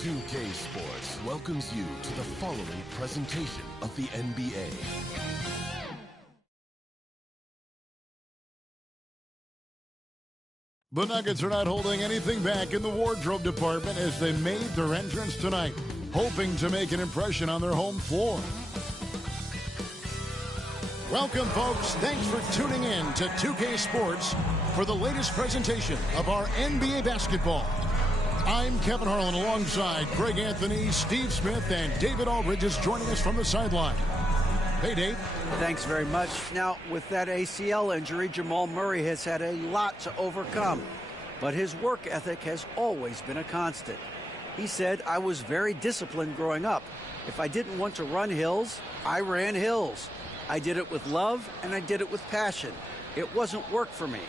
2K Sports welcomes you to the following presentation of the NBA. The Nuggets are not holding anything back in the wardrobe department as they made their entrance tonight, hoping to make an impression on their home floor. Welcome, folks. Thanks for tuning in to 2K Sports for the latest presentation of our NBA basketball. I'm Kevin Harlan alongside Greg Anthony, Steve Smith, and David Aldridge is joining us from the sideline. Hey, Dave. Thanks very much. Now, with that ACL injury, Jamal Murray has had a lot to overcome, but his work ethic has always been a constant. He said, "I was very disciplined growing up. If I didn't want to run hills, I ran hills. I did it with love, and I did it with passion. It wasn't work for me."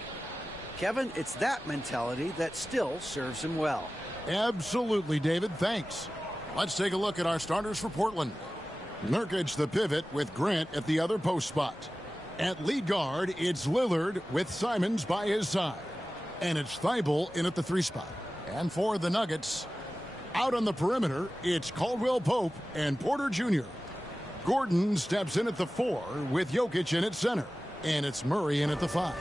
Kevin, it's that mentality that still serves him well. Absolutely, David. Thanks. Let's take a look at our starters for Portland. Nurkic, the pivot, with Grant at the other post spot. At lead guard, it's Lillard with Simons by his side. And it's Thibault in at the 3 spot. And for the Nuggets, out on the perimeter, it's Caldwell Pope and Porter Jr. Gordon steps in at the 4 with Jokic in at center. And it's Murray in at the 5.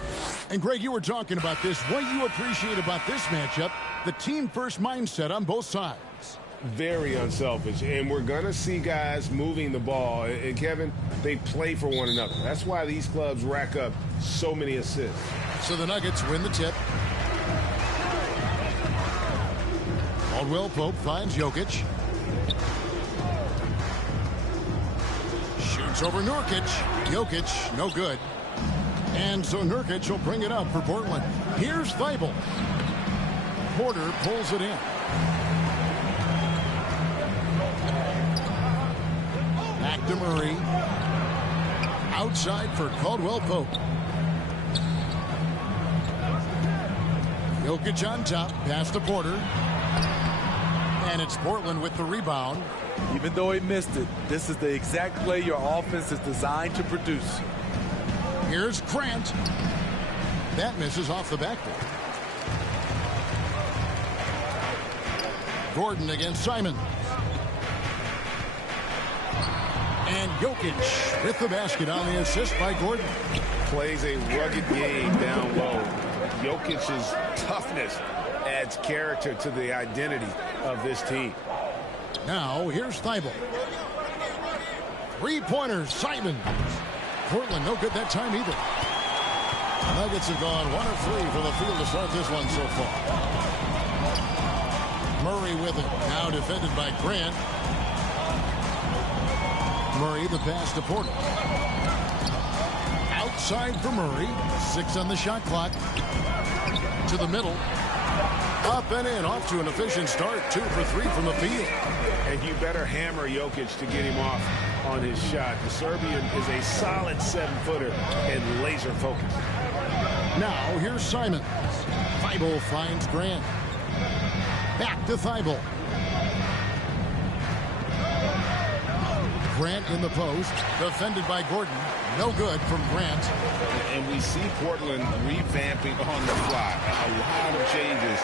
And Greg, you were talking about this. What you appreciate about this matchup, the team-first mindset on both sides. Very unselfish, and we're going to see guys moving the ball. And Kevin, they play for one another. That's why these clubs rack up so many assists. So the Nuggets win the tip. Caldwell Pope finds Jokic. Shoots over Nurkic. Jokic, no good. And so Nurkic will bring it up for Portland. Here's Thibault. Porter pulls it in. Back to Murray. Outside for Caldwell Pope. Jokic on top. Pass to Porter. And it's Portland with the rebound. Even though he missed it, this is the exact play your offense is designed to produce. Here's Grant. That misses off the backboard. Gordon against Simons. And Jokic with the basket on the assist by Gordon. Plays a rugged game down low. Jokic's toughness adds character to the identity of this team. Now, here's Thibault. 3-pointers, Simons. Portland, no good that time either. Nuggets have gone 1 of 3 from the field to start this one so far. Murray with it. Now defended by Grant. Murray, the pass to Porter. Outside for Murray. 6 on the shot clock. To the middle. Up and in. Off to an efficient start. 2 for 3 from the field. And you better hammer Jokic to get him off on his shot. The Serbian is a solid 7-footer and laser focused. Now, here's Simons. Thibault finds Grant. Back to Thibault. Grant in the post. Defended by Gordon. No good from Grant. And we see Portland revamping on the fly. A lot of changes,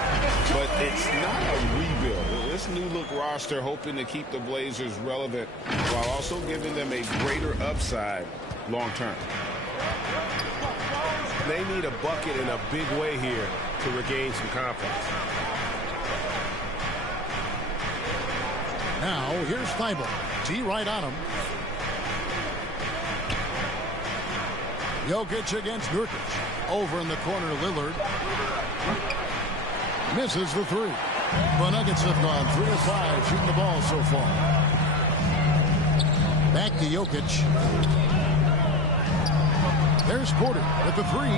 but it's not a rebuild. This new look roster hoping to keep the Blazers relevant while also giving them a greater upside long term. They need a bucket in a big way here to regain some confidence. Now, here's Thibault. T right on him. Jokic against Nurkic. Over in the corner, Lillard. Misses the 3. The Nuggets have gone 3 of 5 shooting the ball so far. Back to Jokic. There's Porter with the 3.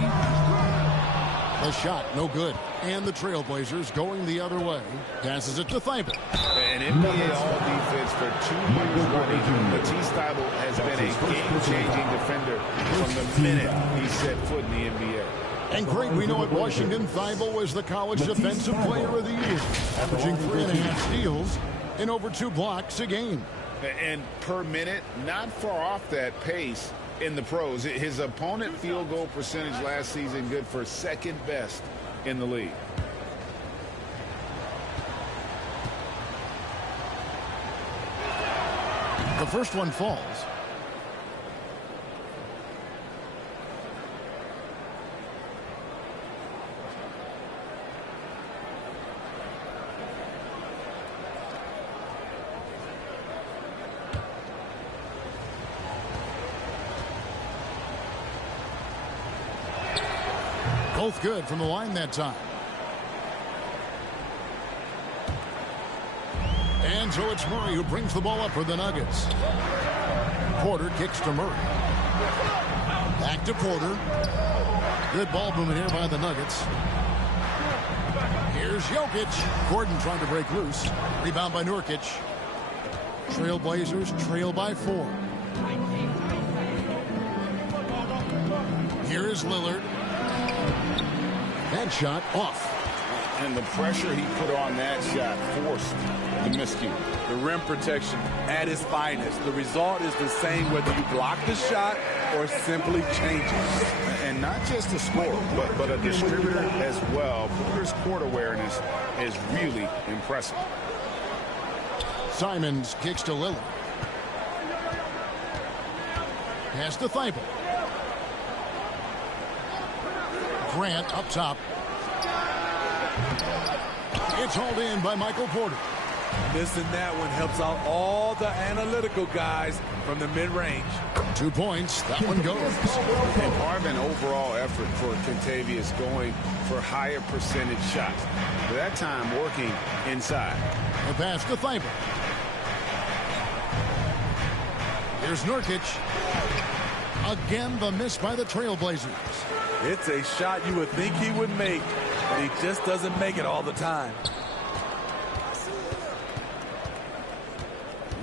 The shot, no good. And the Trailblazers going the other way. Passes it to Thibault. An NBA All-Defense for 2 years running. Matisse Thibault has been a game-changing defender from the minute he set foot in the NBA. And Greg, we know at Washington, Thibault was the College Defensive Player of the Year, averaging 3.5 steals and over 2 blocks a game. And per minute, not far off that pace in the pros. His opponent field goal percentage last season good for 2nd best in the league. The first one falls. Both good from the line that time. And so it's Murray who brings the ball up for the Nuggets. Porter kicks to Murray. Back to Porter. Good ball movement here by the Nuggets. Here's Jokic. Gordon trying to break loose. Rebound by Nurkic. Trailblazers trail by 4. Here is Lillard. That shot off. And the pressure he put on that shot forced the miscue. The rim protection at its finest. The result is the same whether you block the shot or simply change it. And not just a scorer, but a distributor as well. Porter's court awareness is really impressive. Simons kicks to Lillard. Pass to Thibault. Grant up top. It's hauled in by Michael Porter. Missing that one helps out all the analytical guys from the mid-range. 2 points. That one goes. And part of an overall effort for Kentavious going for higher percentage shots. But that time working inside. The pass to Thibault. Here's Nurkic. Again, the miss by the Trailblazers. It's a shot you would think he would make, but he just doesn't make it all the time.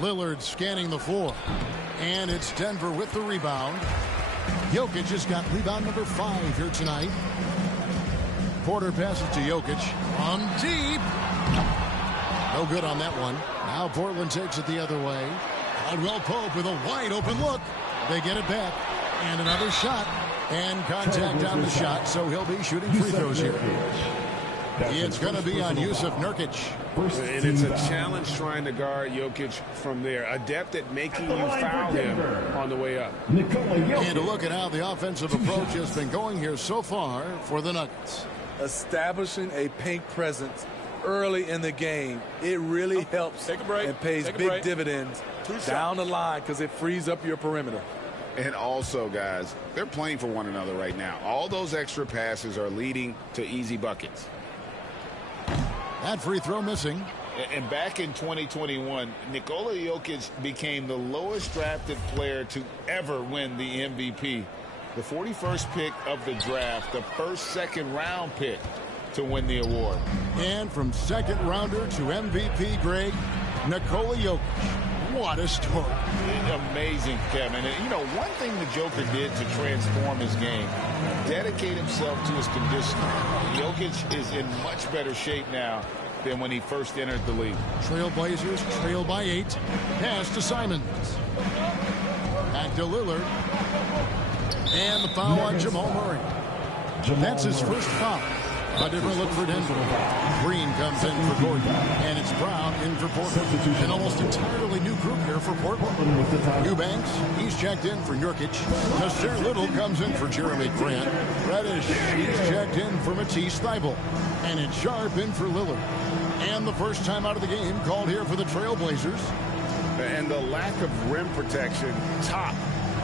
Lillard scanning the floor. And it's Denver with the rebound. Jokic has got rebound number 5 here tonight. Porter passes to Jokic. From deep. No good on that one. Now Portland takes it the other way. Caldwell Pope with a wide open look. They get it back. And another shot. And contact on the shot, so he'll be shooting free throws here. It's going to be on Yusuf Nurkic. And it's a challenge trying to guard Jokic from there. Adept at making you foul him on the way up. And a look at how the offensive approach has been going here so far for the Nuggets. Establishing a paint presence early in the game, it really helps and pays big dividends down the line because it frees up your perimeter. And also, guys, they're playing for one another right now. All those extra passes are leading to easy buckets. That free throw missing. And back in 2021, Nikola Jokic became the lowest drafted player to ever win the MVP. The 41st pick of the draft, the first second-round pick to win the award. And from second rounder to MVP, Greg, Nikola Jokic. What a story. Amazing, Kevin. And, you know, one thing the Joker did to transform his game, dedicate himself to his conditioning. Jokic is in much better shape now than when he first entered the league. Trailblazers trail by 8. Pass to Simons. Back to Lillard. And the foul on Jamal Murray. That's his first foul. A different look for Denver. Green comes in for Gordon. And it's Brown in for Portland. An almost entirely new group here for Portland. Eubanks, he's checked in for Nurkic. Nasir Little comes in for Jeremy Grant. Reddish, he's checked in for Matisse Thybulle. And it's Sharp in for Lillard. And the first time out of the game called here for the Trailblazers. And the lack of rim protection, top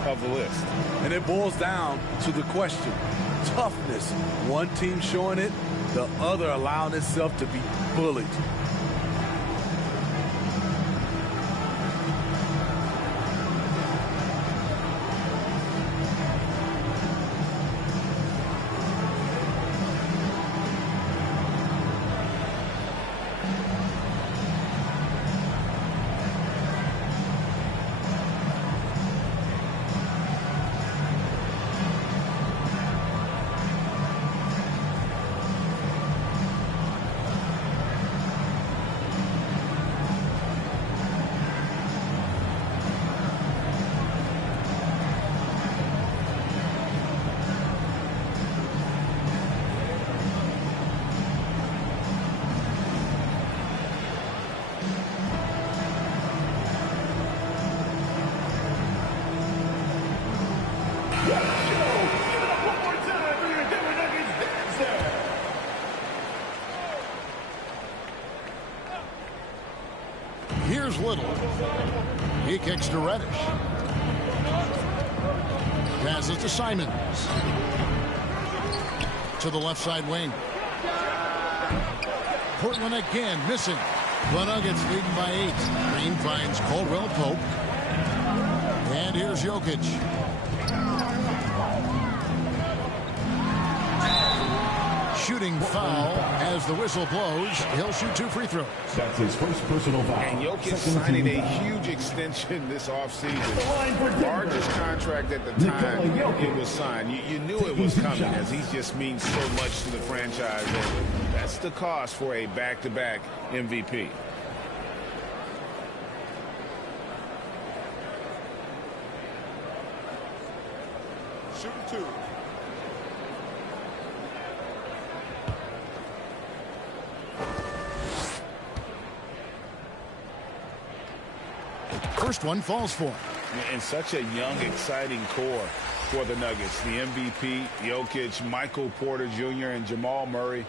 of the list. And it boils down to the question. Toughness. One team showing it, the other allowing itself to be bullied. Here's Little. He kicks to Reddish. Passes to Simons. To the left side wing. Portland again missing. The Nuggets leading by 8. Green finds Caldwell Pope. And here's Jokic. Shooting foul as the whistle blows. He'll shoot 2 free throws. That's his first personal foul. And Jokic signing a huge extension this offseason. Largest contract at the time it was signed. You knew it was coming as he just means so much to the franchise. And that's the cost for a back-to-back MVP. Shooting 2. First one falls for him. And such a young, exciting core for the Nuggets. The MVP, Jokic, Michael Porter Jr., and Jamal Murray.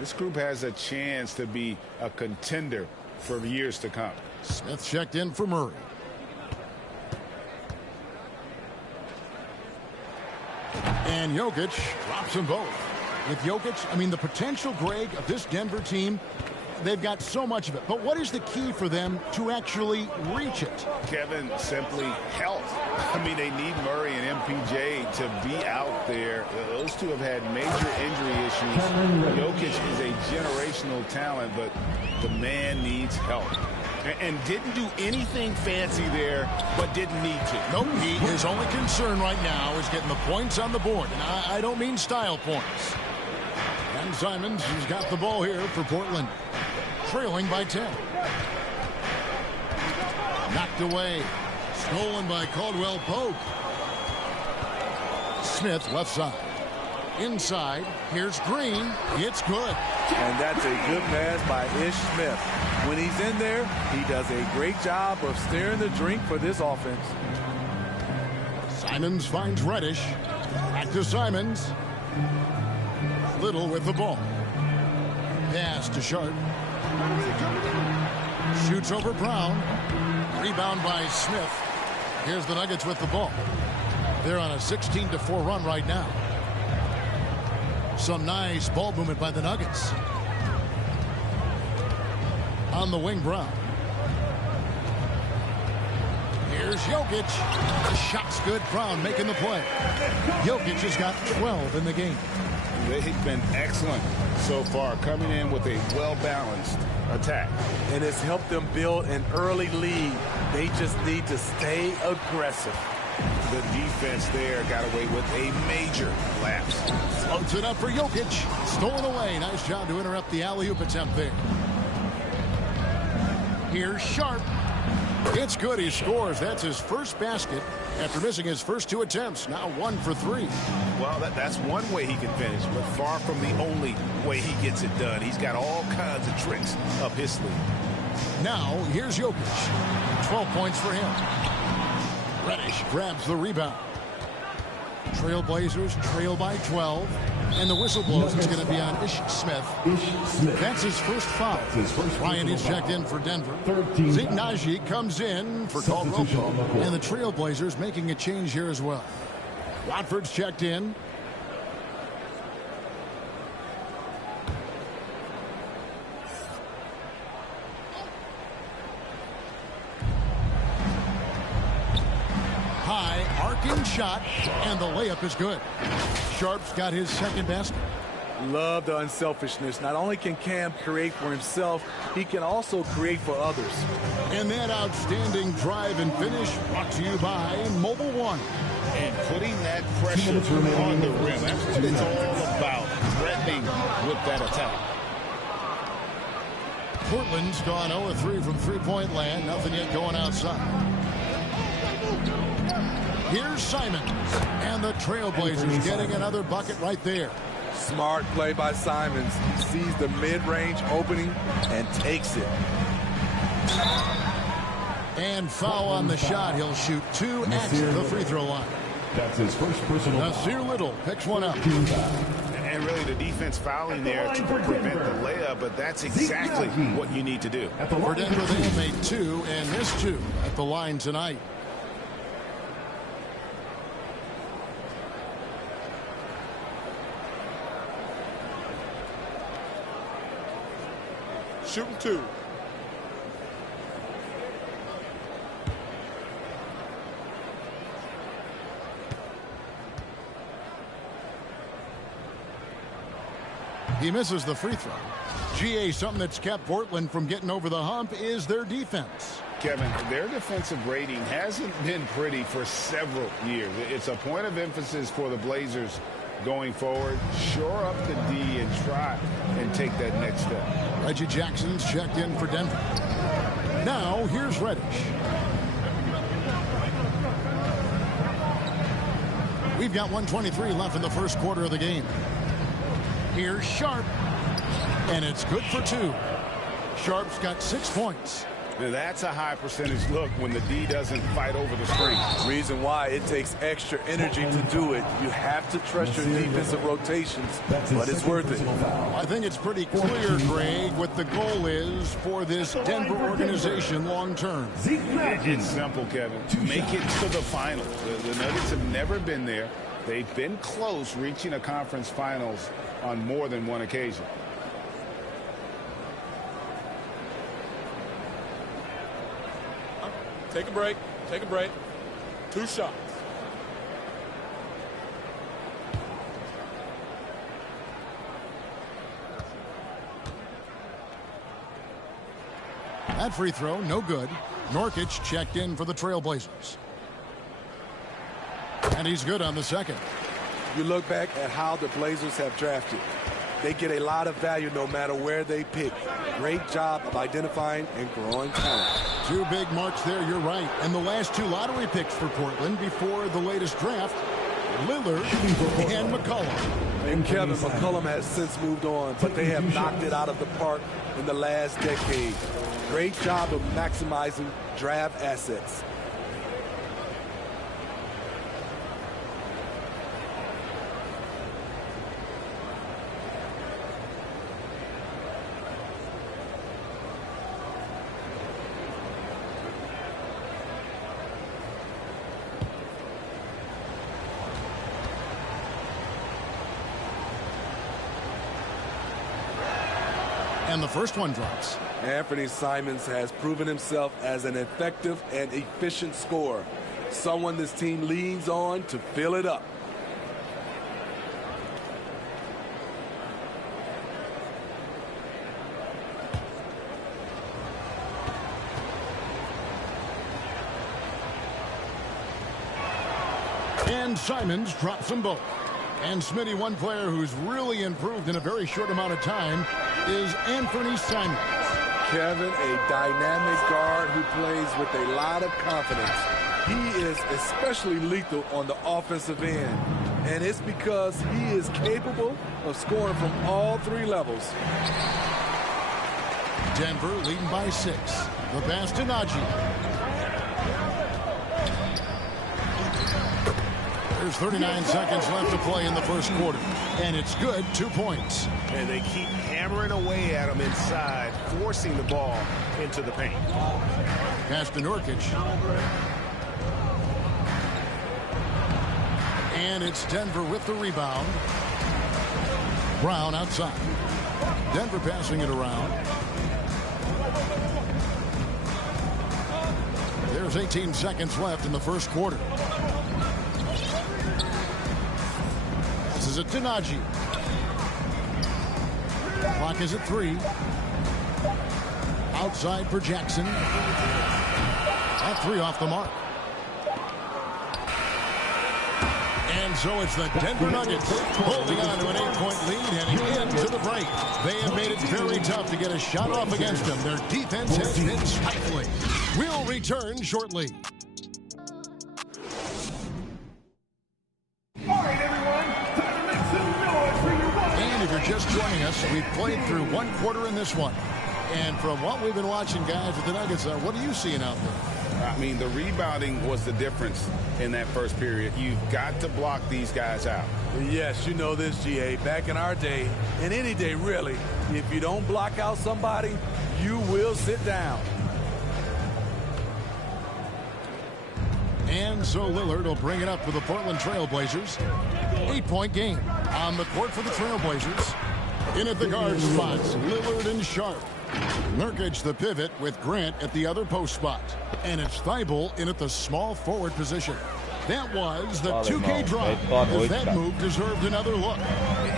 This group has a chance to be a contender for years to come. Smith checked in for Murray. And Jokic drops them both. With Jokic, I mean, the potential, Greg, of this Denver team, they've got so much of it. But what is the key for them to actually reach it? Kevin, simply health. I mean, they need Murray and MPJ to be out there. Those two have had major injury issues. Jokic is a generational talent, but the man needs help. And didn't do anything fancy there, but didn't need to. Nope, his only concern right now is getting the points on the board. And I don't mean style points. And Simons has got the ball here for Portland. Trailing by 10. Knocked away. Stolen by Caldwell Pope. Smith left side. Inside. Here's Green. It's good. And that's a good pass by Ish Smith. When he's in there, he does a great job of steering the drink for this offense. Simons finds Reddish. Back to Simons. Little with the ball. Pass to Sharp. Shoots over Brown. Rebound by Smith. Here's the Nuggets with the ball. They're on a 16-4 run right now. Some nice ball movement by the Nuggets. On the wing, Brown. Here's Jokic. The shot's good. Brown making the play. Jokic has got 12 in the game. They've been excellent so far, coming in with a well-balanced attack. And it's helped them build an early lead. They just need to stay aggressive. The defense there got away with a major lapse. Floats it up for Jokic. Stolen away. Nice job to interrupt the alley-oop attempt there. Here's Sharp. It's good. He scores. That's his first basket after missing his first 2 attempts. Now 1 for 3. Well, that's one way he can finish, but far from the only way he gets it done. He's got all kinds of tricks up his sleeve. Now, here's Jokic. 12 points for him. Reddish grabs the rebound. Trailblazers trail by 12. And the whistle blows. It's going to be on Ish Smith. That's his first foul. Ryan is checked in for Denver. Zignaji comes in for Caldwell. And the Trailblazers making a change here as well. Watford's checked in. High arcing shot, and the layup is good. Sharp's got his second basket. Love the unselfishness. Not only can Cam create for himself, he can also create for others. And that outstanding drive and finish brought to you by Mobile One. And putting that pressure on the rim. That's what it's all about, threatening with that attack. Portland's gone 0-3 from three-point land. Nothing yet going outside. Here's Simons. And the Trailblazers getting another bucket right there. Smart play by Simons. He sees the mid-range opening and takes it. And foul on the shot. He'll shoot 2 at the free throw line. That's his first personal. Nasir Little picks one up. And really, the defense fouling there to prevent the layup, but that's exactly what you need to do. For Denver, they have made 2 and missed 2 at the line tonight. Shooting 2. He misses the free throw. GA, something that's kept Portland from getting over the hump is their defense. Kevin, their defensive rating hasn't been pretty for several years. It's a point of emphasis for the Blazers going forward. Shore up the D and try and take that next step. Reggie Jackson's checked in for Denver. Now, here's Reddish. We've got 1:23 left in the first quarter of the game. Here's Sharp, and it's good for 2. Sharp's got 6 points. Now that's a high percentage look when the D doesn't fight over the screen. Reason why it takes extra energy to do it. You have to trust your defensive rotations, but it's worth it. I think it's pretty clear, Greg, what the goal is for this Denver organization long term. It's simple, Kevin. Make it to the finals. The Nuggets have never been there. They've been close reaching a conference finals on more than one occasion. Take a break. Take a break. 2 shots. That free throw, no good. Nurkic checked in for the Trailblazers. And he's good on the second. You look back at how the Blazers have drafted. They get a lot of value no matter where they pick. Great job of identifying and growing talent. 2 big marks there, you're right. And the last 2 lottery picks for Portland before the latest draft, Lillard and McCollum. And Kevin, McCollum has since moved on, but they have knocked it out of the park in the last decade. Great job of maximizing draft assets. And the first one drops. Anthony Simons has proven himself as an effective and efficient scorer. Someone this team leans on to fill it up. And Simons drops them both. And Smitty, one player who's really improved in a very short amount of time is Anthony Simons. Kevin, a dynamic guard who plays with a lot of confidence. He is especially lethal on the offensive end. And it's because he is capable of scoring from all 3 levels. Denver leading by 6. The pass to Najee. There's 39 seconds left to play in the first quarter. And it's good, 2 points. And they keep hammering away at him inside, forcing the ball into the paint. Pass to Nurkic. And it's Denver with the rebound. Brown outside. Denver passing it around. There's 18 seconds left in the first quarter. This is a Najee. Clock is at 3. Outside for Jackson. That 3 off the mark. And so it's the Denver Nuggets holding on to an 8-point lead heading into the break. They have made it very tough to get a shot off against them. Their defense has been stifling. We'll return shortly. If you're just joining us, we've played through 1 quarter in this one. And from what we've been watching, guys, with the Nuggets, what are you seeing out there? I mean, the rebounding was the difference in that first period. You've got to block these guys out. Yes, you know this, GA. Back in our day, and any day really, if you don't block out somebody, you will sit down. And so Lillard will bring it up for the Portland Trail Blazers. 8-point game on the court for the Trail Blazers. In at the guard spots, Lillard and Sharp. Nurkic the pivot with Grant at the other post spot. And it's Thibault in at the small forward position. That was the 2K drive, as that move deserved another look.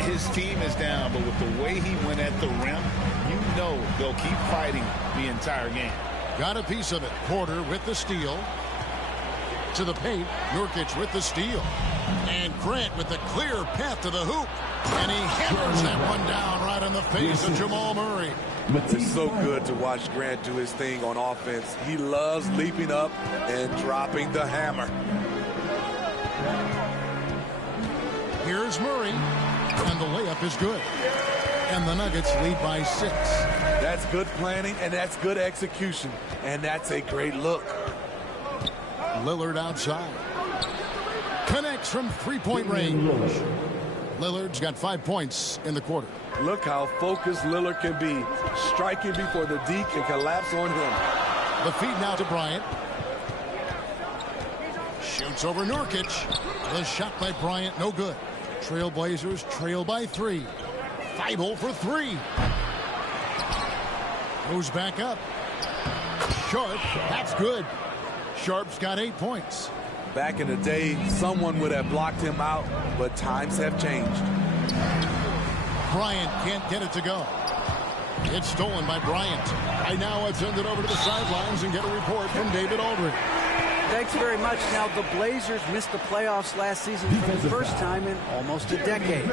His team is down, but with the way he went at the rim, you know they'll keep fighting the entire game. Got a piece of it. Porter with the steal. To the paint, Nurkic with the steal. And Grant with the clear path to the hoop. And he hammers that one down right in the face of Jamal Murray. It's so good to watch Grant do his thing on offense. He loves leaping up and dropping the hammer. Here's Murray, and the layup is good. And the Nuggets lead by 6. That's good planning, and that's good execution. And that's a great look. Lillard outside. Connects from three-point range. Lillard's got 5 points in the quarter. Look how focused Lillard can be. Striking before the D can collapse on him. The feed now to Bryant. Shoots over Nurkic. The shot by Bryant, no good. Trailblazers trail by 3. Thibault for 3. Goes back up. Sharp, that's good. Sharp's got 8 points. Back in the day, someone would have blocked him out, but times have changed. Bryant can't get it to go. It's stolen by Bryant. Right now, let's send it over to the sidelines and get a report from David Aldridge. Thanks very much. Now, the Blazers missed the playoffs last season for the first time in almost a decade.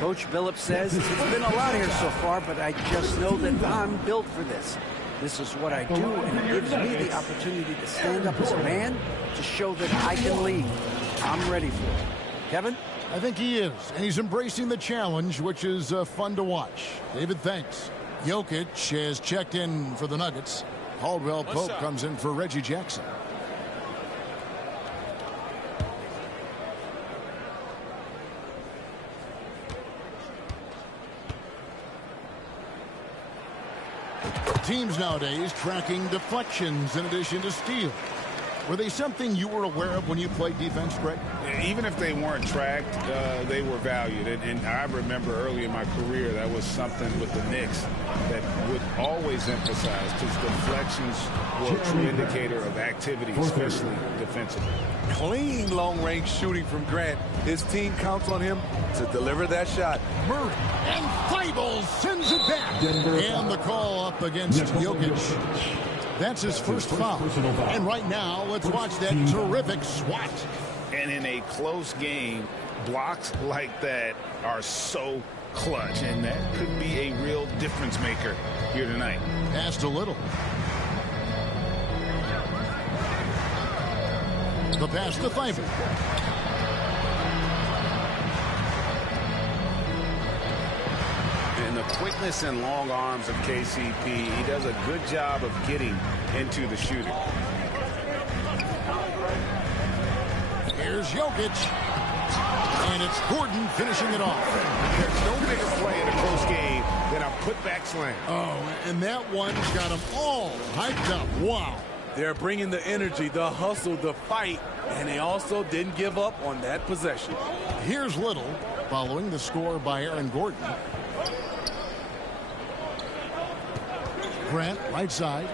Coach Billups says, it's been a lot here so far, but I just know that I'm built for this. This is what I do, and it gives me the opportunity to stand up as a man to show that I can lead. I'm ready for it. Kevin? I think he is, and he's embracing the challenge, which is fun to watch. David, thanks. Jokic has checked in for the Nuggets. Caldwell Pope comes in for Reggie Jackson. Teams nowadays tracking deflections in addition to steals. Were they something you were aware of when you played defense, Greg? Even if they weren't tracked, they were valued. And I remember early in my career, that was something with the Knicks that would always emphasize, because deflections were a true indicator of activity, especially defensively. Clean long-range shooting from Grant. His team counts on him to deliver that shot. Murray and Thibault sends it back. And the call up against Jokic. That's his first foul. And right now, let's watch that terrific swat. And in a close game, blocks like that are so clutch, and that could be a real difference maker here tonight. Passed a little. The pass to Thibault. And the quickness and long arms of KCP, he does a good job of getting into the shooter. Here's Jokic. And it's Gordon finishing it off. There's no bigger play in a close game than a putback slam. Oh, and that one's got them all hyped up. Wow. They're bringing the energy, the hustle, the fight, and they also didn't give up on that possession. Here's Little following the score by Aaron Gordon. Grant, right side.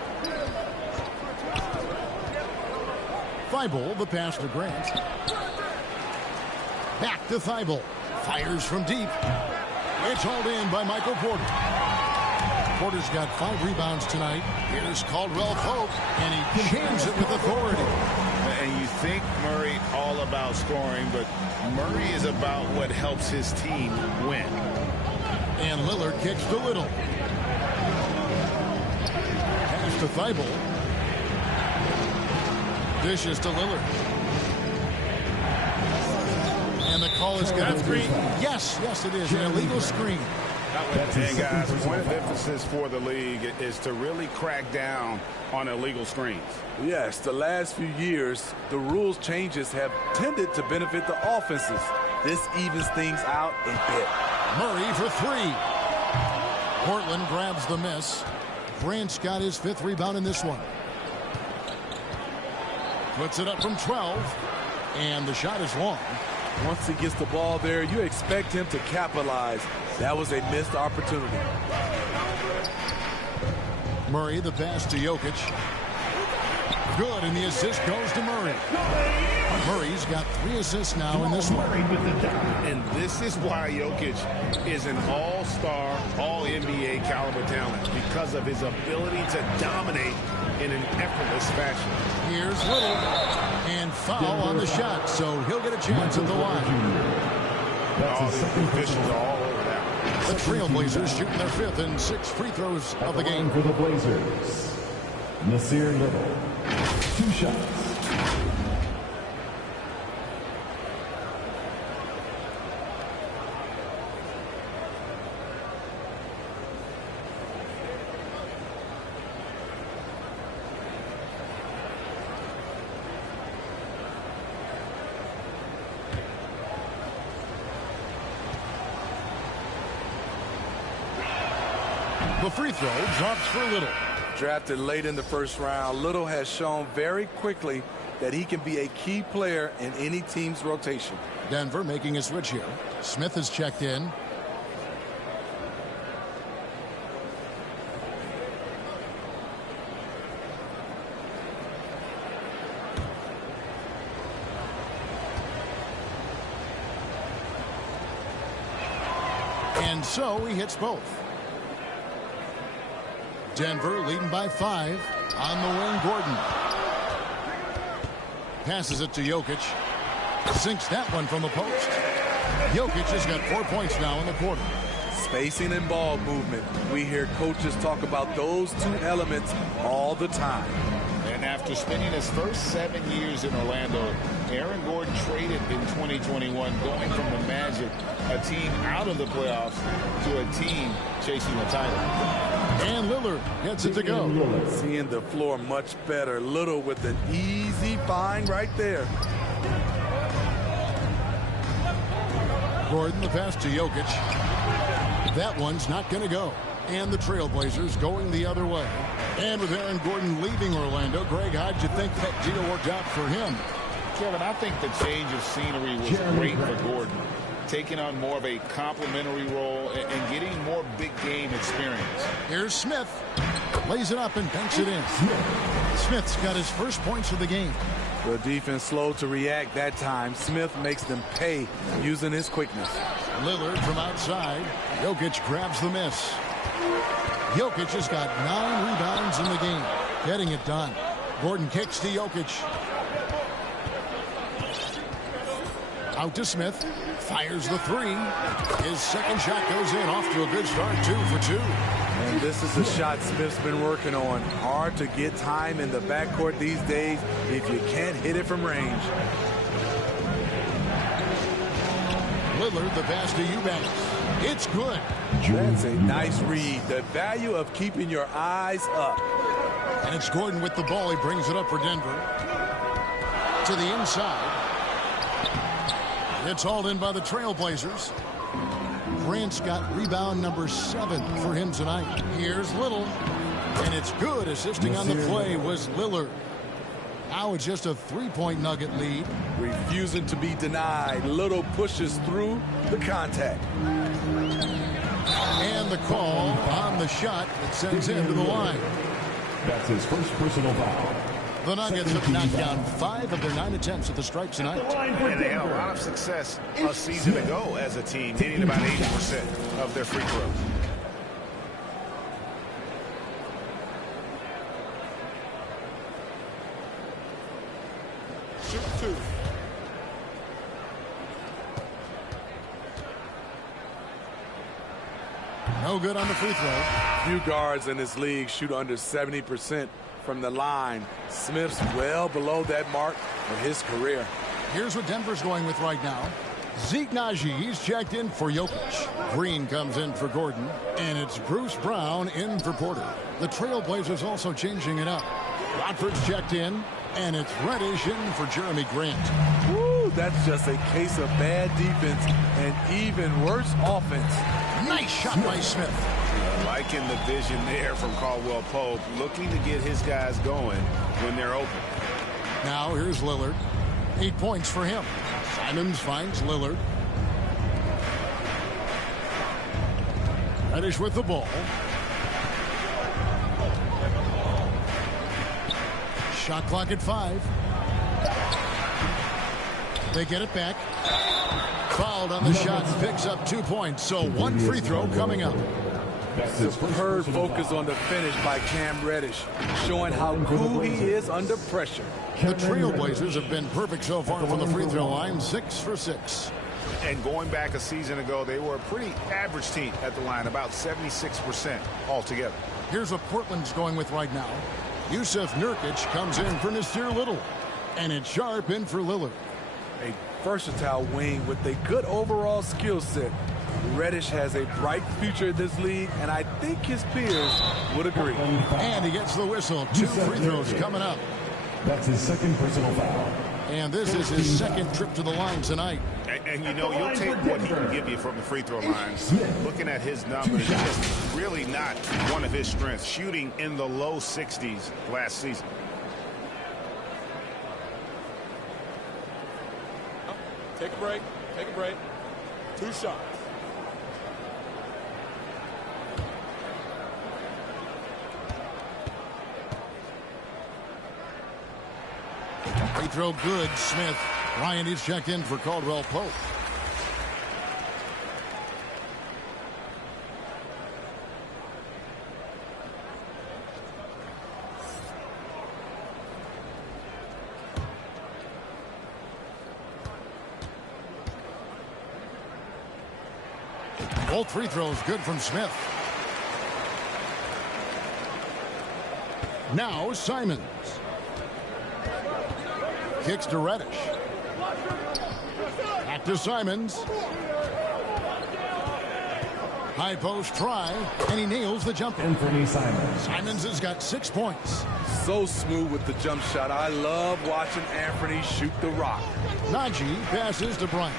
Thibault, the pass to Grant. Back to Thibault. Fires from deep. It's hauled in by Michael Porter. Porter's got 5 rebounds tonight. Here's Caldwell Pope, and he jams it with authority. And you think Murray all about scoring, but Murray is about what helps his team win. And Lillard kicks to Little. Pass to Thibault. Dishes to Lillard. And the call is good. Screen. Yes, it is. An illegal screen. And guys, point of emphasis for the league is to really crack down on illegal screens. Yes, the last few years, the rules changes have tended to benefit the offenses. This evens things out a bit. Murray for three. Portland grabs the miss. Grant's got his 5th rebound in this one. Puts it up from 12. And the shot is long. Once he gets the ball there, you expect him to capitalize. That was a missed opportunity. Murray, the pass to Jokic. Good, and the assist goes to Murray. Murray's got 3 assists now in this one. And this is why Jokic is an all-star, all-NBA caliber talent, because of his ability to dominate in an effortless fashion. Here's Little, and foul on the shot, so he'll get a chance at the line. All the officials are all over that. The Trailblazers shooting their 5th and 6th free throws of the game. For the Blazers, Nasir Little, 2 shots. The free throw drops for Little. Drafted late in the first round, Little has shown very quickly that he can be a key player in any team's rotation. Denver making a switch here. Smith has checked in. And so he hits both. Denver leading by 5 on the wing. Gordon passes it to Jokic. Sinks that one from the post. Jokic has got 4 points now in the quarter. Spacing and ball movement. We hear coaches talk about those 2 elements all the time. And after spending his first 7 years in Orlando, Aaron Gordon traded in 2021, going from the Magic, a team out of the playoffs, to a team chasing a title. And Lillard gets it to go. Seeing the floor much better. Little with an easy find right there. Gordon, the pass to Jokic. That one's not going to go. And the Trailblazers going the other way. And with Aaron Gordon leaving Orlando, Greg, how'd you think that deal worked out for him? Kevin, I think the change of scenery was great for Gordon. Taking on more of a complimentary role and getting more big game experience. Here's Smith. Lays it up and banks it in. Smith's got his first points of the game. The defense slow to react that time. Smith makes them pay using his quickness. Lillard from outside. Jokic grabs the miss. Jokic has got 9 rebounds in the game. Getting it done. Gordon kicks to Jokic. Out to Smith. Fires the 3. His second shot goes in. Off to a good start. 2 for 2. And this is a shot Smith's been working on. Hard to get time in the backcourt these days if you can't hit it from range. Lillard, the pass to Eubanks. It's good. That's a nice read. The value of keeping your eyes up. And it's Gordon with the ball. He brings it up for Denver. To the inside. It's hauled in by the Trailblazers. Grant's got rebound number 7 for him tonight. Here's Little. And it's good. Assisting on the play was Lillard. Now it's just a 3-point Nugget lead. Refusing to be denied. Little pushes through the contact. And the call on the shot that sends him to the line. That's his first personal foul. The Nuggets have knocked down 5 of their 9 attempts at the stripe tonight. And they had a lot of success a season ago as a team, hitting about 80% of their free throws. Shoot 2. No good on the free throw. Few guards in this league shoot under 70% from the line. Smith's well below that mark for his career. Here's what Denver's going with right now. Zeke Najee's checked in for Jokic. Green comes in for Gordon. And it's Bruce Brown in for Porter. The Trailblazers also changing it up. Watford's checked in. And it's Reddish in for Jeremy Grant. Woo, that's just a case of bad defense and even worse offense. Nice shot by Smith. Liking the vision there from Caldwell Pope, looking to get his guys going when they're open. Now here's Lillard. 8 points for him. Simons finds Lillard. Reddish with the ball. Shot clock at 5. They get it back. Fouled on the shot, picks up 2 points. So 1 free throw coming up. Superb focus on the finish by Cam Reddish, showing how cool he is under pressure. The Trailblazers have been perfect so far from the free throw line, 6 for 6. And going back a season ago, they were a pretty average team at the line, about 76% altogether. Here's what Portland's going with right now. Yusuf Nurkic comes in for Nasir Little. And it's Sharp in for Lillard. A versatile wing with a good overall skill set. Reddish has a bright future in this league, and I think his peers would agree. And he gets the whistle. 2 free throws coming up. That's his second personal foul. And this is his second trip to the line tonight. And you know, you'll take what he can give you from the free throw lines. Looking at his numbers, just really not one of his strengths. Shooting in the low 60s last season. Take a break. Take a break. 2 shots. Free throw good, Smith. Ryan is checked in for Caldwell Pope. Both free throws good from Smith. Now Simons. Kicks to Reddish. Back to Simons. High post try, and he nails the jumper. Anthony Simons. Simons has got 6 points. So smooth with the jump shot. I love watching Anthony shoot the rock. Najee passes to Bryant.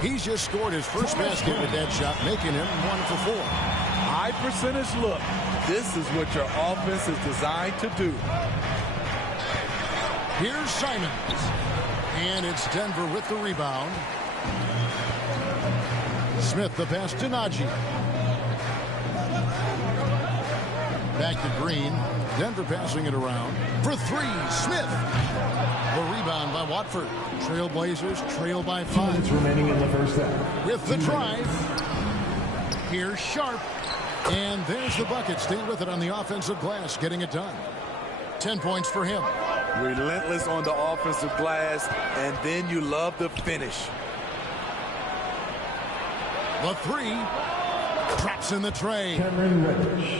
He's just scored his first basket with that shot, making him 1 for 4. High percentage look. This is what your offense is designed to do. Here's Simons. And it's Denver with the rebound. Smith the pass to Najee. Back to Green. Denver passing it around. For 3, Smith. The rebound by Watford. Trailblazers trail by 5. Minutes remaining in the first half. With the drive. Here's Sharp. And there's the bucket. Stay with it on the offensive glass, getting it done. 10 points for him. Relentless on the offensive glass, and then you love the finish. The 3. Traps in the tray.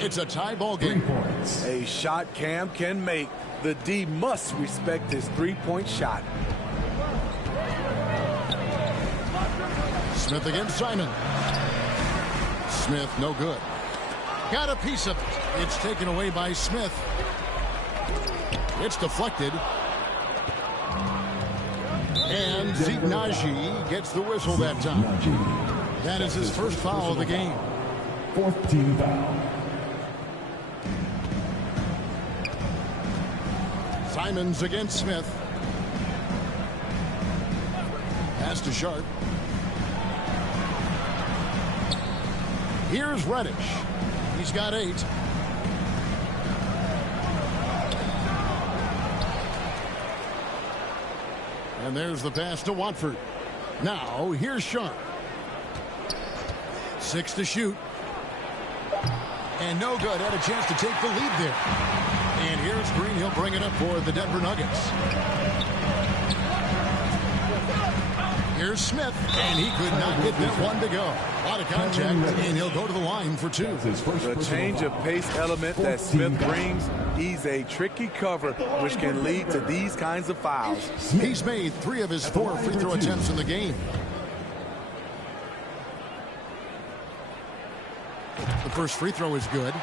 It's a tie ball 3 game. points. A shot Cam can make. The D must respect his three-point shot. Smith against Simon. Smith, no good. Got a piece of it. It's taken away by Smith. It's deflected. And Zeke Najee gets the whistle that time. That is his first foul of the game. 4th team foul. Simons against Smith. Pass to Sharp. Here's Reddish. He's got 8. And there's the pass to Watford. Now, here's Sharp. 6 to shoot. And no good. Had a chance to take the lead there. And here's Green. He'll bring it up for the Denver Nuggets. Here's Smith, and he could not get that one to go. A lot of contact, and he'll go to the line for two. The change of pace element that Smith brings, he's a tricky cover, which can lead to these kinds of fouls. He's made 3 of his 4 free throw attempts in the game. The first free throw is good.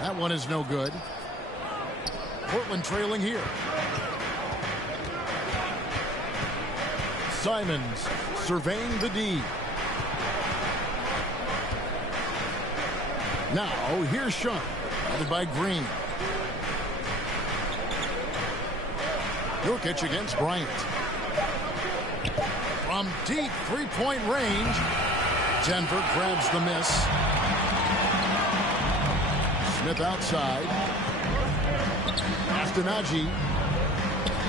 That one is no good. Portland trailing here. Simons surveying the D. Now here's Sean, headed by Green. Jokic against Bryant. From deep three-point range, Denver grabs the miss. Smith outside. Afternaji.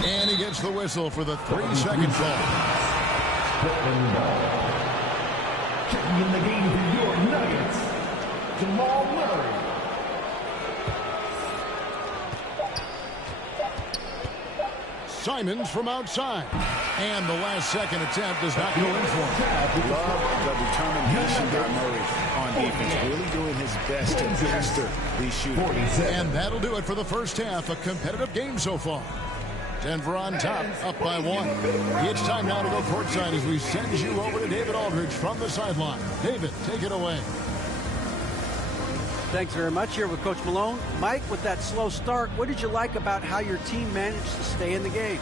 And he gets the whistle for the 3-second call. Checking in the game for your Nuggets, Jamal Murray. Simons from outside. And the last second attempt does not go in for him. Love the determination by Murray on defense. Really doing his best to master these shooters. And that'll do it for the first half. A competitive game so far. Denver on top, up by 1. It's time now to go courtside as we send you over to David Aldridge from the sideline. David, take it away. Thanks very much. Here with Coach Malone. Mike, with that slow start, what did you like about how your team managed to stay in the game?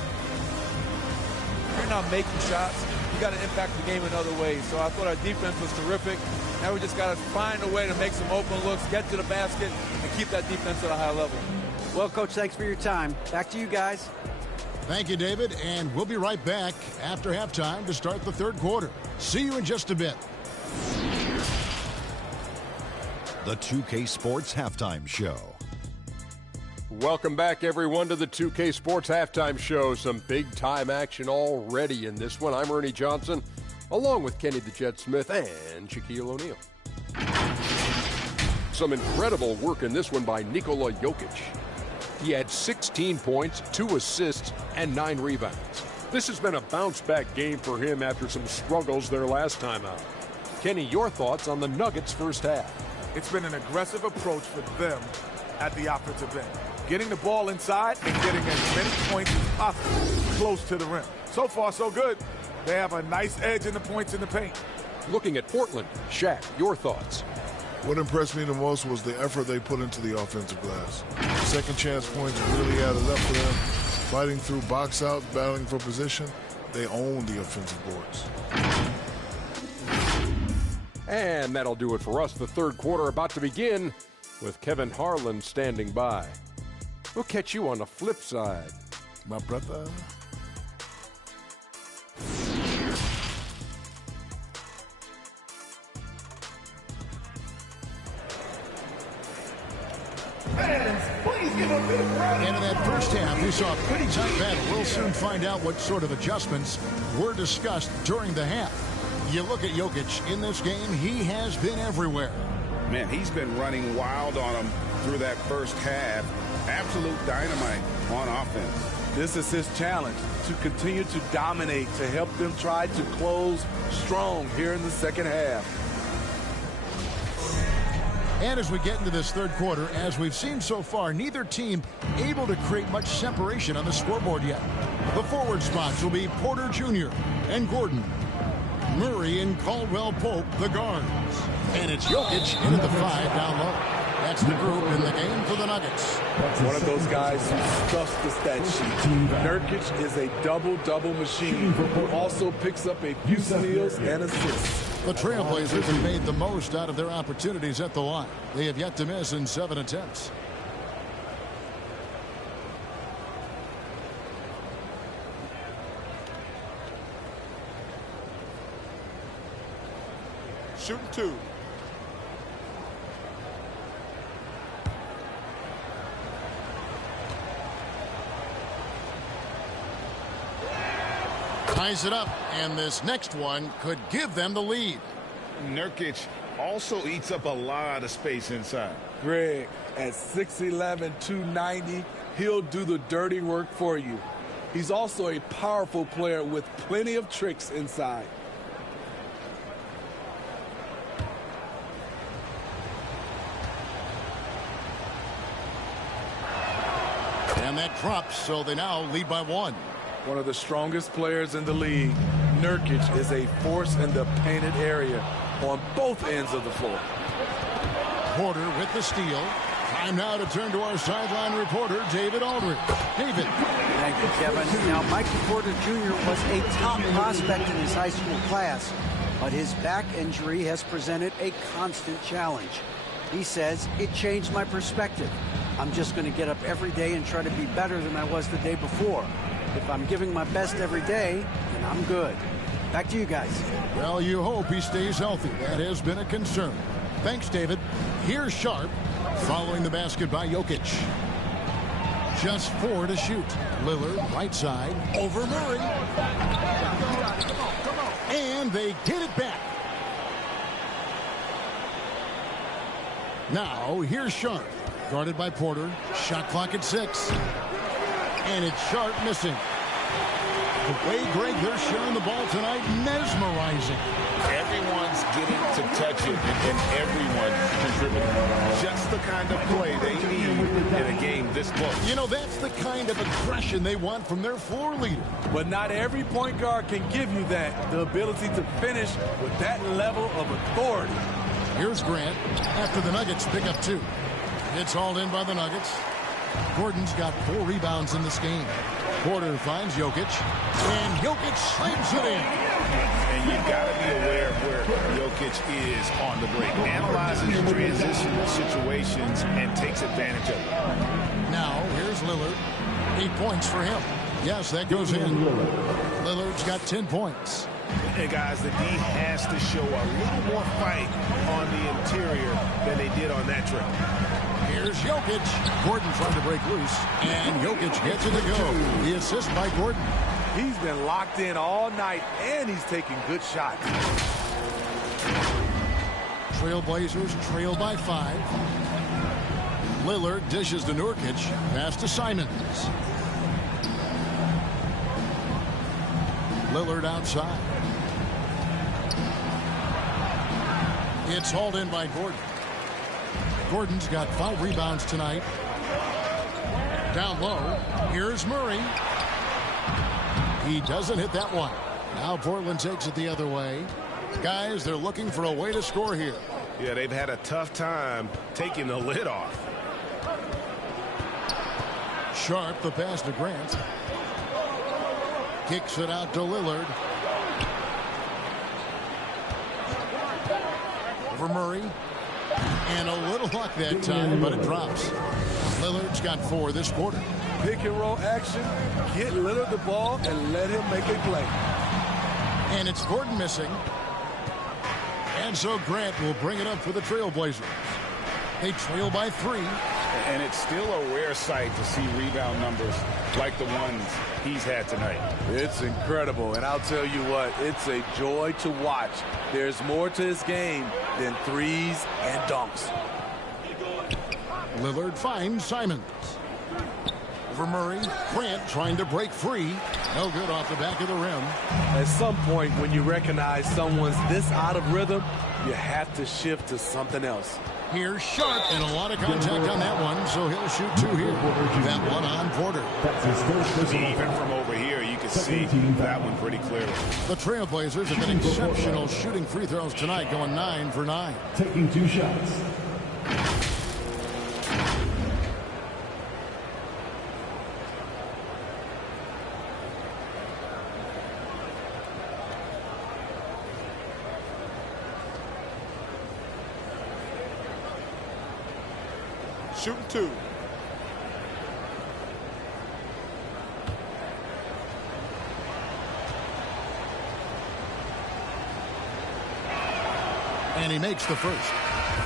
You're not making shots. You got to impact the game in other ways. So I thought our defense was terrific. Now we just got to find a way to make some open looks, get to the basket, and keep that defense at a high level. Well, Coach, thanks for your time. Back to you guys. Thank you, David, and we'll be right back after halftime to start the third quarter. See you in just a bit. The 2K Sports Halftime Show. Welcome back, everyone, to the 2K Sports Halftime Show. Some big-time action already in this one. I'm Ernie Johnson, along with Kenny the Jet Smith and Shaquille O'Neal. Some incredible work in this one by Nikola Jokic. He had 16 points, 2 assists, and 9 rebounds. This has been a bounce-back game for him after some struggles their last time out. Kenny, your thoughts on the Nuggets' first half? It's been an aggressive approach for them at the offensive end. Getting the ball inside and getting as many points as possible close to the rim. So far, so good. They have a nice edge in the points in the paint. Looking at Portland, Shaq, your thoughts? What impressed me the most was the effort they put into the offensive glass. Second chance points really added up for them. Fighting through box outs, battling for position, they own the offensive boards. And that'll do it for us. The third quarter about to begin with Kevin Harlan standing by. We'll catch you on the flip side, my brother. And in that first half, we saw a pretty tight battle. We'll soon find out what sort of adjustments were discussed during the half. You look at Jokic in this game, he has been everywhere. Man, he's been running wild on him through that first half. Absolute dynamite on offense. This is his challenge, to continue to dominate, to help them try to close strong here in the second half. And as we get into this third quarter, as we've seen so far, neither team able to create much separation on the scoreboard yet. The forward spots will be Porter Jr. and Gordon. Murray and Caldwell Pope, the guards. And it's Jokic in at the 5 down low. That's the group in the game for the Nuggets. One of those guys who stuffs the stat sheet. Nurkic is a double-double machine who also picks up a few steals and assists. The Trailblazers have made the most out of their opportunities at the line. They have yet to miss in 7 attempts. Shooting 2. Ties it up, and this next one could give them the lead. Nurkic also eats up a lot of space inside. Greg, at 6'11", 290, He'll do the dirty work for you. He's also a powerful player with plenty of tricks inside. And that drops, so they now lead by 1. One of the strongest players in the league, Nurkic is a force in the painted area on both ends of the floor. Porter with the steal. Time now to turn to our sideline reporter, David Aldridge. David. Thank you, Kevin. Now, Mikey Porter Jr. was a top prospect in his high school class, but his back injury has presented a constant challenge. He says, it changed my perspective. I'm just going to get up every day and try to be better than I was the day before. If I'm giving my best every day, then I'm good. Back to you guys. Well, you hope he stays healthy. That has been a concern. Thanks, David. Here's Sharp, following the basket by Jokic. Just 4 to shoot. Lillard, right side, over Murray. And they get it back. Now, here's Sharp, guarded by Porter. Shot clock at 6. And it's Sharp missing. The way, Greg, they're sharing the ball tonight, mesmerizing. Everyone's getting to touch it, and everyone's contributing. Just the kind of play they need in a game this close. You know, that's the kind of aggression they want from their floor leader. But not every point guard can give you that, the ability to finish with that level of authority. Here's Grant after the Nuggets pick up 2. It's hauled in by the Nuggets. Gordon's got 4 rebounds in this game. Porter finds Jokic, and Jokic slams it in. And you've got to be aware of where Jokic is on the break. Analyzes transition situations and takes advantage of it. Now, here's Lillard. 8 points for him. Yes, that goes in. Lillard's got 10 points. And guys, the D has to show a little more fight on the interior than they did on that trip. Here's Jokic. Gordon trying to break loose, and Jokic gets it to go. The assist by Gordon. He's been locked in all night, and he's taking good shots. Trailblazers trail by 5. Lillard dishes to Nurkic. Pass to Simons. Lillard outside. It's hauled in by Gordon. Gordon's got 5 rebounds tonight. Down low. Here's Murray. He doesn't hit that one. Now Portland takes it the other way. Guys, they're looking for a way to score here. Yeah, they've had a tough time taking the lid off. Sharp, the pass to Grant. Kicks it out to Lillard. Over Murray. And a little luck that time, but it drops. Lillard's got 4 this quarter. Pick and roll action. Get Lillard the ball and let him make a play. And it's Gordon missing. And so Grant will bring it up for the Trailblazers. They trail by 3. And it's still a rare sight to see rebound numbers like the ones he's had tonight. It's incredible, and I'll tell you what, it's a joy to watch. There's more to his game than threes and dunks. Lillard finds Simons. Over Murray. Grant trying to break free. No good off the back of the rim. At some point, when you recognize someone's this out of rhythm, you have to shift to something else. Here's Sharp, and a lot of contact on that one, so he'll shoot 2 here. That one on Porter. Even from over here, you can see that one pretty clearly. The Trailblazers have been exceptional shooting free throws tonight, going 9 for 9. Taking 2 shots. Shooting 2. And he makes the first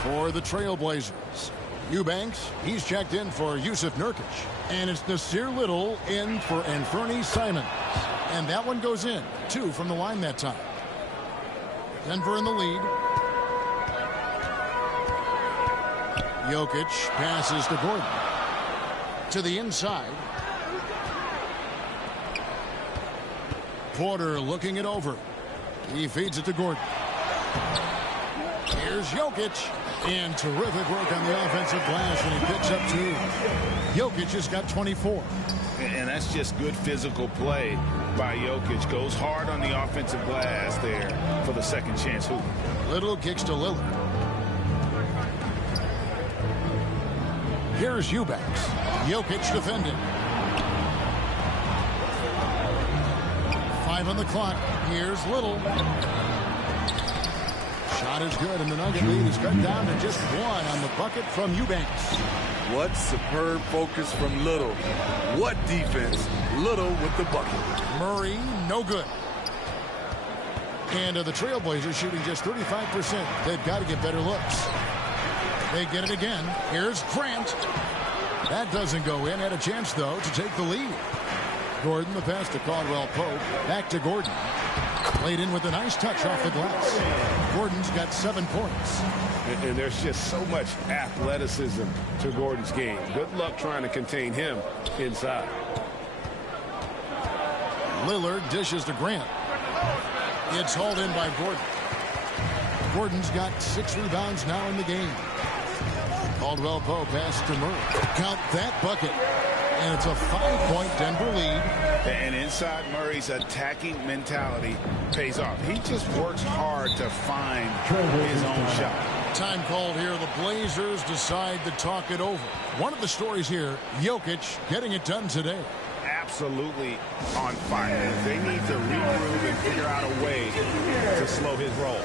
for the Trailblazers. Eubanks, he's checked in for Yusuf Nurkic. And it's Nasir Little in for Anthony Simons. And that one goes in. 2 from the line that time. Denver in the lead. Jokic passes to Gordon. to the inside. Porter looking it over. He feeds it to Gordon. Here's Jokic. And terrific work on the offensive glass, and he picks up 2. Jokic has got 24. And that's just good physical play by Jokic. Goes hard on the offensive glass there for the second chance hoop. Little kicks to Lillard. Here's Eubanks. Jokic defending. 5 on the clock. Here's Little. Shot is good, and the Nugget lead is cut down to just 1 on the bucket from Eubanks. What superb focus from Little. What defense? Little with the bucket. Murray, no good. And the Trailblazers shooting just 35%. They've got to get better looks. They get it again. Here's Grant. That doesn't go in. Had a chance, though, to take the lead. Gordon, the pass to Caldwell Pope. Back to Gordon. Played in with a nice touch off the glass. Gordon's got 7 points. And there's just so much athleticism to Gordon's game. Good luck trying to contain him inside. Lillard dishes to Grant. It's hauled in by Gordon. Gordon's got 6 rebounds now in the game. Caldwell Pope pass to Murray. Count that bucket. And it's a 5-point Denver lead. And inside Murray's attacking mentality pays off. He just works hard to find his own shot. Time called here. The Blazers decide to talk it over. One of the stories here, Jokic getting it done today. Absolutely on fire. They need to regroup and figure out a way to slow his roll.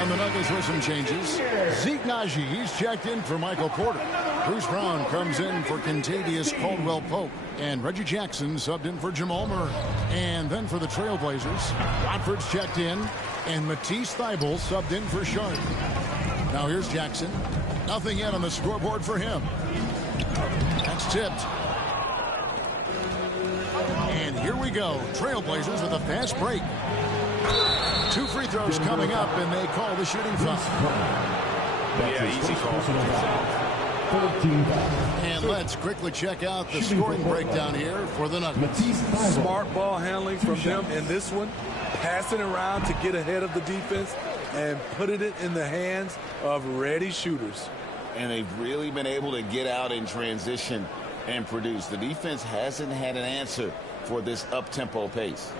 And the Nuggets with some changes. Zeke Naji, he's checked in for Michael Porter. Bruce Brown comes in for Kentavious Caldwell-Pope. And Reggie Jackson subbed in for Jamal Murray. And then for the Trailblazers, Watford's checked in. And Matisse Thybulle subbed in for Sharp. Now here's Jackson. Nothing yet on the scoreboard for him. That's tipped. And here we go. Trailblazers with a fast break. 2 free throws coming up, and they call the shooting foul. Yeah, easy call. And let's quickly check out the scoring breakdown here for the Nuggets. Smart ball handling from them in this one. Passing around to get ahead of the defense and putting it in the hands of ready shooters. And they've really been able to get out in transition and produce. The defense hasn't had an answer for this up-tempo pace.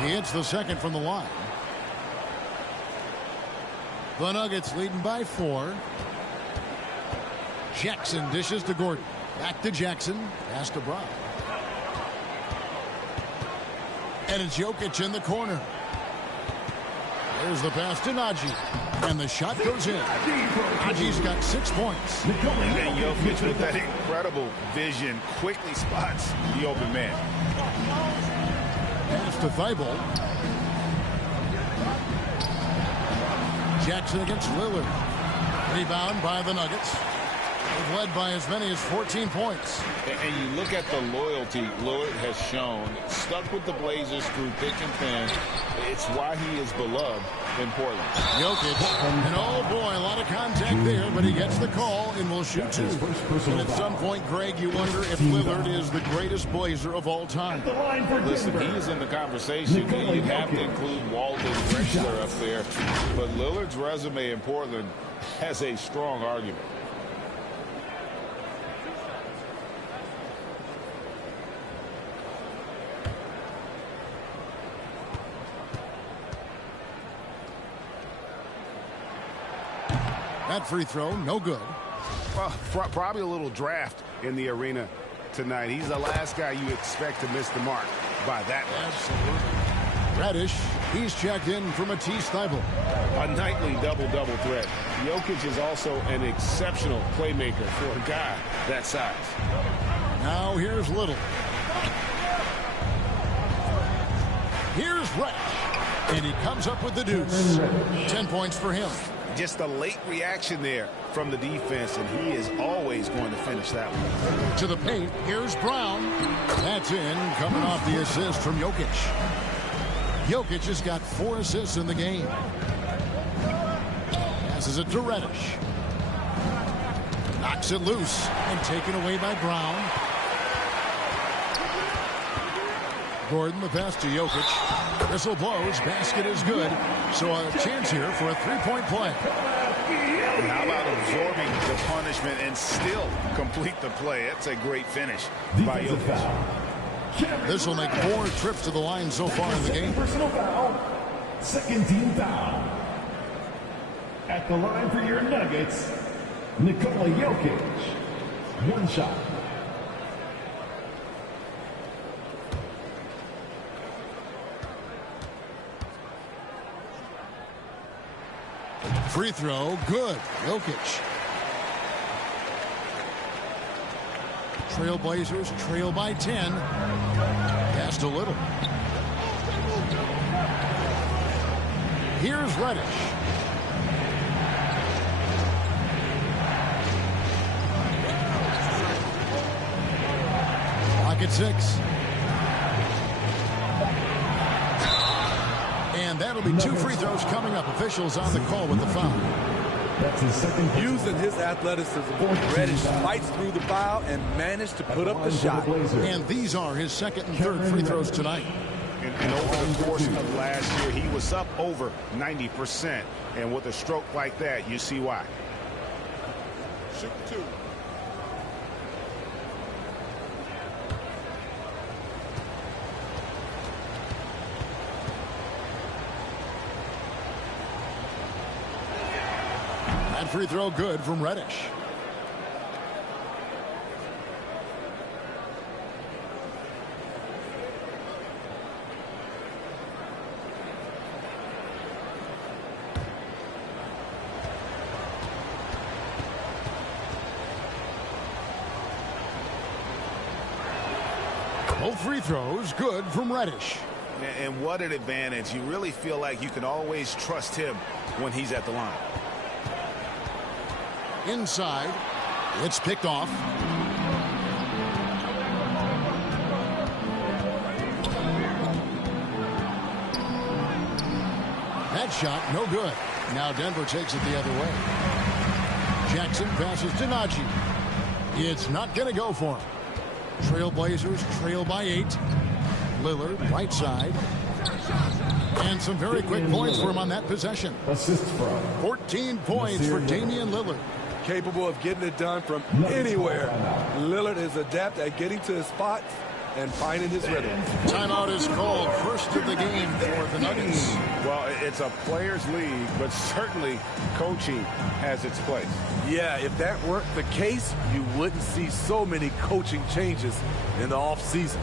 He hits the second from the line. The Nuggets leading by 4. Jackson dishes to Gordon. Back to Jackson. Pass to Brown. And it's Jokic in the corner. There's the pass to Naji. And the shot goes in. Naji's got 6 points. And Jokic with that incredible vision quickly spots the open man. Pass to Thybulle. Jackson against Lillard. Rebound by the Nuggets. They've led by as many as 14 points. And you look at the loyalty Lillard has shown, stuck with the Blazers through thick and thin. It's why he is beloved in Portland. Jokic, and oh boy, a lot of contact there, but he gets the call and will shoot two. And at some point, Greg, you wonder if Lillard is the greatest Blazer of all time. Listen, he is in the conversation. You'd have to include Walton Drexler up there. But Lillard's resume in Portland has a strong argument. That free throw, no good. Well, probably a little draft in the arena tonight. He's the last guy you expect to miss the mark by that much. Absolutely. Reddish, he's checked in from Matisse Thybulle. A nightly double-double threat. Jokic is also an exceptional playmaker for a guy that size. Now here's Little. Here's Reddish. And he comes up with the deuce. 10 points for him. Just a late reaction there from the defense, and he is always going to finish that one. To the paint, here's Brown. That's in, coming off the assist from Jokic. Jokic has got 4 assists in the game. Passes it to Reddish. Knocks it loose and taken away by Brown. Gordon, the pass to Jokic. Whistle blows. Basket is good. So a chance here for a three-point play. And how about absorbing the punishment and still complete the play? That's a great finish by Jokic. This will make 4 trips to the line so far in the game. Personal foul. Second team foul. At the line for your Nuggets, Nikola Jokic. 1 shot. Free throw, good. Jokic. Trailblazers trail by 10. Pass to Little. Here's Reddish. Clock at 6. And that'll be 2 free throws coming up. Officials on the call with the foul. That's his second. Using his athleticism, Reddish fights through the foul and managed to put up the shot. And these are his second and third free throws tonight. And over the course of last year, he was up over 90%. And with a stroke like that, you see why. Shoot 2. That free throw good from Reddish. Both free throws good from Reddish. And what an advantage. You really feel like you can always trust him when he's at the line. Inside, it's picked off. That shot, no good. Now Denver takes it the other way. Jackson passes to Najee. It's not going to go for him. Trailblazers trail by 8. Lillard, right side. And some very quick points for him on that possession. Assist from 14 points for Damian Lillard. Capable of getting it done from anywhere. Lillard is adept at getting to his spots and finding his rhythm. Timeout is called. First of the game for the Nuggets. Well, it's a players' league, but certainly coaching has its place. Yeah, if that weren't the case, you wouldn't see so many coaching changes in the offseason.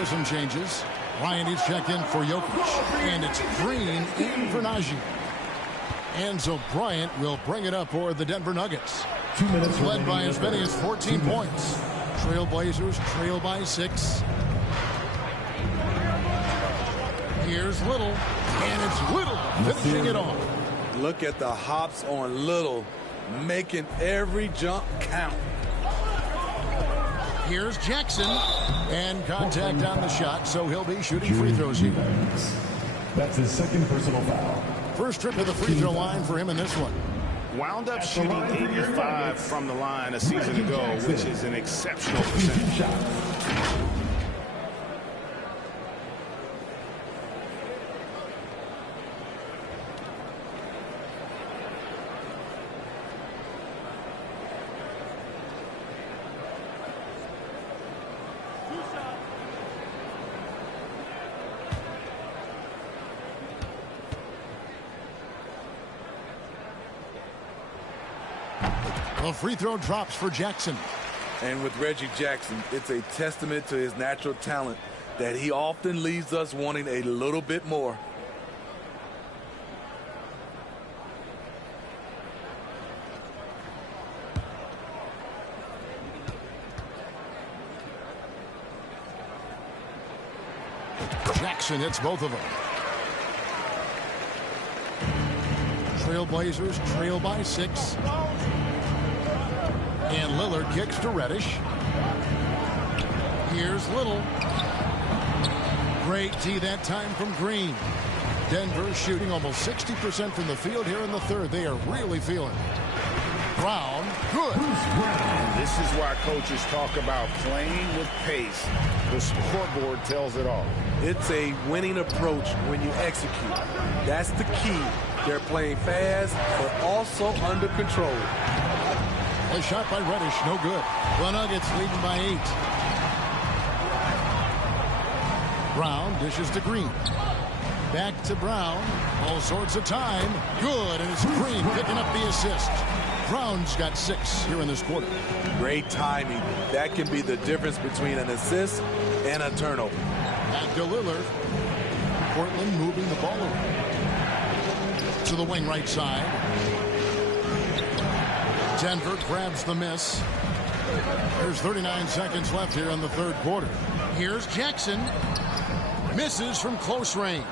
for some changes. Ryan is checked in for Jokic. And it's Green in for Najee. And so Bryant will bring it up for the Denver Nuggets. 2 minutes led by as many as 14 points. Trailblazers trail by 6. Here's Little, and it's Little finishing it off. Look at the hops on Little, making every jump count. Here's Jackson, and contact on the shot, so he'll be shooting free throws here. That's his second personal foul. First trip to the free throw line for him in this one. Wound up shooting 85 from the line a season ago, which is an exceptional percentage. The free throw drops for Jackson. And with Reggie Jackson, it's a testament to his natural talent that he often leaves us wanting a little bit more. Jackson hits both of them. Trailblazers trail by 6. And Lillard kicks to Reddish. Here's Little. Great D that time from Green. Denver shooting almost 60% from the field here in the third. They are really feeling it. Brown, good. This is why coaches talk about playing with pace. The scoreboard tells it all. It's a winning approach when you execute. That's the key. They're playing fast, but also under control. A shot by Reddish, no good. The Nuggets leading by 8. Brown dishes to Green. Back to Brown. All sorts of time. Good, and it's Green picking up the assist. Brown's got 6 here in this quarter. Great timing. That can be the difference between an assist and a turnover. Back to Lillard. Portland moving the ball over to the wing right side. Denver grabs the miss. There's 39 seconds left here in the third quarter. Here's Jackson. Misses from close range.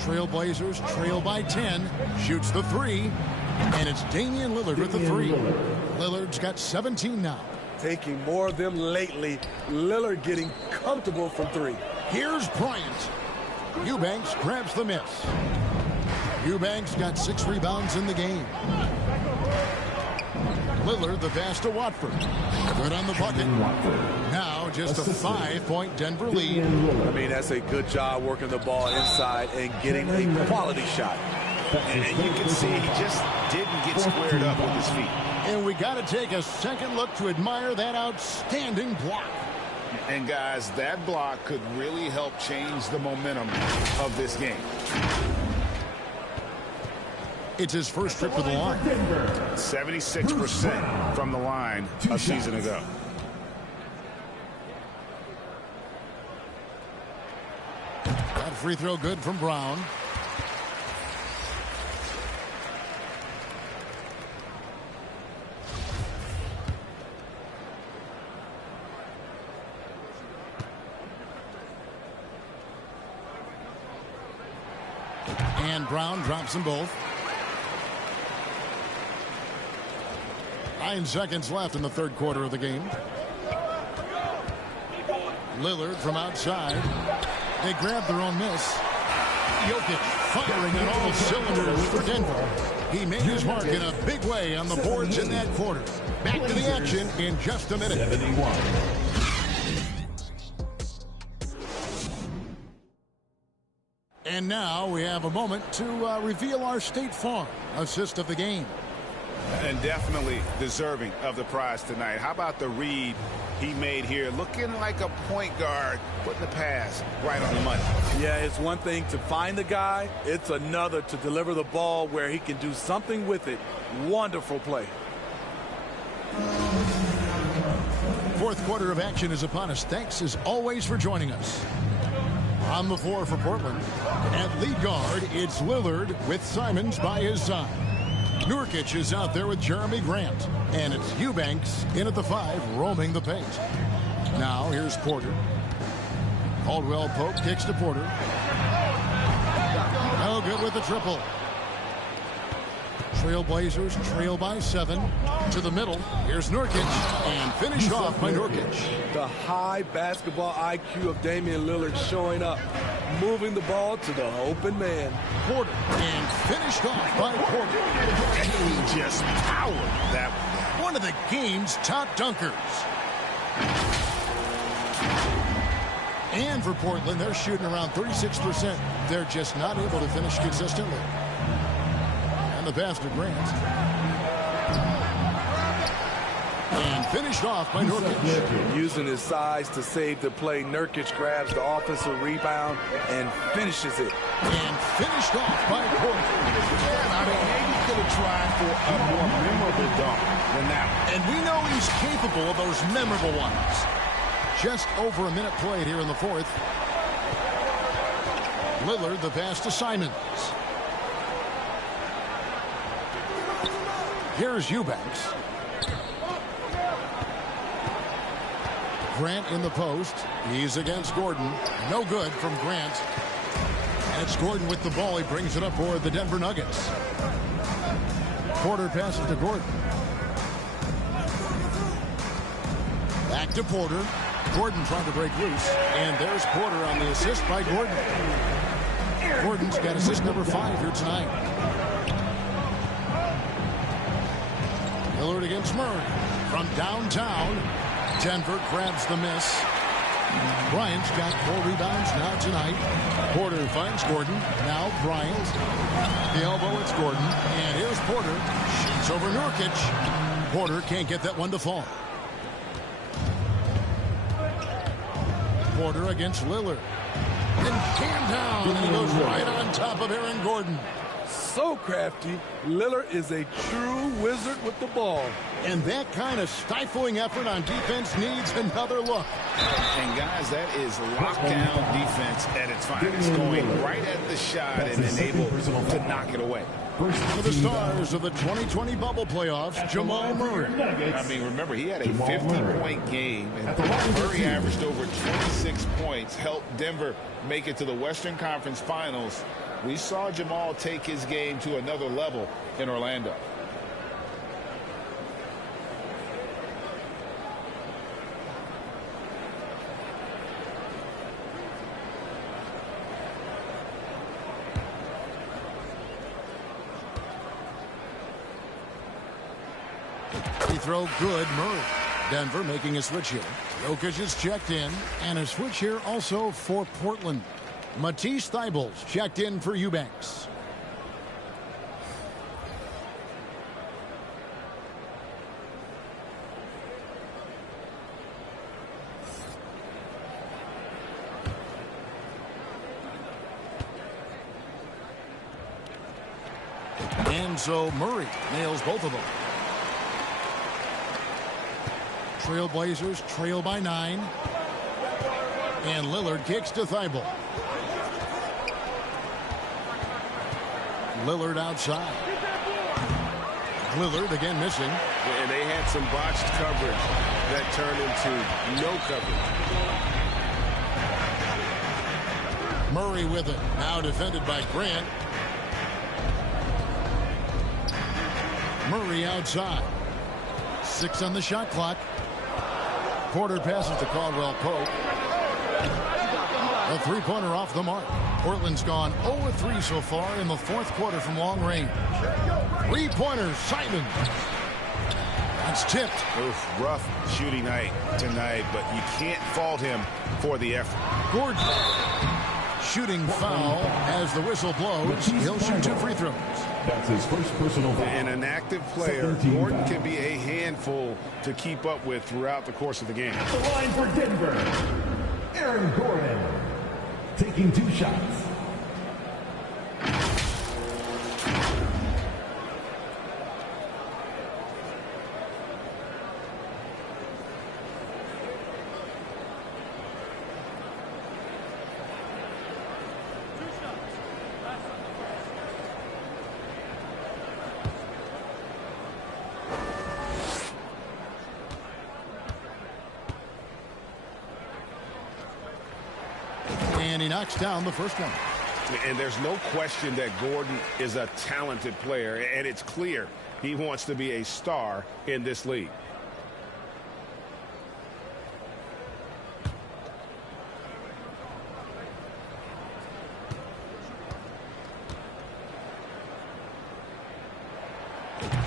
Trailblazers trail by 10. Shoots the 3. And it's Damian Lillard with the 3. Lillard's got 17 now. Taking more of them lately. Lillard getting comfortable from 3. Here's Bryant. Eubanks grabs the miss. Eubanks got 6 rebounds in the game. Lillard the pass to Watford. Good on the bucket. Now just a 5-point Denver lead. I mean, that's a good job working the ball inside and getting a quality shot. And you can see he just didn't get squared up with his feet. And we got to take a second look to admire that outstanding block. And guys, that block could really help change the momentum of this game. It's his first trip to the line. 76% from the line a season ago. That free throw good from Brown. And Brown drops them both. 9 seconds left in the third quarter of the game. Lillard from outside. They grab their own miss. Jokic firing on all cylinders for Denver. He made his mark in a big way on the boards in that quarter. Back to the action in just a minute. 71. And now we have a moment to reveal our State Farm assist of the game. And definitely deserving of the prize tonight. How about the read he made here? Looking like a point guard, putting the pass right on the money. Yeah, it's one thing to find the guy. It's another to deliver the ball where he can do something with it. Wonderful play. fourth quarter of action is upon us. Thanks, as always, for joining us. On the floor for Portland, at lead guard, it's Lillard with Simons by his side. Nurkic is out there with Jeremy Grant. And it's Eubanks in at the 5, roaming the paint. Now, here's Porter. Caldwell Pope kicks to Porter. No good with the triple. Trailblazers trail by 7. To the middle. Here's Nurkic. And finished off by Nurkic. The high basketball IQ of Damian Lillard showing up. Moving the ball to the open man. Porter. And finished off by Porter. He just powered that one of the game's top dunkers. And for Portland, they're shooting around 36%. They're just not able to finish consistently. And the pass to Grant. And finished off by Nurkic. Using his size to save the play, Nurkic grabs the offensive rebound and finishes it. And finished off by Porter. I mean, maybe could have tried for a more memorable dunk than that one. And we know he's capable of those memorable ones. Just over a minute played here in the fourth. Lillard, the pass to Simons. Here's Eubanks. Grant in the post. He's against Gordon. No good from Grant. And it's Gordon with the ball. He brings it up for the Denver Nuggets. Porter passes to Gordon. Back to Porter. Gordon trying to break loose. And there's Porter on the assist by Gordon. Gordon's got assist number 5 here tonight. Lillard against Murray. From downtown, Denver grabs the miss. Bryant's got 4 rebounds now tonight. Porter finds Gordon. Now Bryant. The elbow, it's Gordon. And here's Porter. Shoots over Nurkic. Porter can't get that one to fall. Porter against Lillard. And jammed down. And he goes right on top of Aaron Gordon. So crafty. Lillard is a true wizard with the ball. And that kind of stifling effort on defense needs another look. And guys, that is lockdown defense at its finest. Going right at the shot and then able to knock it away. For the stars of the 2020 bubble playoffs, Jamal Murray. I mean, remember, he had a 50-point game, and Murray averaged over 26 points, helped Denver make it to the Western Conference Finals. We saw Jamal take his game to another level in Orlando. Free throw good, Murray. Denver making a switch here. Jokic is checked in, and a switch here also for Portland. Matisse Thybulle's checked in for Eubanks. And so Murray nails both of them. Trailblazers trail by 9. And Lillard kicks to Thibault. Lillard outside. Lillard again missing. And they had some botched coverage that turned into no coverage. Murray with it. Now defended by Grant. Murray outside. 6 on the shot clock. Porter passes to Caldwell Pope. A three-pointer off the mark. Portland's gone 0-3 so far in the fourth quarter from long range. Three-pointer, Simon. That's tipped. Oof, rough shooting night tonight, but you can't fault him for the effort. Gordon. Shooting foul as the whistle blows. He'll shoot 2 free throws. That's his first personal foul. And an active player, Gordon can be a handful to keep up with throughout the course of the game. The line for Denver, Aaron Gordon, taking 2 shots. knocks down the first one. And there's no question that Gordon is a talented player, and it's clear he wants to be a star in this league.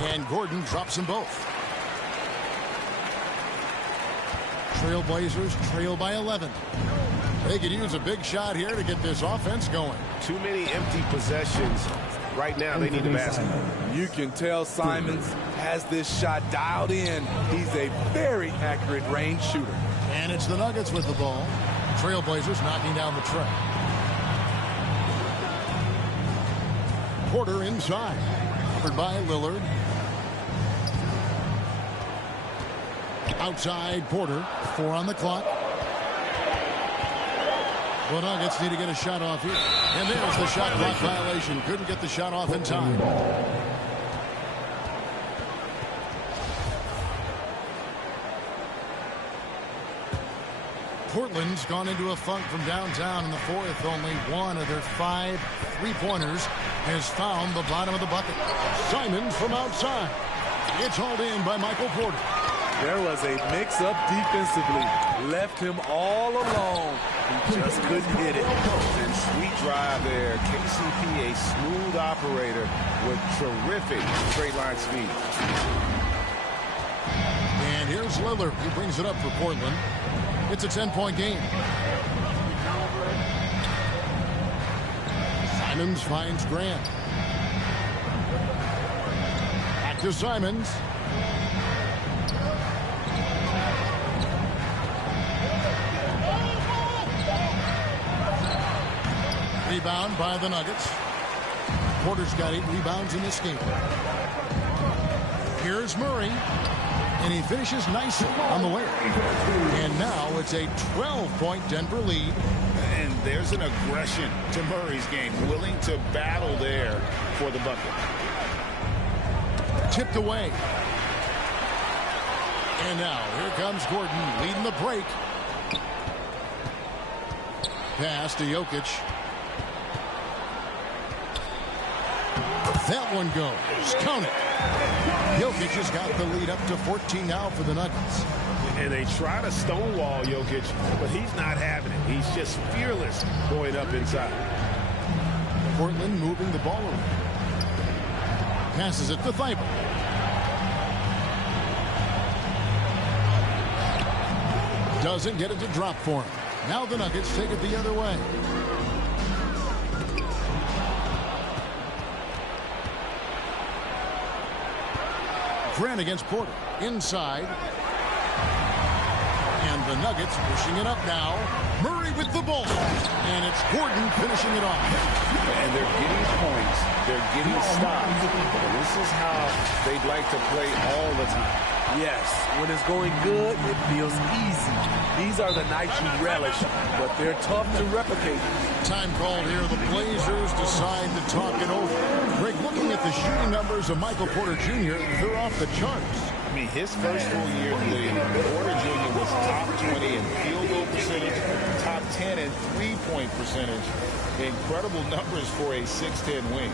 And Gordon drops them both. Trailblazers trail by 11. They could use a big shot here to get this offense going. Too many empty possessions. Right now, they need the basket. You can tell Simons has this shot dialed in. He's a very accurate range shooter. And it's the Nuggets with the ball. Trailblazers knocking down the tray. Porter inside. Covered by Lillard. Outside Porter. 4 on the clock. The Nuggets need to get a shot off here. And there's the shot clock violation. Couldn't get the shot off in time. Portland's gone into a funk from downtown in the fourth. Only one of their 5 3-pointers has found the bottom of the bucket. Simons from outside. It's hauled in by Michael Porter. There was a mix-up defensively. Left him all alone. He just couldn't hit it. And sweet drive there. KCP, a smooth operator with terrific straight-line speed. And here's Lillard. He brings it up for Portland. It's a 10-point game. Simons finds Grant. Back to Simons. Rebound by the Nuggets. Porter's got 8 rebounds in this game. Here's Murray. And he finishes nicely on the way. And now it's a 12-point Denver lead. And there's an aggression to Murray's game. Willing to battle there for the bucket. Tipped away. And now here comes Gordon leading the break. Pass to Jokic. That one goes. Count it. Jokic has got the lead up to 14 now for the Nuggets. And they try to stonewall Jokic, but he's not having it. He's just fearless going up inside. Portland moving the ball around. Passes it to Thibault. Doesn't get it to drop for him. Now the Nuggets take it the other way. Grant against Porter. Inside. And the Nuggets pushing it up now. Murray with the ball. And it's Gordon finishing it off. And they're getting points. They're getting stops. This is how they'd like to play all the time. Yes, when it's going good, it feels easy. These are the nights you relish, but they're tough to replicate. Time called here. The Blazers decide to talk it over. Greg, looking at the shooting numbers of Michael Porter Jr., they're off the charts. I mean, his first full year in the league, Porter Jr. was top 20 in field goal percentage, top 10 in three-point percentage. Incredible numbers for a 6'10" wing.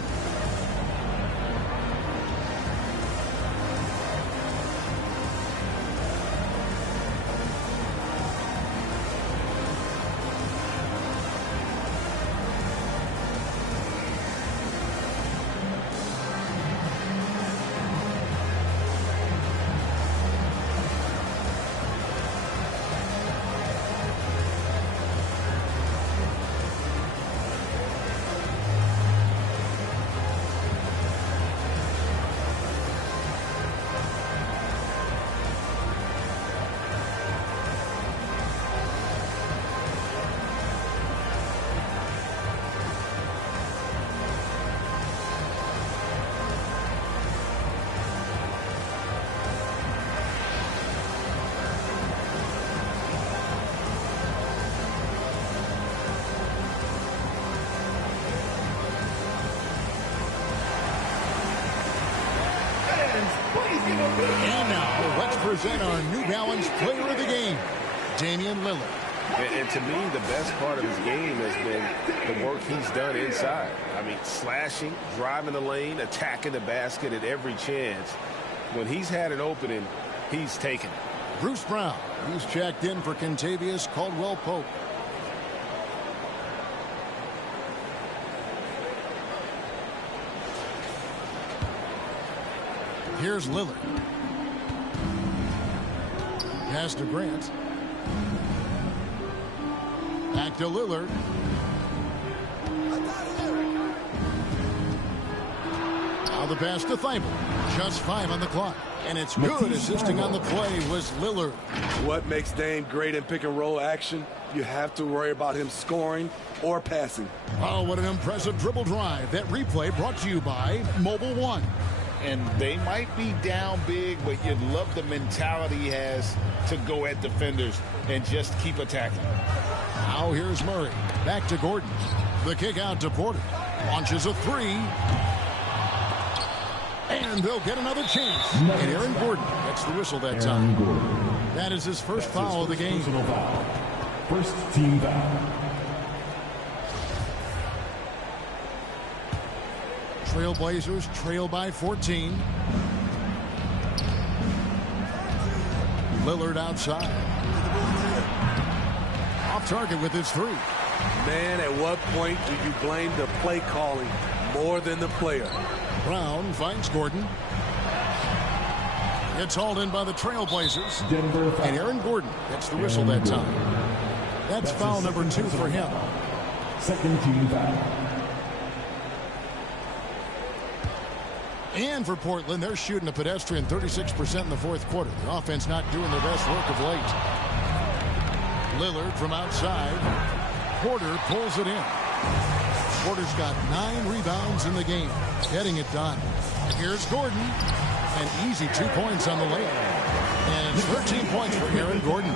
And now, let's present our New Balance player of the game, Damian Lillard. And to me, the best part of his game has been the work he's done inside. I mean, slashing, driving the lane, attacking the basket at every chance. When he's had an opening, he's taken it. Bruce Brown, he's checked in for Kentavious Caldwell-Pope. Here's Lillard. Pass to Grant. Back to Lillard. Now the pass to Thibault. Just 5 on the clock. And it's good. Assisting on the play was Lillard. What makes Dame great in pick and roll action? You have to worry about him scoring or passing. Oh, what an impressive dribble drive. That replay brought to you by Mobile One. And they might be down big, but you love the mentality he has to go at defenders and just keep attacking. Now here's Murray. Back to Gordon. The kick out to Porter. Launches a 3. And they'll get another chance. And Aaron Gordon gets the whistle that time. That is his first foul of the game. First team foul. Trailblazers trail by 14. Lillard outside. Off target with his 3. Man, at what point do you blame the play calling more than the player? Brown finds Gordon. It's hauled in by the Trailblazers. And Aaron Gordon gets the whistle that time. That's foul number 2 for him. Second team foul. And for Portland, they're shooting a pedestrian 36% in the fourth quarter. The offense not doing their best work of late. Lillard from outside. Porter pulls it in. Porter's got 9 rebounds in the game, getting it done. Here's Gordon. An easy 2 points on the layup. And it's 13 points for Aaron Gordon.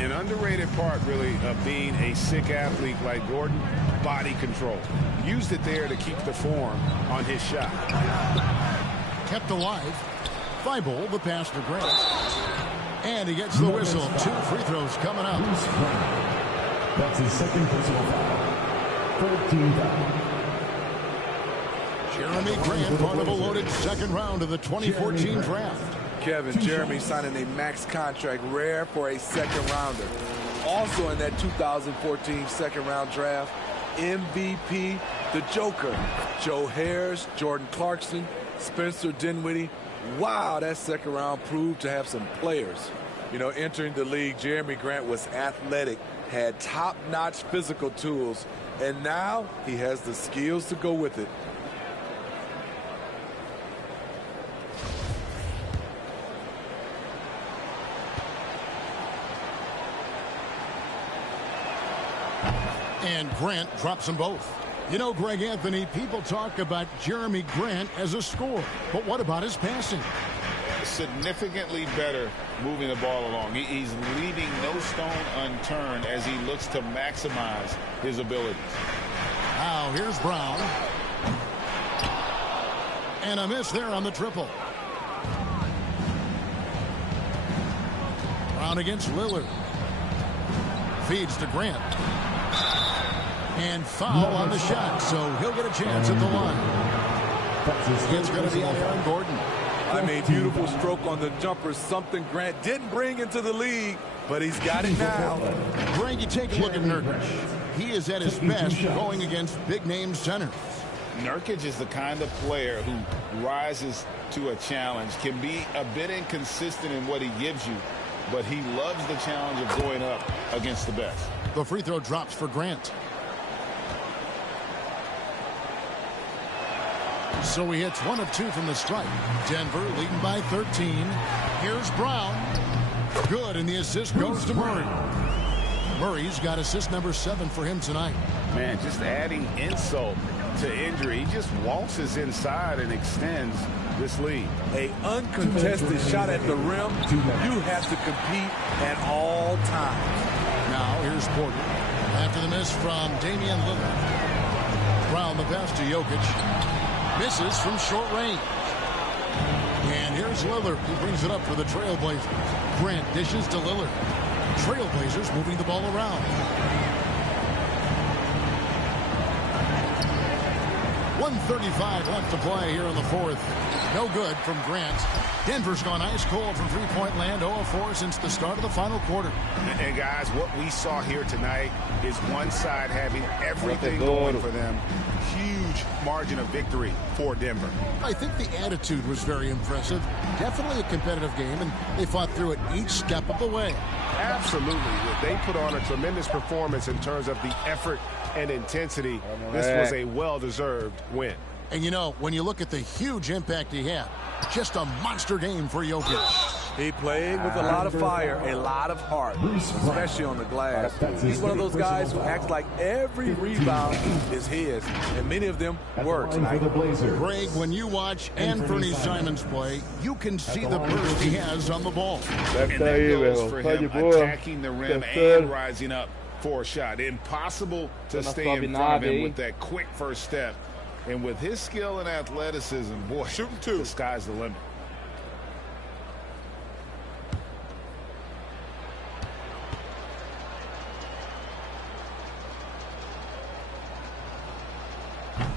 An underrated part, really, of being a sick athlete like Gordon, body control. Used it there to keep the form on his shot. Kept alive. Thibault, the pass to Grant. And he gets the whistle. 2 free throws coming up. That's his second personal foul. Third team foul. Jeremy Grant, part of a loaded second round of the 2014 draft. Kevin, Jeremy signing a max contract, rare for a second rounder. Also in that 2014 second round draft, MVP, the Joker, Joe Harris, Jordan Clarkson, Spencer Dinwiddie. Wow, that second round proved to have some players. You know, entering the league, Jeremy Grant was athletic, had top-notch physical tools, and now he has the skills to go with it. And Grant drops them both. You know, Greg Anthony, people talk about Jeremy Grant as a scorer, but what about his passing? Significantly better moving the ball along. He's leaving no stone unturned as he looks to maximize his abilities. Now here's Brown. And a miss there on the triple. Brown against Lillard. Feeds to Grant. And foul on the shot, so he'll get a chance at the line. It's going to be on Aaron Gordon. I mean, beautiful stroke on the jumper, something Grant didn't bring into the league, but he's got it now. Greg, you take a look at Nurkic. He is at his best going against big-name centers. Nurkic is the kind of player who rises to a challenge, can be a bit inconsistent in what he gives you, but he loves the challenge of going up against the best. The free throw drops for Grant. So he hits 1 of 2 from the stripe. Denver leading by 13. Here's Brown. Good, and the assist goes to Murray. Murray's got assist number 7 for him tonight. Man, just adding insult to injury. He just waltzes inside and extends this lead. A uncontested shot at the rim. You have to compete at all times. Now here's Porter. After the miss from Damian Lillard. Brown the pass to Jokic. Misses from short range. And here's Lillard, who brings it up for the Trailblazers. Grant dishes to Lillard. Trailblazers moving the ball around. 1:35 left to play here in the fourth. No good from Grant. Denver's gone ice cold from three-point land, 0-4 since the start of the final quarter. And guys, what we saw here tonight is one side having everything going for them. Huge margin of victory for Denver. I think the attitude was very impressive. Definitely a competitive game, and they fought through it each step of the way. Absolutely. They put on a tremendous performance in terms of the effort and intensity. This was a well-deserved win. And you know, when you look at the huge impact he had, just a monster game for Jokic. He played with a lot of fire, a lot of heart, especially on the glass. He's one of those guys who acts like every rebound is his, and many of them were tonight. Greg, when you watch Anthony Simons play, you can see the burst he has on the ball. And that goes for him attacking the rim and rising up for a shot. Impossible to stay in front of him with that quick first step. And with his skill and athleticism, boy, shooting two, the sky's the limit.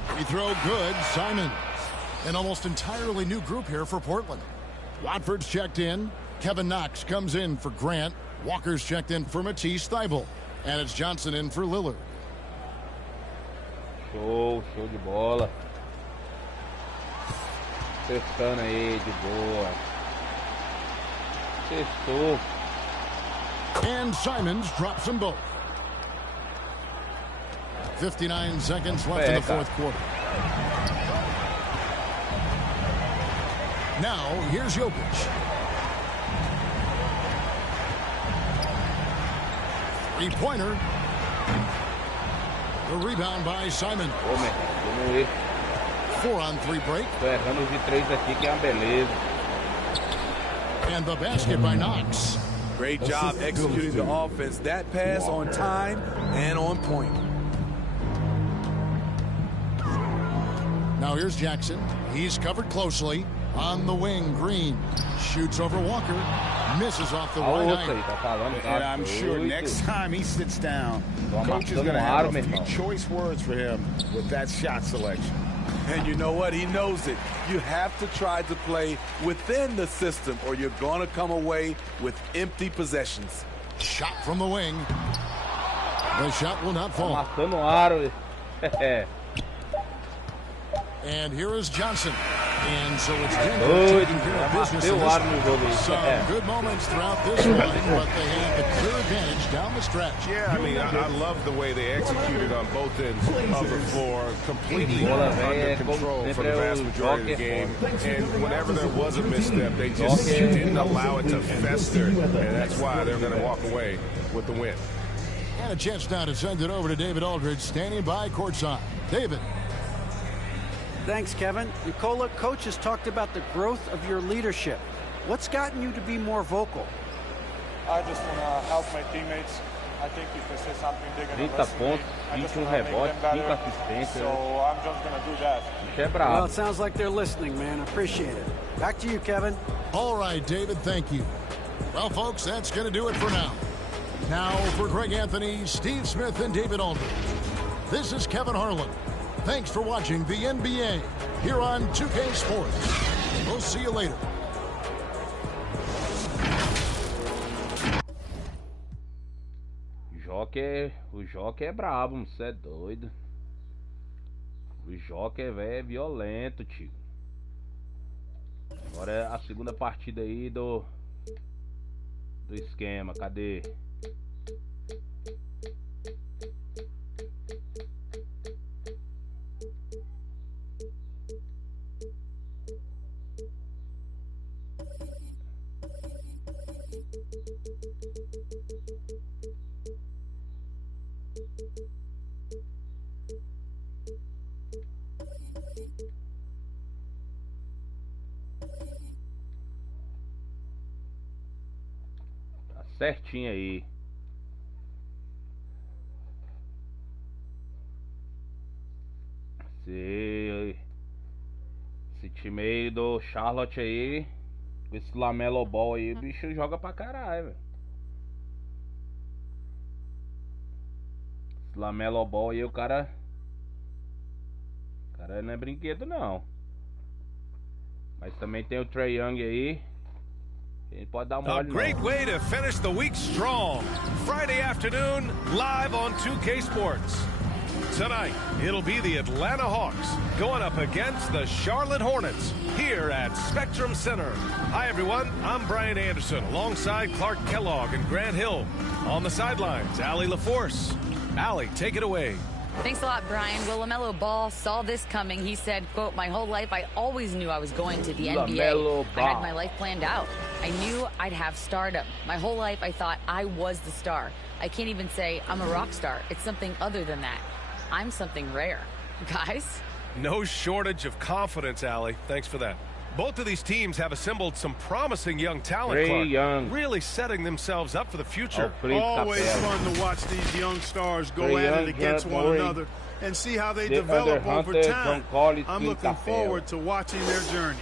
Free throw good, Simons. An almost entirely new group here for Portland. Watford's checked in. Kevin Knox comes in for Grant. Walker's checked in for Matisse Thybulle. And it's Johnson in for Lillard. Show de bola. Testando aí, de boa. Testou. And Simons drops them both. 59 seconds left in the fourth quarter. Now, here's Jokic. Three-pointer. The rebound by Simon. 4-on-3 break. Tô errando de três aqui que é uma beleza. And the basket by Knox. Great job executing the offense. That pass on time and on point. Now here's Jackson. He's covered closely. On the wing, Green shoots over Walker. Misses off the right eye. And I'm sure next time he sits down, coach is going to have a few choice words for him with that shot selection. And you know what? He knows it. You have to try to play within the system or you're going to come away with empty possessions. Shot from the wing. The shot will not fall. Matando o aro. And here is Johnson. And so it's Denver taking care of business in this. Some good moments throughout this run, but they have the clear advantage down the stretch. Yeah, I mean, I love the way they executed on both ends of the floor. Completely under control for the vast majority of the game. And whenever there was a misstep, they just didn't allow it to fester. And that's why they're going to walk away with the win. And a chance now to send it over to David Aldridge, standing by courtside. David. Thanks, Kevin. Nicola, coach has talked about the growth of your leadership. What's gotten you to be more vocal? I just want to help my teammates. I think if they say something, they're going to 30 pontos, 21 rebotes, 5 assistências. So I'm just going to do that. Well, it sounds like they're listening, man. Appreciate it. Back to you, Kevin. All right, David, thank you. Well, folks, that's going to do it for now. Now, for Greg Anthony, Steve Smith, and David Aldridge, this is Kevin Harlan. Thanks for watching the NBA here on 2K Sports. We'll see you later. O Joca é brabo, você é doido. O Joca é violento, tio. Agora é a segunda partida aí do esquema. Cadê? Certinho aí. Esse time aí do Charlotte aí, com esse Lamelo Ball aí, o bicho joga pra caralho, velho. Lamelo Ball aí, o cara não é brinquedo não. Mas também tem o Trae Young aí. Ele pode dar uma A great way to finish the week strong. Friday afternoon, live on 2K Sports. Tonight, it'll be the Atlanta Hawks going up against the Charlotte Hornets here at Spectrum Center. Hi, everyone. I'm Brian Anderson alongside Clark Kellogg and Grant Hill. On the sidelines, Allie LaForce. Allie, take it away. Thanks a lot, Brian. Well, LaMelo Ball saw this coming. He said, quote, "My whole life, I always knew I was going to the NBA. I had my life planned out. I knew I'd have stardom. My whole life, I thought I was the star. I can't even say I'm a rock star. It's something other than that. I'm something rare." Guys? No shortage of confidence, Allie. Thanks for that. Both of these teams have assembled some promising young talent, Clark, really setting themselves up for the future. Always fun to watch these young stars go at it against one another and see how they develop over time. I'm looking forward to watching their journeys.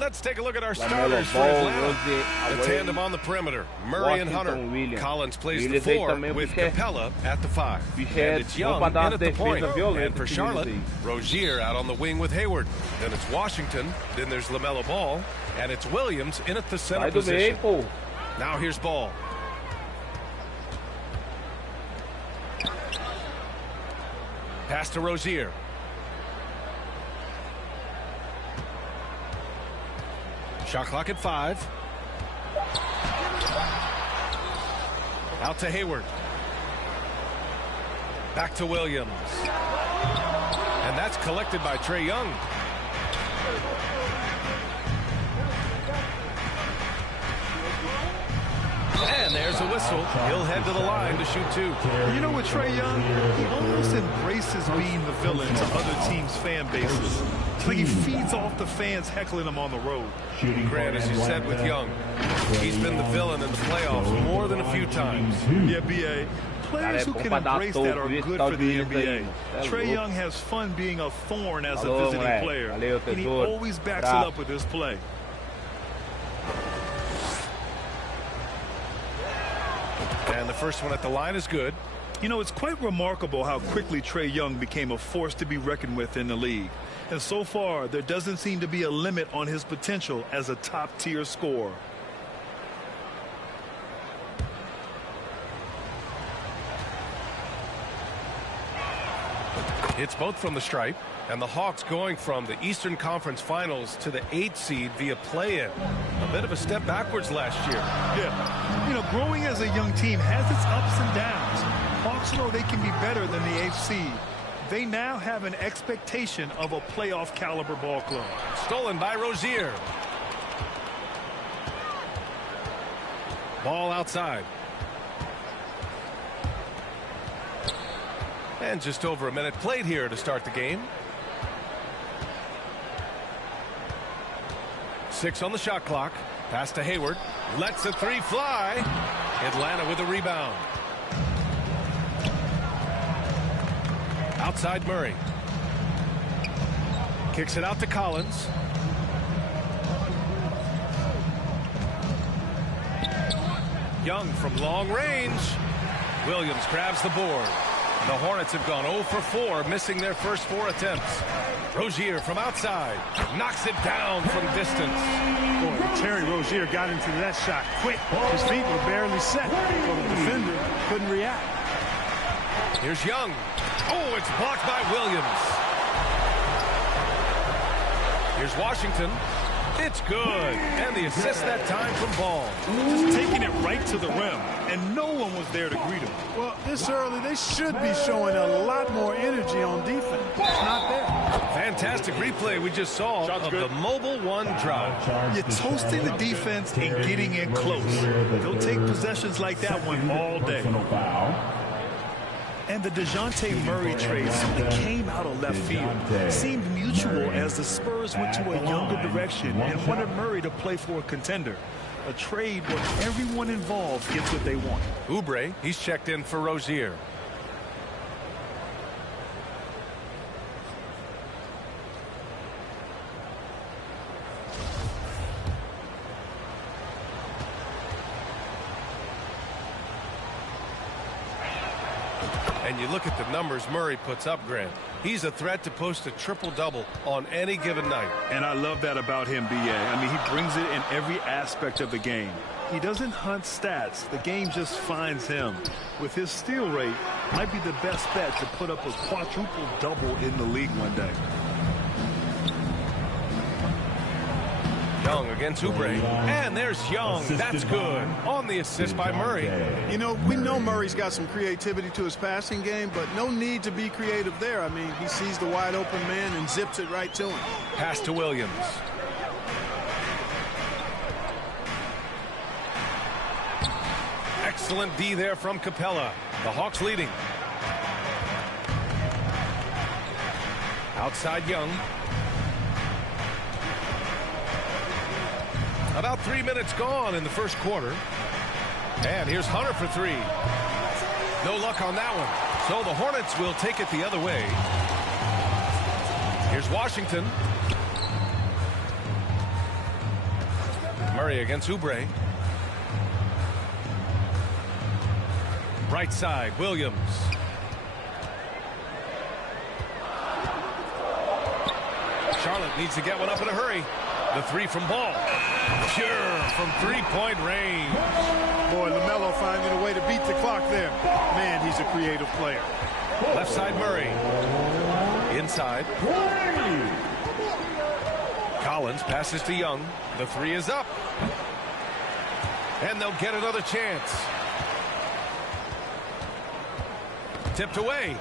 Let's take a look at our starters for Atlanta. The tandem on the perimeter, Murray and Hunter. Collins plays the 4 with Capella at the 5. And it's Young in at the point. And for Charlotte, Rozier out on the wing with Hayward. Then it's Washington. Then there's LaMelo Ball. And it's Williams in at the center position. Now here's Ball. Pass to Rozier. Shot clock at 5. Out to Hayward. Back to Williams. And that's collected by Trae Young. And there's a whistle. He'll head to the line to shoot 2. You know what, Trae Young? He almost embraces being the villain to other teams' fan bases. It's like he feeds off the fans heckling him on the road. Grant, as you said with Young, he's been the villain in the playoffs more than a few times. Yeah, B.A. Players who can embrace that are good for the NBA. Trae Young has fun being a thorn as a visiting player, and he always backs it up with his play. And the first one at the line is good. You know, it's quite remarkable how quickly Trae Young became a force to be reckoned with in the league. And so far, there doesn't seem to be a limit on his potential as a top-tier scorer. It's both from the stripe, and the Hawks going from the Eastern Conference Finals to the 8th seed via play-in. A bit of a step backwards last year. Yeah. You know, growing as a young team has its ups and downs. Hawks know they can be better than the 8th seed. They now have an expectation of a playoff caliber ball club. Stolen by Rozier. Ball outside. And just over a minute played here to start the game. 6 on the shot clock. Pass to Hayward. Lets the 3 fly. Atlanta with a rebound. Outside Murray. Kicks it out to Collins. Young from long range. Williams grabs the board. The Hornets have gone 0 for 4, missing their first 4 attempts. Rozier from outside. Knocks it down from distance. Boy, Terry Rozier got into that shot quick. His feet were barely set, so the defender couldn't react. Here's Young. Oh, it's blocked by Williams. Here's Washington. It's good. And the assist that time from Ball. Just taking it right to the rim, and no one was there to greet him. Well, this early, they should be showing a lot more energy on defense. It's not there. Fantastic replay we just saw of the Mobile 1 drive. You're toasting the defense and getting in close. They'll take possessions like that one all day. And the DeJounte Murray trade simply came out of left field. Seemed mutual as the Spurs went to a younger direction and wanted Murray to play for a contender. A trade where everyone involved gets what they want. Oubre, he's checked in for Rozier. And And you look at the numbers Murray puts up, Grant. He's a threat to post a triple-double on any given night. And I love that about him, B.A. I mean, he brings it in every aspect of the game. He doesn't hunt stats. The game just finds him. With his steal rate, might be the best bet to put up a quadruple double in the league one day. Young against Oubre. And there's Young. That's good. On the assist by Murray. You know, we know Murray's got some creativity to his passing game, but no need to be creative there. I mean, he sees the wide open man and zips it right to him. Pass to Williams. Excellent D there from Capella. The Hawks leading. Outside Young. About 3 minutes gone in the first quarter. And here's Hunter for three. No luck on that one. So the Hornets will take it the other way. Here's Washington. Murray against Oubre. Right side, Williams. Charlotte needs to get one up in a hurry. The three from Ball. Pure from three-point range. Boy, LaMelo finding a way to beat the clock there. Man, he's a creative player. Left side, Murray. Inside. Collins passes to Young. The three is up. And they'll get another chance. Tipped away.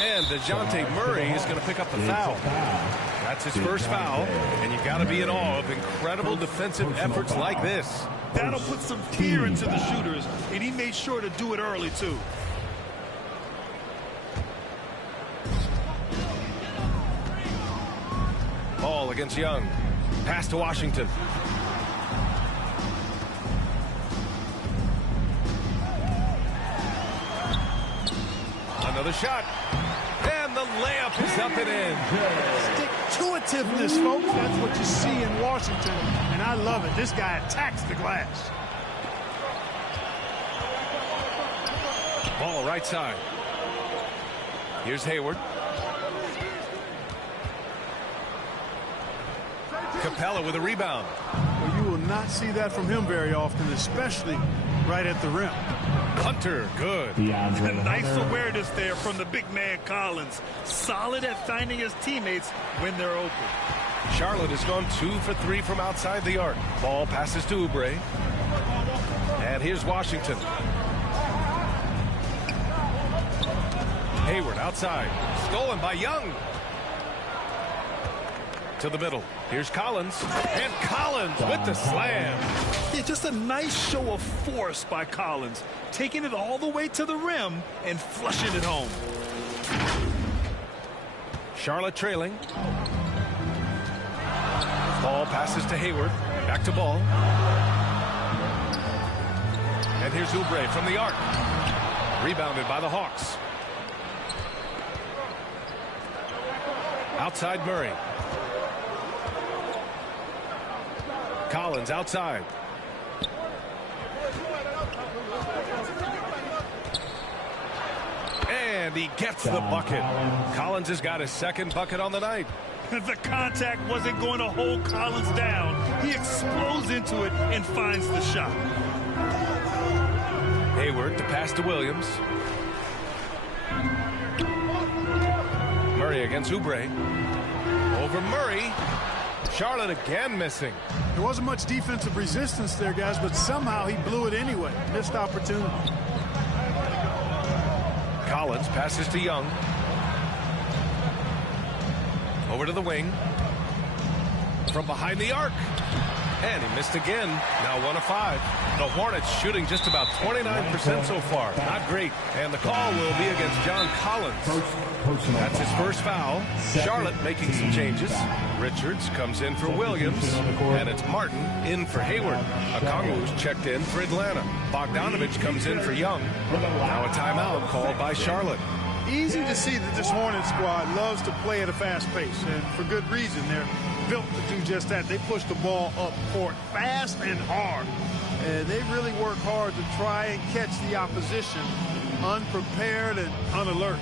And DeJounte Murray is going to pick up the foul. That's his first foul, and you got to be in awe of incredible defensive efforts like this. That'll put some fear into the shooters, and he made sure to do it early, too. Ball against Young. Pass to Washington. Another shot. And the layup is up and in. Stick-to-itiveness, folks. That's what you see in Washington, and I love it. This guy attacks the glass. Ball right side. Here's Hayward. Capella with a rebound. Well, you will not see that from him very often, especially right at the rim. Hunter, good. Nice awareness there from the big man Collins. Solid at finding his teammates when they're open. Charlotte has gone 2 for 3 from outside the arc. Ball passes to Oubre. And here's Washington. Hayward outside. Stolen by Young. To the middle. Here's Collins. And Collins with the slam. Yeah, just a nice show of force by Collins. Taking it all the way to the rim and flushing it home. Charlotte trailing. Ball passes to Hayward. Back to Ball. And here's Oubre from the arc. Rebounded by the Hawks. Outside Murray. Collins outside. And he gets the bucket. Collins has got his second bucket on the night. The contact wasn't going to hold Collins down. He explodes into it and finds the shot. Hayward to pass to Williams. Murray against Oubre. Over Murray. Charlotte again missing. There wasn't much defensive resistance there, guys, but somehow he blew it anyway. Missed opportunity. Collins passes to Young. Over to the wing. From behind the arc. And he missed again. Now 1 of 5. The Hornets shooting just about 29% so far. Not great. And the call will be against John Collins. That's his first foul. Charlotte making some changes. Richards comes in for Williams. And it's Martin in for Hayward. Okongwu's checked in for Atlanta. Bogdanovich comes in for Young. Now a timeout called by Charlotte. Easy to see that this Hornets squad loves to play at a fast pace, and for good reason. They're built to do just that. They push the ball up court fast and hard. And they really work hard to try and catch the opposition unprepared and unalert.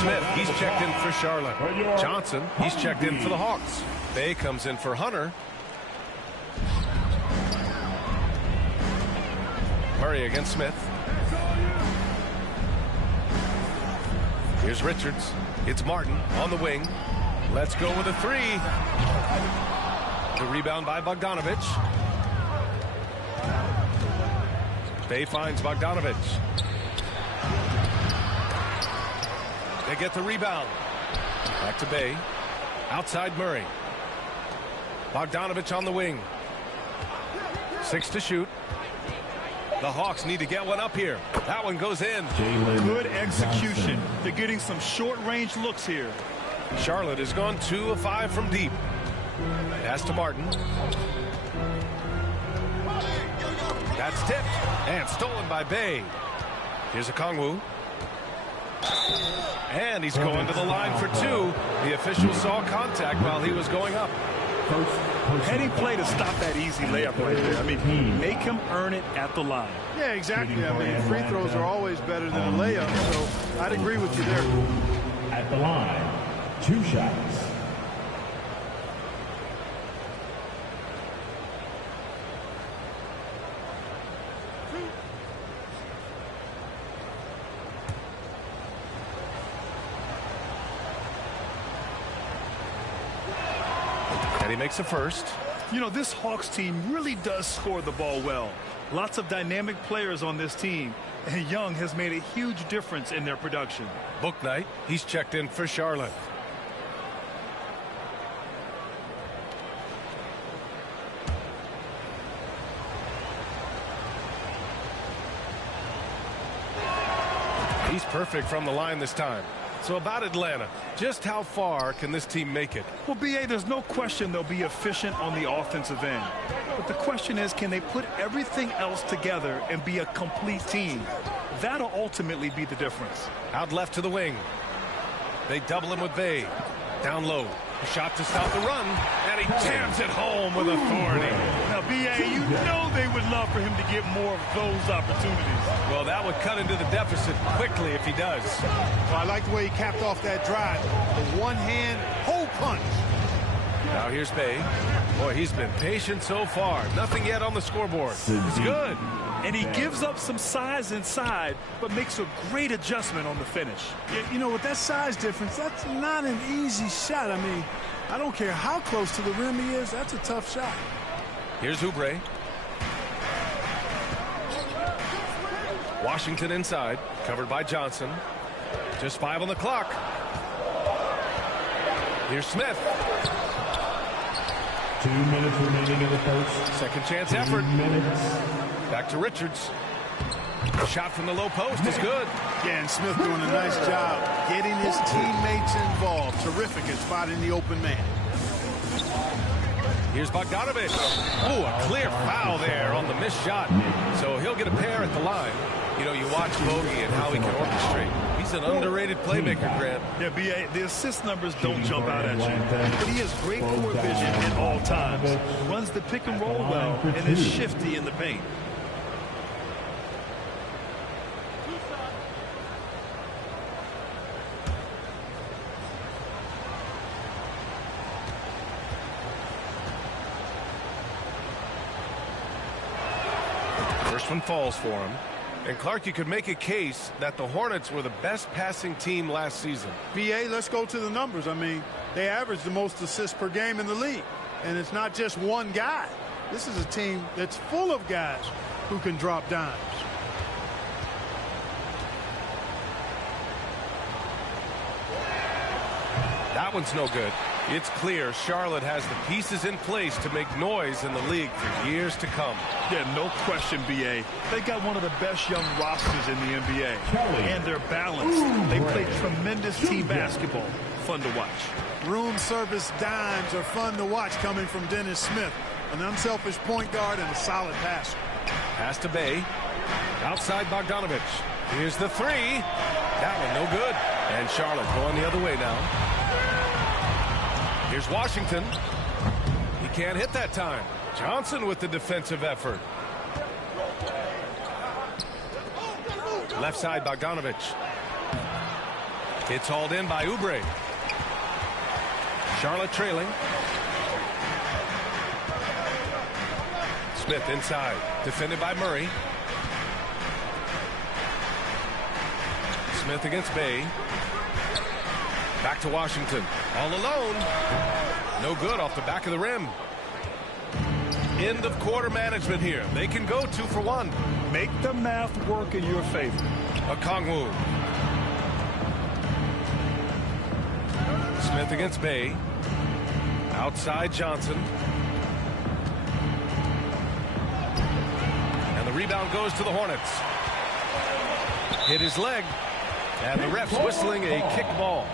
Smith, he's checked in for Charlotte. Johnson, he's checked in for the Hawks. Bay comes in for Hunter. Murray against Smith. Here's Richards. It's Martin on the wing. Let's go with a three. The rebound by Bogdanovich. Bay finds Bogdanovich. They get the rebound. Back to Bay. Outside Murray. Bogdanovich on the wing. 6 to shoot. The Hawks need to get one up here. That one goes in. Good execution. They're getting some short-range looks here. Charlotte has gone 2 of 5 from deep. Pass to Martin. That's tipped and stolen by Bay. Here's a Kongwu. And he's going to the line for 2. The official saw contact while he was going up. Heading play to stop that easy layup right there. I mean, make him earn it at the line. Yeah, exactly. I mean, free throws are always better than a layup, so I'd agree with you there. At the line, 2 shots. And he makes a first. You know, this Hawks team really does score the ball well. Lots of dynamic players on this team, and Young has made a huge difference in their production. Bouknight, he's checked in for Charlotte. He's perfect from the line this time. So about Atlanta, just how far can this team make it? Well, B.A., there's no question they'll be efficient on the offensive end. But the question is, can they put everything else together and be a complete team? That'll ultimately be the difference. Out left to the wing. They double him with Bay. Down low. A shot to stop the run. And he jams it home with authority. Now, B.A., you know they would love for him to get more of those opportunities. Well, that would cut into the deficit quickly if he does. Well, I like the way he capped off that drive. The one-hand hole punch. Now here's Bay. Boy, he's been patient so far. Nothing yet on the scoreboard. It's good. And he gives up some size inside, but makes a great adjustment on the finish. You know, with that size difference, that's not an easy shot. I mean, I don't care how close to the rim he is. That's a tough shot. Here's Oubre. Washington inside, covered by Johnson. Just 5 on the clock. Here's Smith. 2 minutes remaining in the first. Second chance effort. Back to Richards. A shot from the low post is good. Yeah, and Smith doing a nice job getting his teammates involved. Terrific at spotting the open man. Here's Bogdanovich. Ooh, a clear foul there on the missed shot. So he'll get a pair at the line. You know, you watch Bogey and how he can orchestrate. He's an underrated playmaker, Grant. Yeah, B.A., the assist numbers don't jump out at you. But he has great court vision at all times. Runs the pick and roll well and is shifty in the paint. First one falls for him. And Clark, you could make a case that the Hornets were the best passing team last season. BA, let's go to the numbers. I mean, they averaged the most assists per game in the league. And it's not just one guy. This is a team that's full of guys who can drop dimes. That one's no good. It's clear Charlotte has the pieces in place to make noise in the league for years to come. Yeah, no question, BA. They got one of the best young rosters in the NBA. And they're balanced. They play tremendous team basketball. Fun to watch. Room service dimes are fun to watch coming from Dennis Smith. An unselfish point guard and a solid passer. Pass to Bay. Outside Bogdanovich. Here's the three. That one no good. And Charlotte going the other way now. Here's Washington. He can't hit that time. Johnson with the defensive effort. Left side Bogdanovich. It's hauled in by Oubre. Charlotte trailing. Smith inside. Defended by Murray. Smith against Bay. Back to Washington. All alone. No good off the back of the rim. End of quarter management here. They can go 2 for 1. Make the math work in your favor. Okongwu. Smith against Bay. Outside Johnson. And the rebound goes to the Hornets. Hit his leg. And the ref's whistling a kick ball.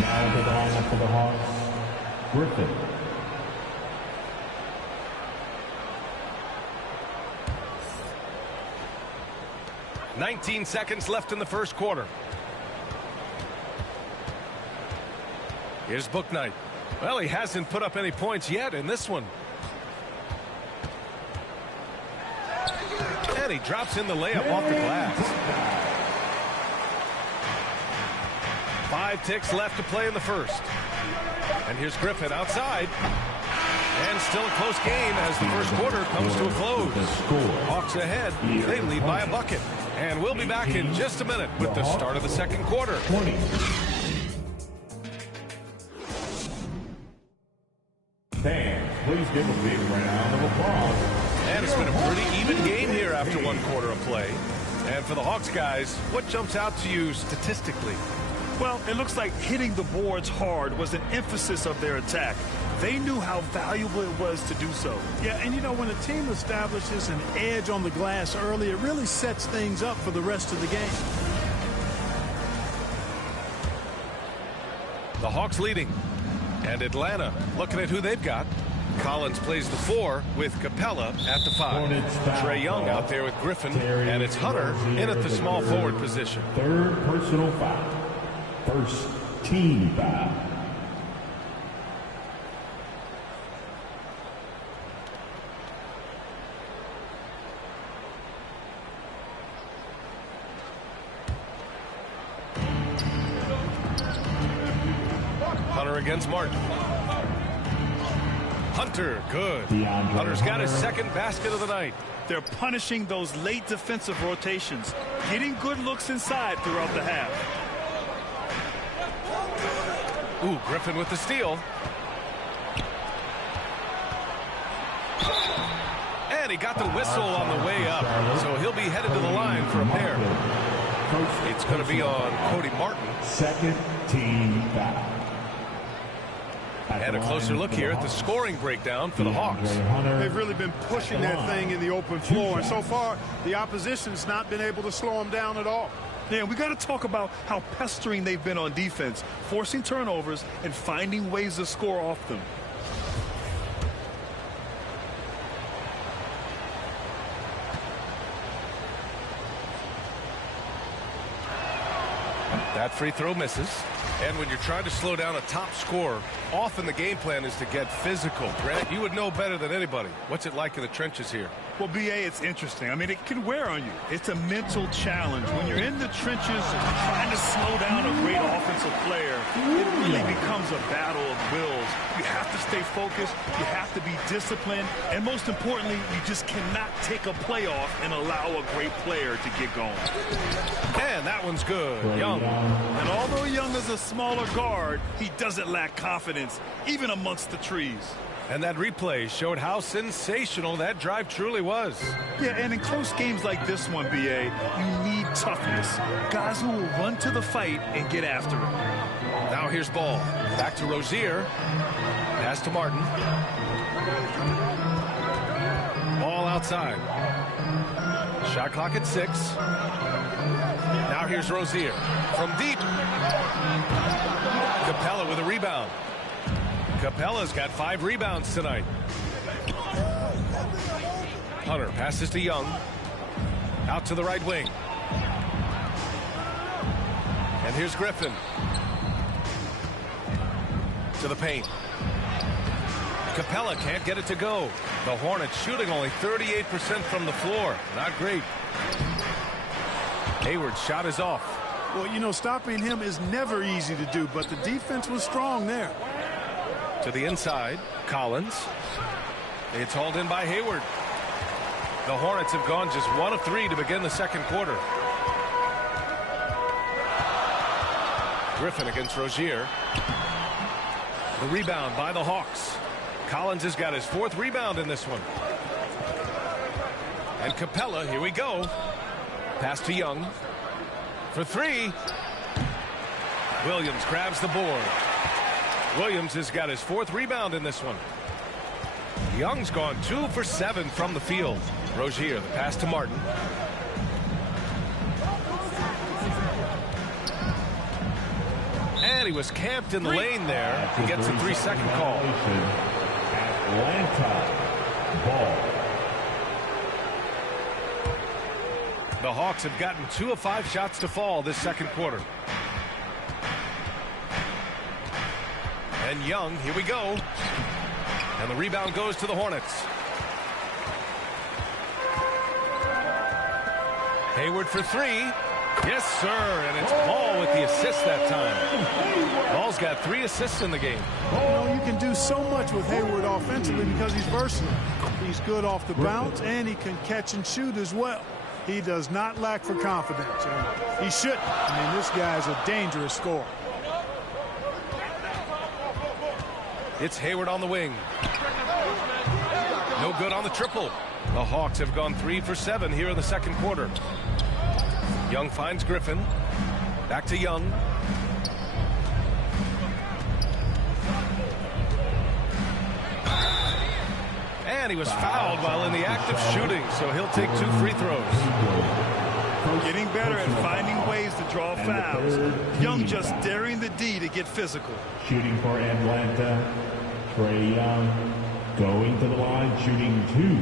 Now the lineup for the Hawks, Griffin. "19 seconds left in the first quarter. Here's Bouknight. Well, he hasn't put up any points yet in this one. And he drops in the layup off the glass. 5 ticks left to play in the first. And here's Griffin outside. And still a close game as the first quarter comes to a close. Hawks ahead. They lead by a bucket. And we'll be back in just a minute with the start of the second quarter. Fans, please give a big round of applause. And it's been a pretty even game here after 1 quarter of play. And for the Hawks guys, what jumps out to you statistically? Well, it looks like hitting the boards hard was an emphasis of their attack. They knew how valuable it was to do so. Yeah, and you know, when a team establishes an edge on the glass early, it really sets things up for the rest of the game. The Hawks leading. And Atlanta looking at who they've got. Collins plays the 4 with Capella at the 5. Trae Young out there with Griffin. And it's Hunter in at the small forward position. Third personal foul. First team foul. Hunter against Martin. Hunter, good. Hunter's got his second basket of the night. They're punishing those late defensive rotations, getting good looks inside throughout the half. Ooh, Griffin with the steal. And he got the whistle on the way up, so he'll be headed to the line for a pair. It's going to be on Cody Martin. Second team foul. And a closer look here at the scoring breakdown for the Hawks. They've really been pushing that thing in the open floor, and so far the opposition's not been able to slow them down at all. Yeah, we got to talk about how pestering they've been on defense, forcing turnovers and finding ways to score off them. That free throw misses. And when you're trying to slow down a top scorer, often the game plan is to get physical. Grant, you would know better than anybody. What's it like in the trenches here? Well, B.A., it's interesting. I mean, it can wear on you. It's a mental challenge. When you're in the trenches trying to slow down a great offensive player, it really becomes a battle of wills. You have to stay focused. You have to be disciplined. And most importantly, you just cannot take a play off and allow a great player to get going. And that one's good. Young. And although Young is a smaller guard, he doesn't lack confidence, even amongst the trees. And that replay showed how sensational that drive truly was. Yeah, and in close games like this one, B.A., you need toughness. Guys who will run to the fight and get after it. Now here's ball. Back to Rozier. Pass to Martin. Ball outside. Shot clock at 6. Now here's Rozier from deep. Capella with a rebound. Capella's got 5 rebounds tonight. Hunter passes to Young. Out to the right wing. And here's Griffin. To the paint. Capella can't get it to go. The Hornets shooting only 38% from the floor. Not great. Hayward's shot is off. Well, you know, stopping him is never easy to do, but the defense was strong there. To the inside, Collins. It's hauled in by Hayward. The Hornets have gone just 1 of 3 to begin the second quarter. Griffin against Rozier. The rebound by the Hawks. Collins has got his 4th rebound in this one. And Capella, here we go. Pass to Young. For 3. Williams grabs the board. Williams has got his 4th rebound in this one. Young's gone 2 for 7 from the field. Rozier, the pass to Martin. And he was camped in the lane there. He gets a 3-second call. Atlanta ball. The Hawks have gotten 2 of 5 shots to fall this second quarter. And Young, here we go. And the rebound goes to the Hornets. Hayward for 3. Yes, sir. And it's Ball with the assist that time. Ball's got 3 assists in the game. You know, you can do so much with Hayward offensively because he's versatile. He's good off the bounce, and he can catch and shoot as well. He does not lack for confidence, and he shouldn't. I mean, this guy's a dangerous scorer. It's Hayward on the wing. No good on the triple. The Hawks have gone 3 for 7 here in the second quarter. Young finds Griffin. Back to Young. And he was fouled while in the act of shooting, so he'll take 2 free throws. Getting better at finding ways to draw fouls. Young just daring the D to get physical. Shooting for Atlanta, Trae Young going to the line, shooting 2.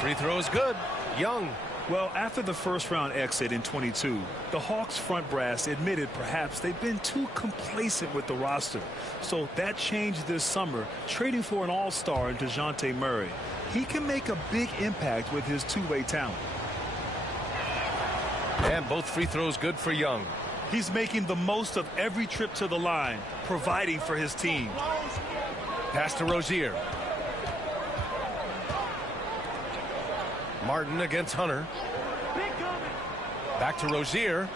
Free throw is good. Young. Well, after the first round exit in 22, the Hawks front brass admitted perhaps they've been too complacent with the roster. So that changed this summer, trading for an all-star in DeJounte Murray. He can make a big impact with his two-way talent. And both free throws good for Young. He's making the most of every trip to the line, providing for his team. Pass to Rozier. Martin against Hunter. Back to Rozier.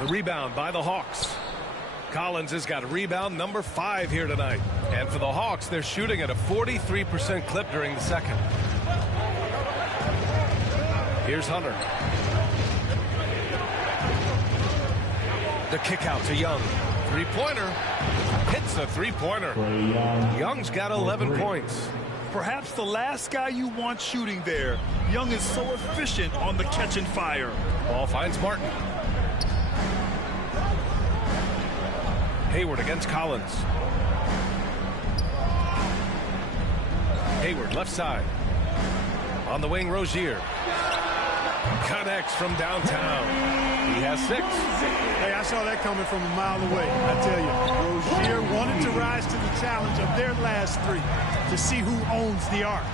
The rebound by the Hawks. Collins has got rebound number 5 here tonight. And for the Hawks, they're shooting at a 43% clip during the second. Here's Hunter. The kick out to Young. Three-pointer. Hits the three-pointer. Young's got 11 points. Perhaps the last guy you want shooting there. Young is so efficient on the catch and fire. Ball finds Martin. Hayward against Collins. Hayward, left side. On the wing, Rozier. Connects from downtown. He has 6. Hey, I saw that coming from a mile away. I tell you, Rozier wanted to rise to the challenge of their last 3 to see who owns the arc.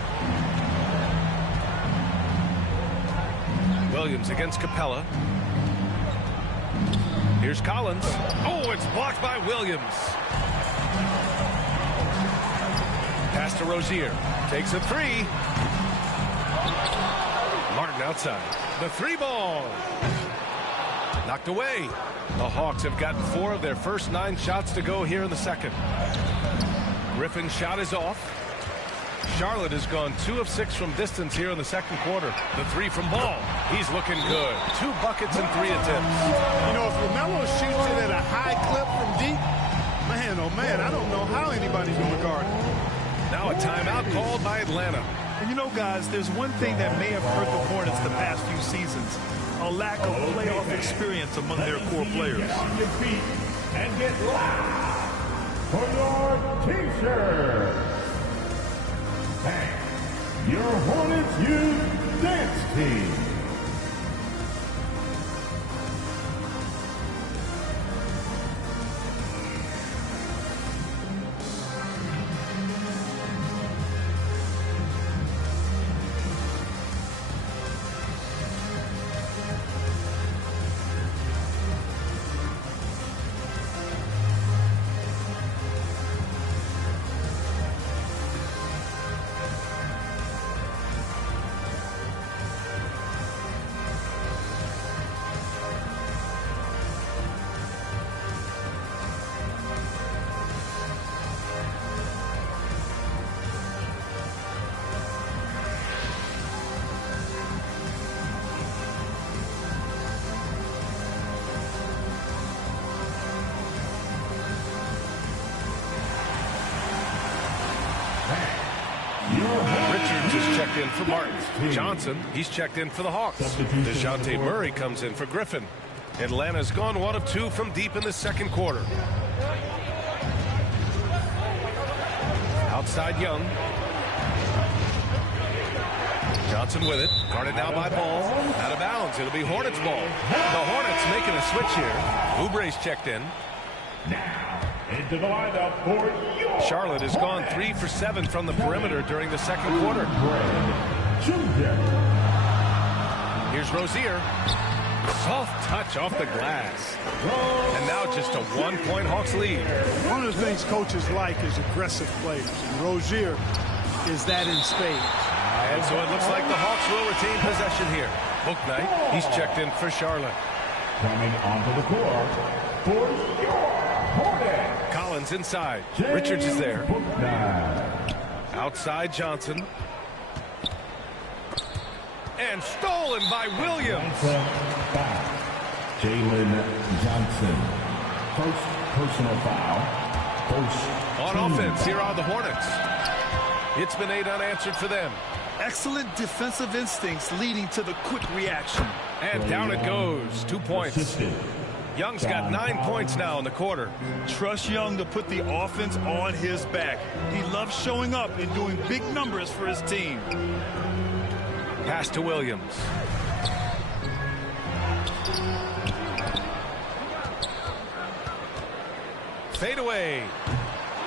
Williams against Capella. Here's Collins. Oh, it's blocked by Williams. Pass to Rozier. Takes a 3. Martin outside. The 3 ball. Knocked away. The Hawks have gotten 4 of their first 9 shots to go here in the second. Griffin's shot is off. Charlotte has gone 2 of 6 from distance here in the second quarter. The 3 from Ball. He's looking good. 2 buckets and 3 attempts. You know, if LaMelo shoots it at a high clip from deep, man, oh man, I don't know how anybody's going to guard it. Now a timeout called by Atlanta. And you know, guys, there's one thing that may have hurt the Hornets the past few seasons. A lack of playoff experience among their core players. Get on your feet and get loud for your T-shirt. And your Hornets Youth Dance Team. Richards is checked in for Martin. Johnson, he's checked in for the Hawks. DeJounte Murray comes in for Griffin. Atlanta's gone 1 of 2 from deep in the second quarter. Outside Young. Johnson with it. Guarded now by Ball. Out of bounds. It'll be Hornets ball. The Hornets making a switch here. Oubre's checked in. Now, into the lineup for your Charlotte has gone 3 for 7 from the perimeter during the second quarter. Here's Rozier. Soft touch off the glass. And now just a 1-point Hawks lead. One of the things coaches like is aggressive players. And Rozier is that in spades. And so it looks like the Hawks will retain possession here. Bouknight, he's checked in for Charlotte. Coming onto the court for your Hornets. Collins inside. Richards is there. Outside Johnson. And stolen by Williams. Jalen Johnson. First personal foul. On offense, here are the Hornets. It's been 8 unanswered for them. Excellent defensive instincts leading to the quick reaction. And down it goes. 2 points. Young's got 9 points now in the quarter. Trust Young to put the offense on his back. He loves showing up and doing big numbers for his team. Pass to Williams. Fade away.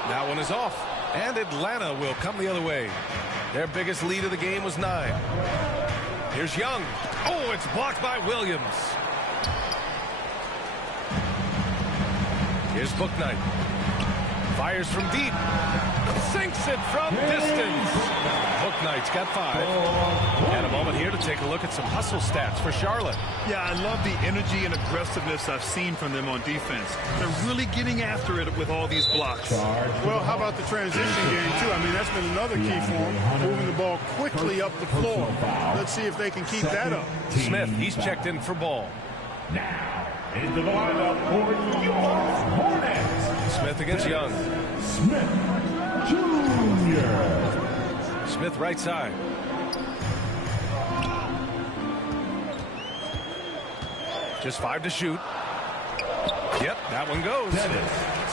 That one is off. And Atlanta will come the other way. Their biggest lead of the game was 9. Here's Young. Oh, it's blocked by Williams. Here's Bouknight. Fires from deep. Sinks it from distance. Bouknight's got 5. And a moment here to take a look at some hustle stats for Charlotte. Yeah, I love the energy and aggressiveness I've seen from them on defense. They're really getting after it with all these blocks. Well, how about the transition game, too? I mean, that's been another key for them, moving the ball quickly up the floor. Let's see if they can keep that up. Smith, he's checked in for Ball. Now, into the lineup for your Hornets. Smith against Young. Smith Jr. Smith right side. Just 5 to shoot. Yep, that one goes.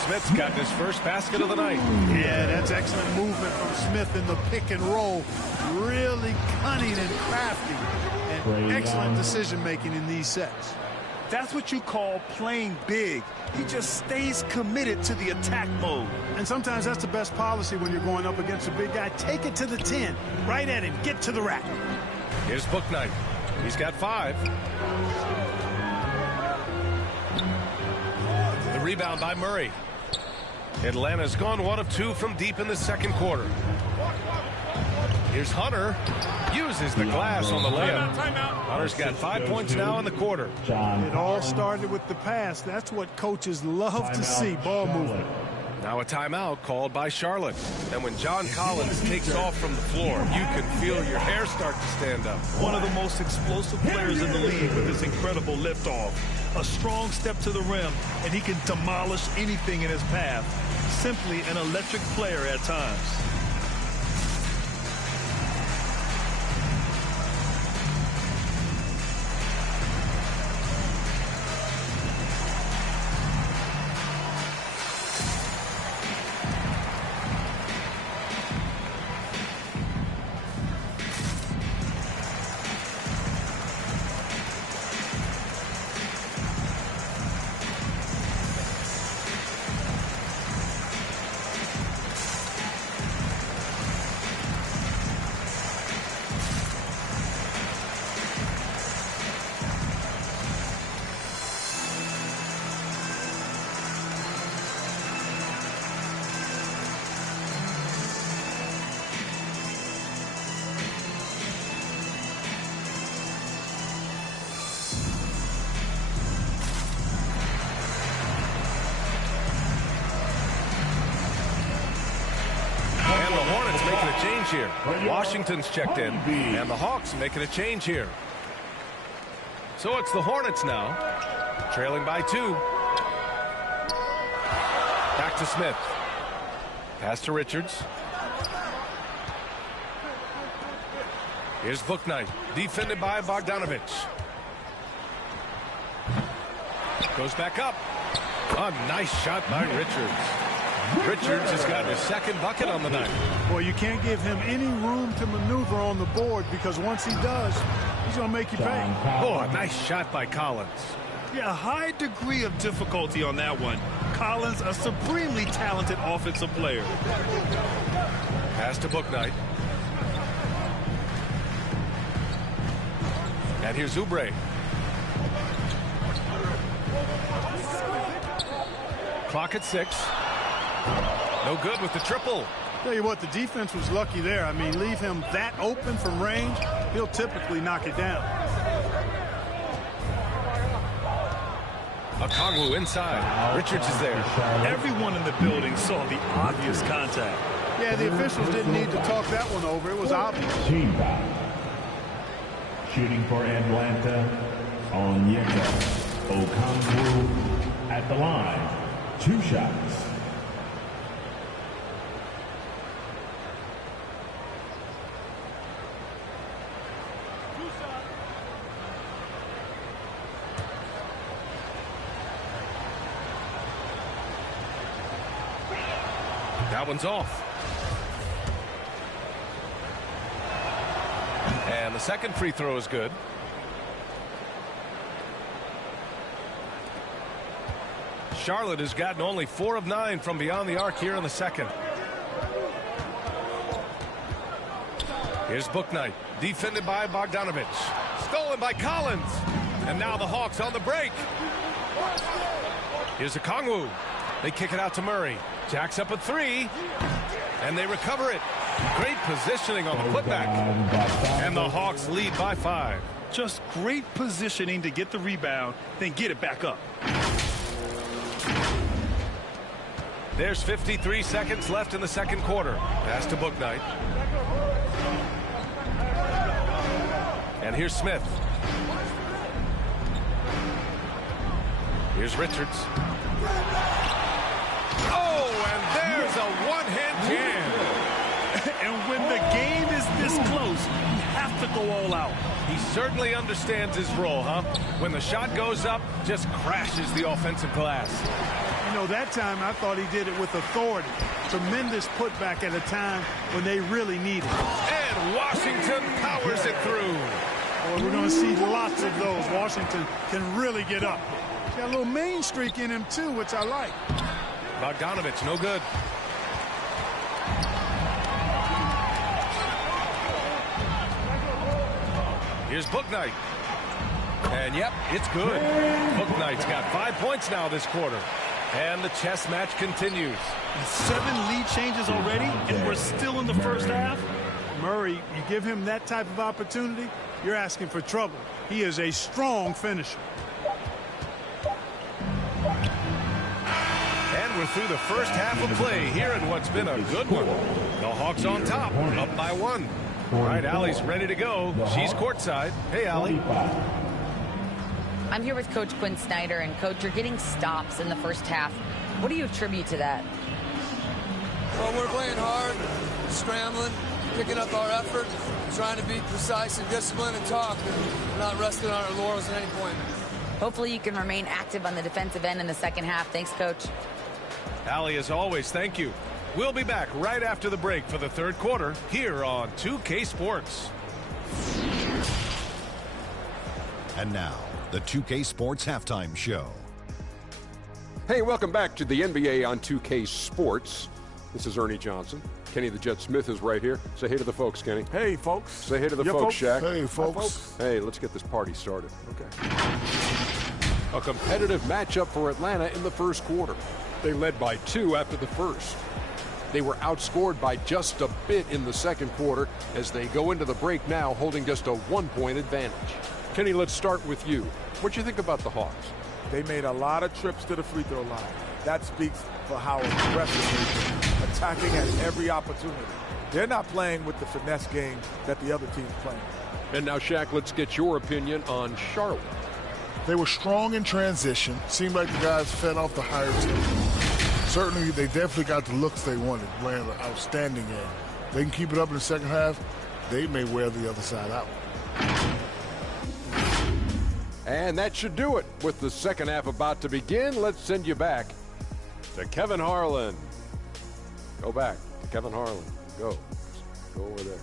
Smith's gotten his first basket of the night. Yeah, that's excellent movement from Smith in the pick and roll. Really cunning and crafty. And excellent decision-making in these sets. That's what you call playing big. He just stays committed to the attack mode. And sometimes that's the best policy when you're going up against a big guy. Take it to the 10. Right at him. Get to the rack. Here's Bouknight. He's got 5. The rebound by Murray. Atlanta's gone 1 of 2 from deep in the second quarter. Here's Hunter. Uses the glass on the layup. Hunter's got 5 points now in the quarter. It all started with the pass. That's what coaches love to see, ball movement. Now a timeout called by Charlotte. And when John Collins takes off from the floor, you can feel your hair start to stand up. One of the most explosive players in the league with his incredible liftoff. A strong step to the rim, and he can demolish anything in his path. Simply an electric player at times. Here. Washington's checked in, and the Hawks making a change here. So it's the Hornets now, trailing by 2. Back to Smith. Pass to Richards. Here's Bouknight, defended by Bogdanovic. Goes back up. A nice shot by Richards. Richards has got his second bucket on the night. Well, you can't give him any room to maneuver on the board because once he does, he's going to make you pay. Oh, a nice shot by Collins. Yeah, a high degree of difficulty on that one. Collins, a supremely talented offensive player. Pass to Bouknight. And here's Oubre. Clock at 6. No good with the triple. Tell you what, the defense was lucky there. I mean, leave him that open from range, he'll typically knock it down. Okongwu inside. Richards is there. Everyone in the building saw the obvious contact. Yeah, the officials didn't need to talk that one over. It was obvious. Team foul. Shooting for Atlanta, Onyeka Okongwu at the line. 2 shots. That one's off. And the second free throw is good. Charlotte has gotten only 4 of 9 from beyond the arc here in the second. Here's Bouknight, defended by Bogdanovic. Stolen by Collins. And now the Hawks on the break. Here's Okongwu. They kick it out to Murray. Jacks up a 3. And they recover it. Great positioning on the putback. And the Hawks lead by 5. Just great positioning to get the rebound, then get it back up. There's 53 seconds left in the second quarter. Pass to Bouknight. And here's Smith. Here's Richards. Oh, and there's a one-hand jam. And when the game is this close, you have to go all out. He certainly understands his role, huh? When the shot goes up, just crashes the offensive glass. And know, that time I thought he did it with authority. Tremendous putback at a time when they really need it. And Washington powers it through. Boy, we're going to see lots of those. Washington can really get up. He's got a little main streak in him, too, which I like. Bogdanovich, no good. Here's Bouknight. And yep, it's good. Bouknight's got 5 points now this quarter. And the chess match continues. 7 lead changes already, and we're still in the first half. Murray, you give him that type of opportunity, you're asking for trouble. He is a strong finisher. And we're through the first half of play here in what's been a good one. The Hawks on top, up by 1. All right, Allie's ready to go. She's courtside. Hey, Allie. I'm here with Coach Quinn Snyder, and Coach, you're getting stops in the first half. What do you attribute to that? Well, we're playing hard, scrambling, picking up our effort, trying to be precise and disciplined and talk, and we're not resting on our laurels at any point. Hopefully you can remain active on the defensive end in the second half. Thanks, Coach. Allie, as always, thank you. We'll be back right after the break for the third quarter here on 2K Sports. And now, the 2K Sports Halftime Show. Hey, welcome back to the NBA on 2K Sports. This is Ernie Johnson. Kenny the Jet Smith is right here. Say hey to the folks, Kenny. Hey, folks. Say hey to the folks, Shaq. Hey, folks. Hi, folks. Hey, let's get this party started. Okay. A competitive matchup for Atlanta in the first quarter. They led by 2 after the first. They were outscored by just a bit in the second quarter as they go into the break now holding just a 1-point advantage. Kenny, let's start with you. What do you think about the Hawks? They made a lot of trips to the free throw line. That speaks for how aggressive they've been, attacking at every opportunity. They're not playing with the finesse game that the other team's playing. And now, Shaq, let's get your opinion on Charlotte. They were strong in transition. Seemed like the guys fed off the higher tempo. Certainly, they definitely got the looks they wanted, playing an outstanding game. They can keep it up in the second half, they may wear the other side out. And that should do it. With the second half about to begin, let's send you back to Kevin Harlan. Go back to Kevin Harlan. Go. Go over there.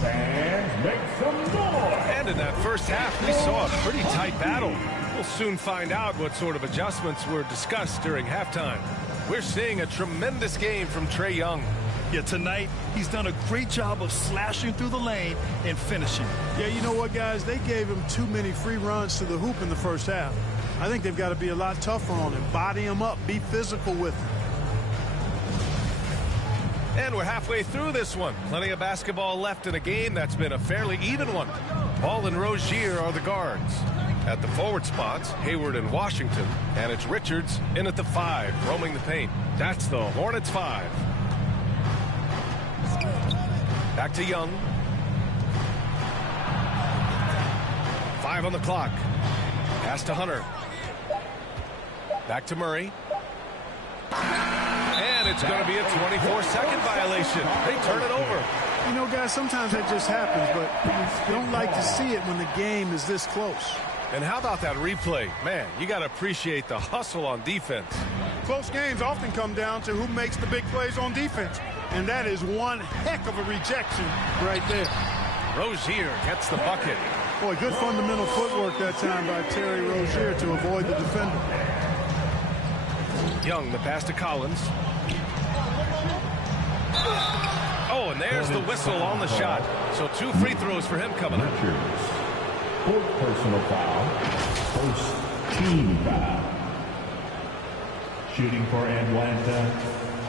Fans, make some noise! And in that first half, we saw a pretty tight battle. We'll soon find out what sort of adjustments were discussed during halftime. We're seeing a tremendous game from Trae Young. Yeah, tonight, he's done a great job of slashing through the lane and finishing. Yeah, you know what, guys? They gave him too many free runs to the hoop in the first half. I think they've got to be a lot tougher on him. Body him up. Be physical with him. And we're halfway through this one. Plenty of basketball left in a game that's been a fairly even one. Ball and Rozier are the guards. At the forward spots, Hayward and Washington. And it's Richards in at the 5, roaming the paint. That's the Hornets 5. Back to Young. 5 on the clock. Pass to Hunter. Back to Murray. And it's going to be a 24-second violation. They turn it over. You know, guys, sometimes that just happens, but you don't like to see it when the game is this close. And how about that replay? Man, you got to appreciate the hustle on defense. Close games often come down to who makes the big plays on defense. And that is one heck of a rejection right there. Rozier gets the bucket. Boy, good fundamental footwork that time by Terry Rozier to avoid the defender. Young, the pass to Collins. Oh, and there's the whistle on the shot. So 2 free throws for him coming up. Fourth personal foul. First team foul. Shooting for Atlanta,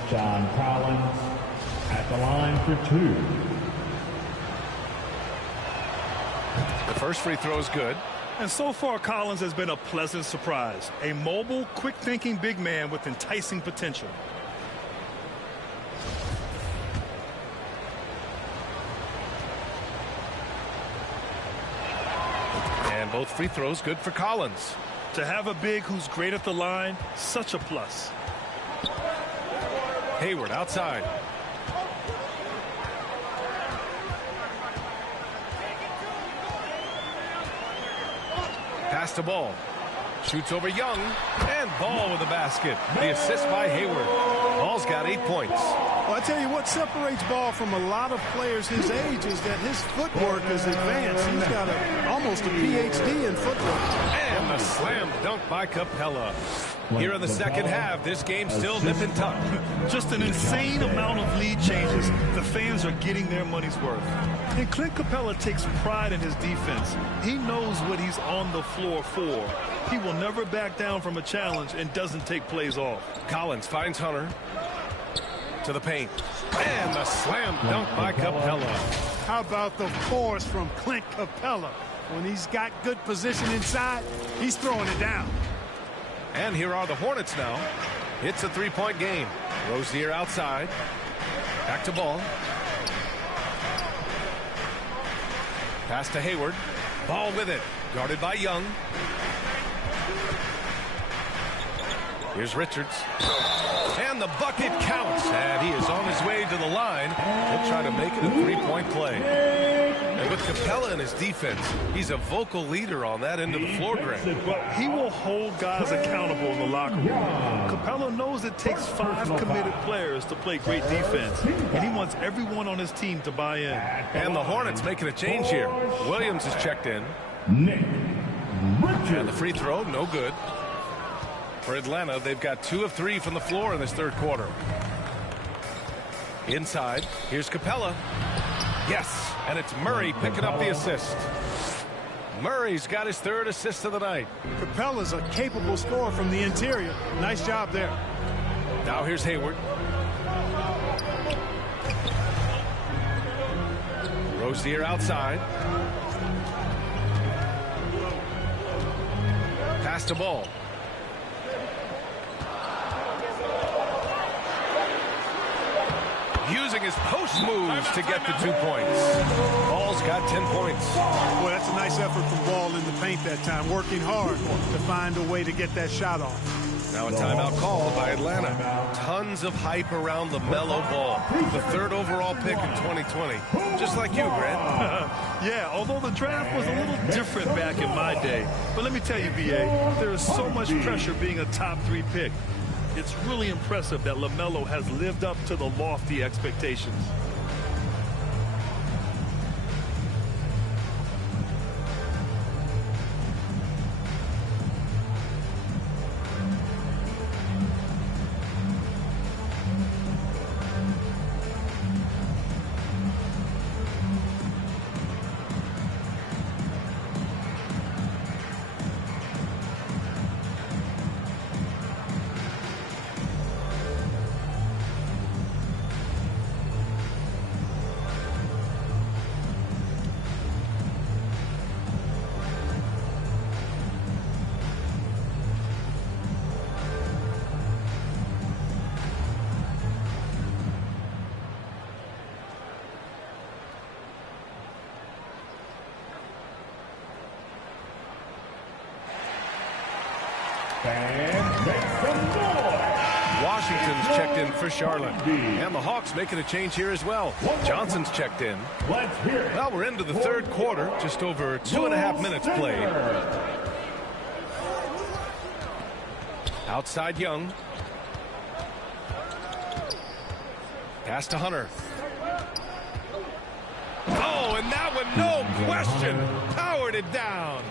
John Collins at the line for 2. The first free throw is good. And so far, Collins has been a pleasant surprise. A mobile, quick-thinking big man with enticing potential. And both free throws good for Collins. To have a big who's great at the line, such a plus. Hayward outside. Pass to Ball. Shoots over Young, and Ball with the basket. The assist by Hayward. Ball's got 8 points. Well, I tell you what separates Ball from a lot of players his age is that his footwork is advanced. He's got almost a PhD in footwork. And the slam dunk by Capella. Here in the second half, this game's still nip and tuck. Just an insane amount of lead changes. The fans are getting their money's worth. And Clint Capella takes pride in his defense. He knows what he's on the floor for. He will never back down from a challenge and doesn't take plays off. Collins finds Hunter to the paint. And the slam dunk by Capella. How about the force from Clint Capella? When he's got good position inside, he's throwing it down. And here are the Hornets now. It's a three-point game. Rozier outside. Back to Ball. Pass to Hayward. Ball with it. Guarded by Young. Here's Richards. And the bucket counts. And he is on his way to the line. He'll try to make it a three-point play. And with Capella in his defense, he's a vocal leader on that end of the floor, Grant. Well, he will hold guys accountable in the locker room. Capella knows it takes 5 committed players to play great defense, and he wants everyone on his team to buy in. And the Hornets making a change here. Williams is checked in. And the free throw, no good. For Atlanta, they've got 2 of 3 from the floor in this third quarter. Inside, here's Capella. Yes, and it's Murray picking up the assist. Murray's got his 3rd assist of the night. Capella's a capable scorer from the interior. Nice job there. Now here's Hayward. Rozier outside. Pass to Ball. Using his post moves to get the 2 points. Ball's got 10 points. Boy, that's a nice effort from Ball in the paint that time, working hard to find a way to get that shot off. Now a timeout called by Atlanta. Tons of hype around LaMelo Ball, the 3rd overall pick in 2020. Just like you, Grant. Yeah, although the draft was a little different back in my day. But let me tell you, B.A., there is so much pressure being a top 3 pick. It's really impressive that LaMelo has lived up to the lofty expectations. Washington's checked in for Charlotte. And the Hawks making a change here as well. Johnson's checked in. Well, we're into the third quarter. Just over 2.5 minutes played. Outside Young. Pass to Hunter. Oh, and that one, no question, powered it down.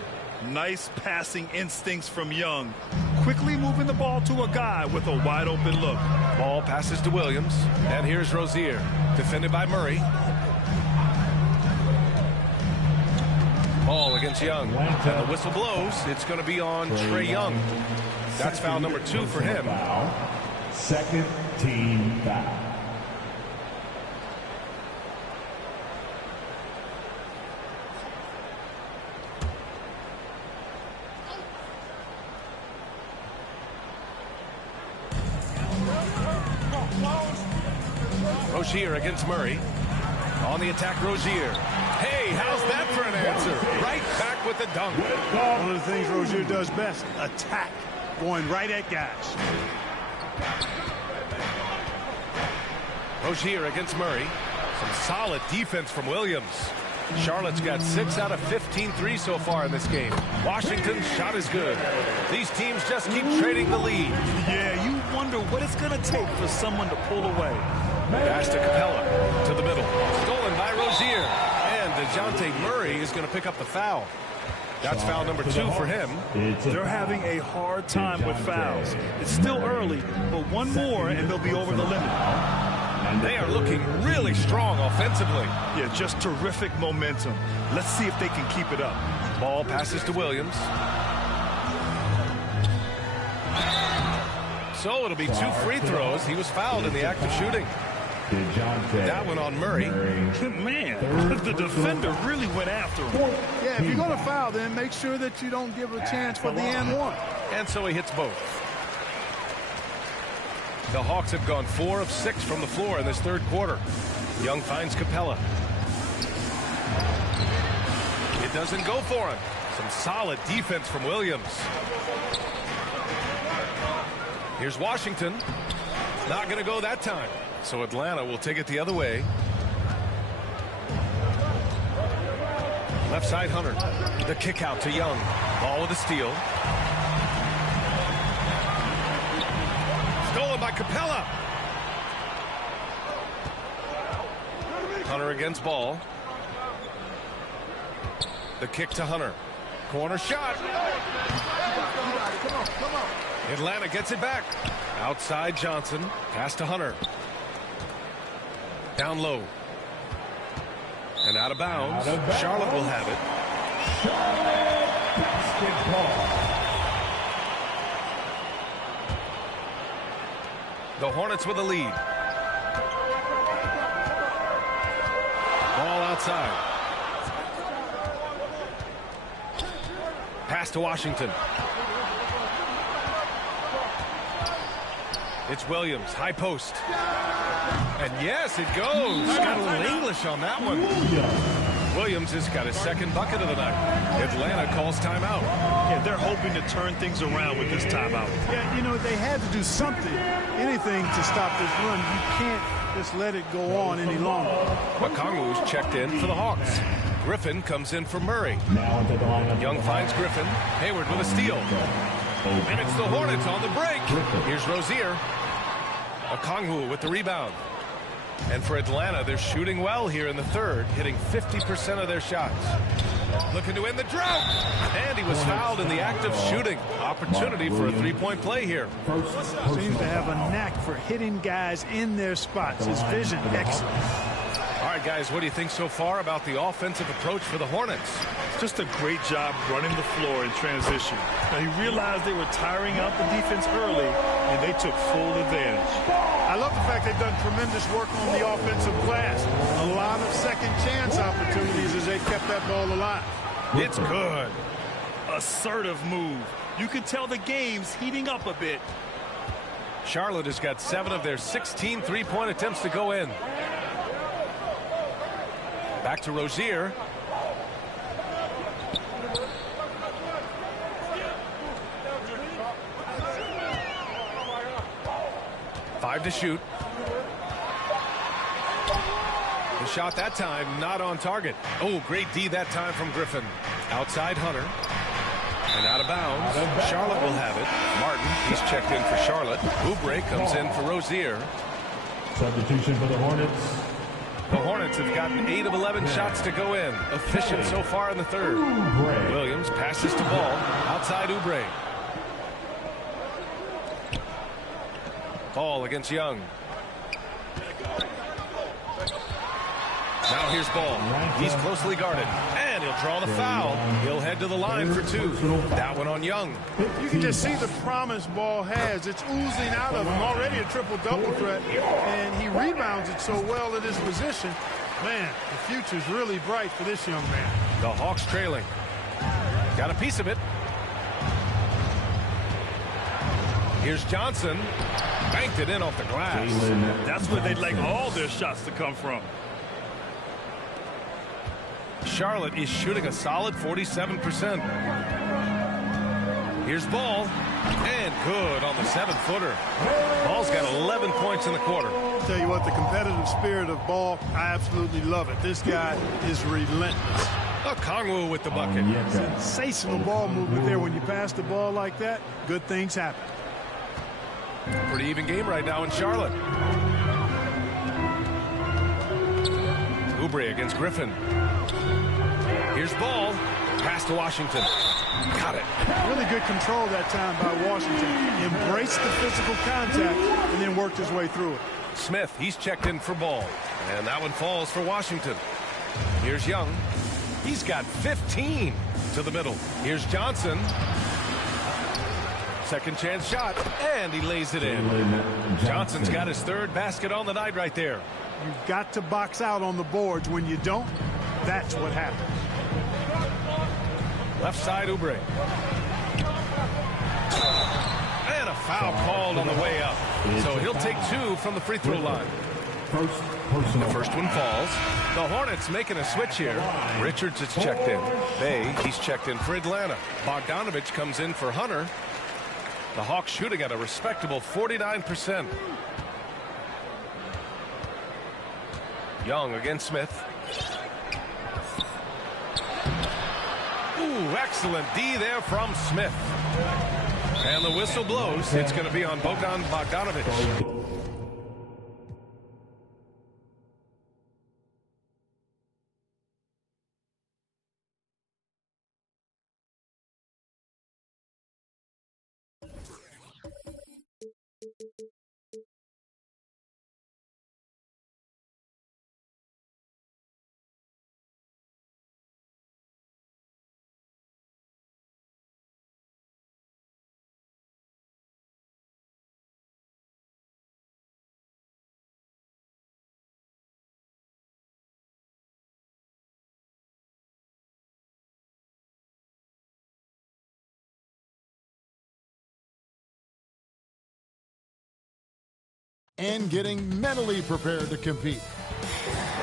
Nice passing instincts from Young. Quickly moving the ball to a guy with a wide open look. Ball passes to Williams. And here's Rozier. Defended by Murray. Ball against Young. And the whistle blows. It's going to be on Trae Young. That's foul number 2 for him. Second team foul. Rozier against Murray. On the attack, Rozier. Hey, how's that for an answer? Right back with the dunk. One of the things Rozier does best, attack. Going right at guys. Rozier against Murray. Some solid defense from Williams. Charlotte's got 6 out of 15 threes so far in this game. Washington's shot is good. These teams just keep trading the lead. Yeah, you wonder what it's going to take for someone to pull away. Pass to Capella, to the middle. Stolen by Rozier. And DeJounte Murray is going to pick up the foul. That's foul number 2 for him. They're having a hard time with fouls. It's still early, but one more and they'll be over the limit. They are looking really strong offensively. Yeah, just terrific momentum. Let's see if they can keep it up. Ball passes to Williams. So it'll be 2 free throws. He was fouled in the act of shooting. That one on Murray. Man, the defender really went after him. Yeah, if you're going to foul, then make sure that you don't give a chance for the and one. And so he hits both. The Hawks have gone 4 of 6 from the floor in this third quarter. Young finds Capella. It doesn't go for him. Some solid defense from Williams. Here's Washington. Not going to go that time. So Atlanta will take it the other way. Left side Hunter. The kick out to Young. Ball with a steal. Stolen by Capella. Hunter against ball. The kick to Hunter. Corner shot. Atlanta gets it back. Outside Johnson. Pass to Hunter. Down low. And out of bounds. Charlotte will have it. The Hornets with the lead. Ball outside. Pass to Washington. It's Williams, high post. And yes, it goes. Got a little English on that one. Williams has got his second bucket of the night. Atlanta calls timeout. Yeah, they're hoping to turn things around with this timeout. Yeah, you know, they had to do something, anything to stop this run. You can't just let it go on any longer. Okongwu's checked in for the Hawks. Griffin comes in for Murray. Young finds Griffin. Hayward with a steal. And it's the Hornets on the break. Here's Rozier. Okongwu with the rebound. And for Atlanta, they're shooting well here in the third, hitting 50% of their shots. Looking to end the drought. And he was fouled in the act of shooting. Opportunity for a three-point play here. Seems to have a knack for hitting guys in their spots. His vision, excellent. All right, guys, what do you think so far about the offensive approach for the Hornets? Just a great job running the floor in transition. Now, he realized they were tiring out the defense early, and they took full advantage. I love the fact they've done tremendous work on the offensive glass. A lot of second chance opportunities as they kept that ball alive. It's good. Assertive move. You can tell the game's heating up a bit. Charlotte has got 7 of their 16 three-point attempts to go in. Back to Rozier. Five to shoot. The shot that time not on target. Oh, great D that time from Griffin. Outside Hunter. And out of bounds. Charlotte will have it. Martin, he's checked in for Charlotte. Oubre comes in for Rozier. Substitution for the Hornets. The Hornets have gotten 8 of 11 shots to go in. Efficient so far in the third. Williams passes to ball. Outside Oubre. Ball against Young. Now here's Ball. He's closely guarded. And he'll draw the foul. He'll head to the line for 2. That one on Young. You can just see the promise Ball has. It's oozing out of him. Already a triple-double threat. And he rebounds it so well in his position. Man, the future's really bright for this young man. The Hawks trailing. Got a piece of it. Here's Johnson. Banked it in off the glass. That's where they'd like all their shots to come from. Charlotte is shooting a solid 47%. Here's Ball. And good on the 7-footer. Ball's got 11 points in the quarter. Tell you what, the competitive spirit of Ball, I absolutely love it. This guy is relentless. Kongwu with the bucket. Sensational ball movement there. When you pass the ball like that, good things happen. Pretty even game right now in Charlotte. Oubre against Griffin. Here's Ball. Pass to Washington. Got it. Really good control that time by Washington. Embraced the physical contact and then worked his way through it. Smith, he's checked in for Ball. And that one falls for Washington. Here's Young. He's got 15 to the middle. Here's Johnson. Second chance shot, and he lays it in. Johnson's got his third basket on the night right there. You've got to box out on the boards. When you don't, that's what happens. Left side, Oubre. And a foul called on the way up. So he'll take 2 from the free throw line. The first one falls. The Hornets making a switch here. Richards is checked in. Bay, he's checked in for Atlanta. Bogdanovich comes in for Hunter. The Hawks shooting at a respectable 49%. Young against Smith. Ooh, excellent D there from Smith. And the whistle blows. It's going to be on Bogdan Bogdanovich. And getting mentally prepared to compete.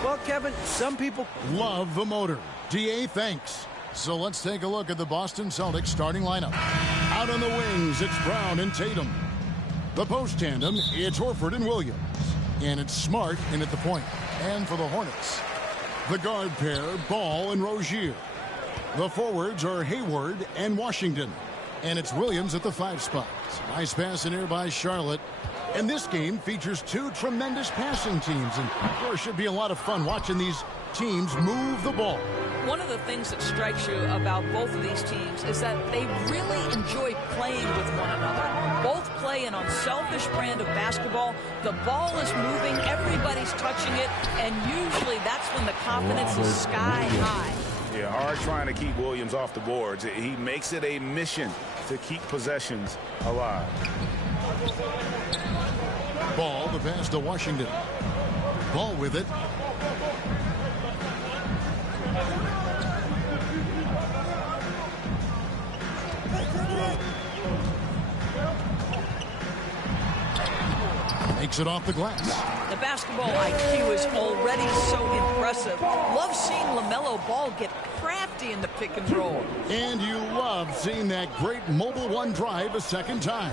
Well, Kevin, some people love the motor. DA, thanks. So let's take a look at the Boston Celtics starting lineup. Out on the wings, it's Brown and Tatum. The post tandem, it's Horford and Williams. And it's Smart in at the point. And for the Hornets, the guard pair, Ball and Rozier. The forwards are Hayward and Washington. And it's Williams at the 5 spot. Nice pass in here by Charlotte. And this game features 2 tremendous passing teams. And there should be a lot of fun watching these teams move the ball. One of the things that strikes you about both of these teams is that they really enjoy playing with one another. Both play an unselfish brand of basketball. The ball is moving, everybody's touching it, and usually that's when the confidence is sky high. Yeah, hard trying to keep Williams off the boards. He makes it a mission to keep possessions alive. Ball, the pass to Washington. Ball with it. Makes it off the glass. The basketball IQ is already so impressive. Love seeing LaMelo Ball get crafty in the pick and roll. And you love seeing that great mobile one drive a second time.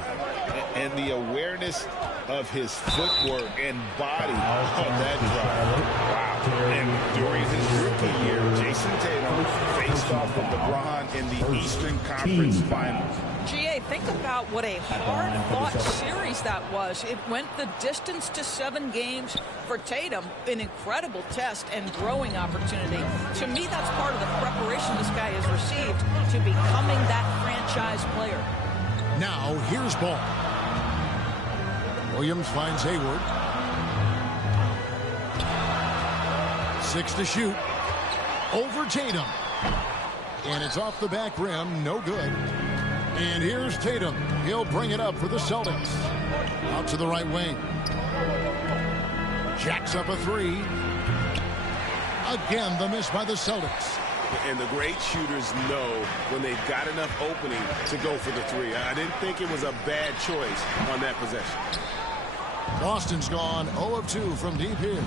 And the awareness of his footwork and body on that drive. Wow. And during his rookie year, Jason Tatum faced off with LeBron in the Eastern Conference Finals. GA, think about what a hard-fought series that was. It went the distance to 7 games for Tatum, an incredible test and growing opportunity. To me, that's part of the preparation this guy has received to becoming that franchise player. Now, here's Ball. Williams finds Hayward. 6 to shoot. Over Tatum. And it's off the back rim. No good. And here's Tatum. He'll bring it up for the Celtics. Out to the right wing. Jacks up a 3. Again, the miss by the Celtics. And the great shooters know when they've got enough opening to go for the 3. I didn't think it was a bad choice on that possession. Boston's gone 0 of 2 from deep here.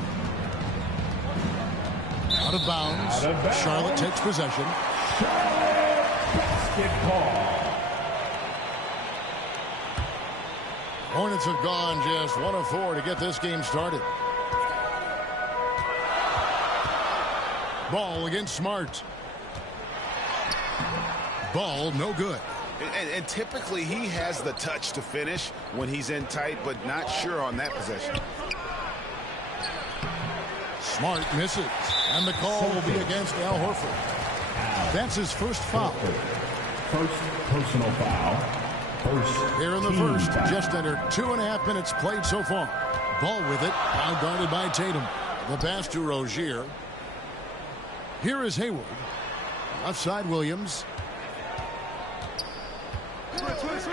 Out of bounds. Charlotte takes possession. Basketball. Hornets have gone just 1 of 4 to get this game started. Ball against Smart. Ball no good. And typically he has the touch to finish when he's in tight, but not sure on that possession. Smart misses, and the call will be against Al Horford. That's his first foul. First personal foul. Here in the first, just under 2.5 minutes played so far. Ball with it, now guarded by Tatum. The pass to Rozier. Here is Hayward. Left side, Williams.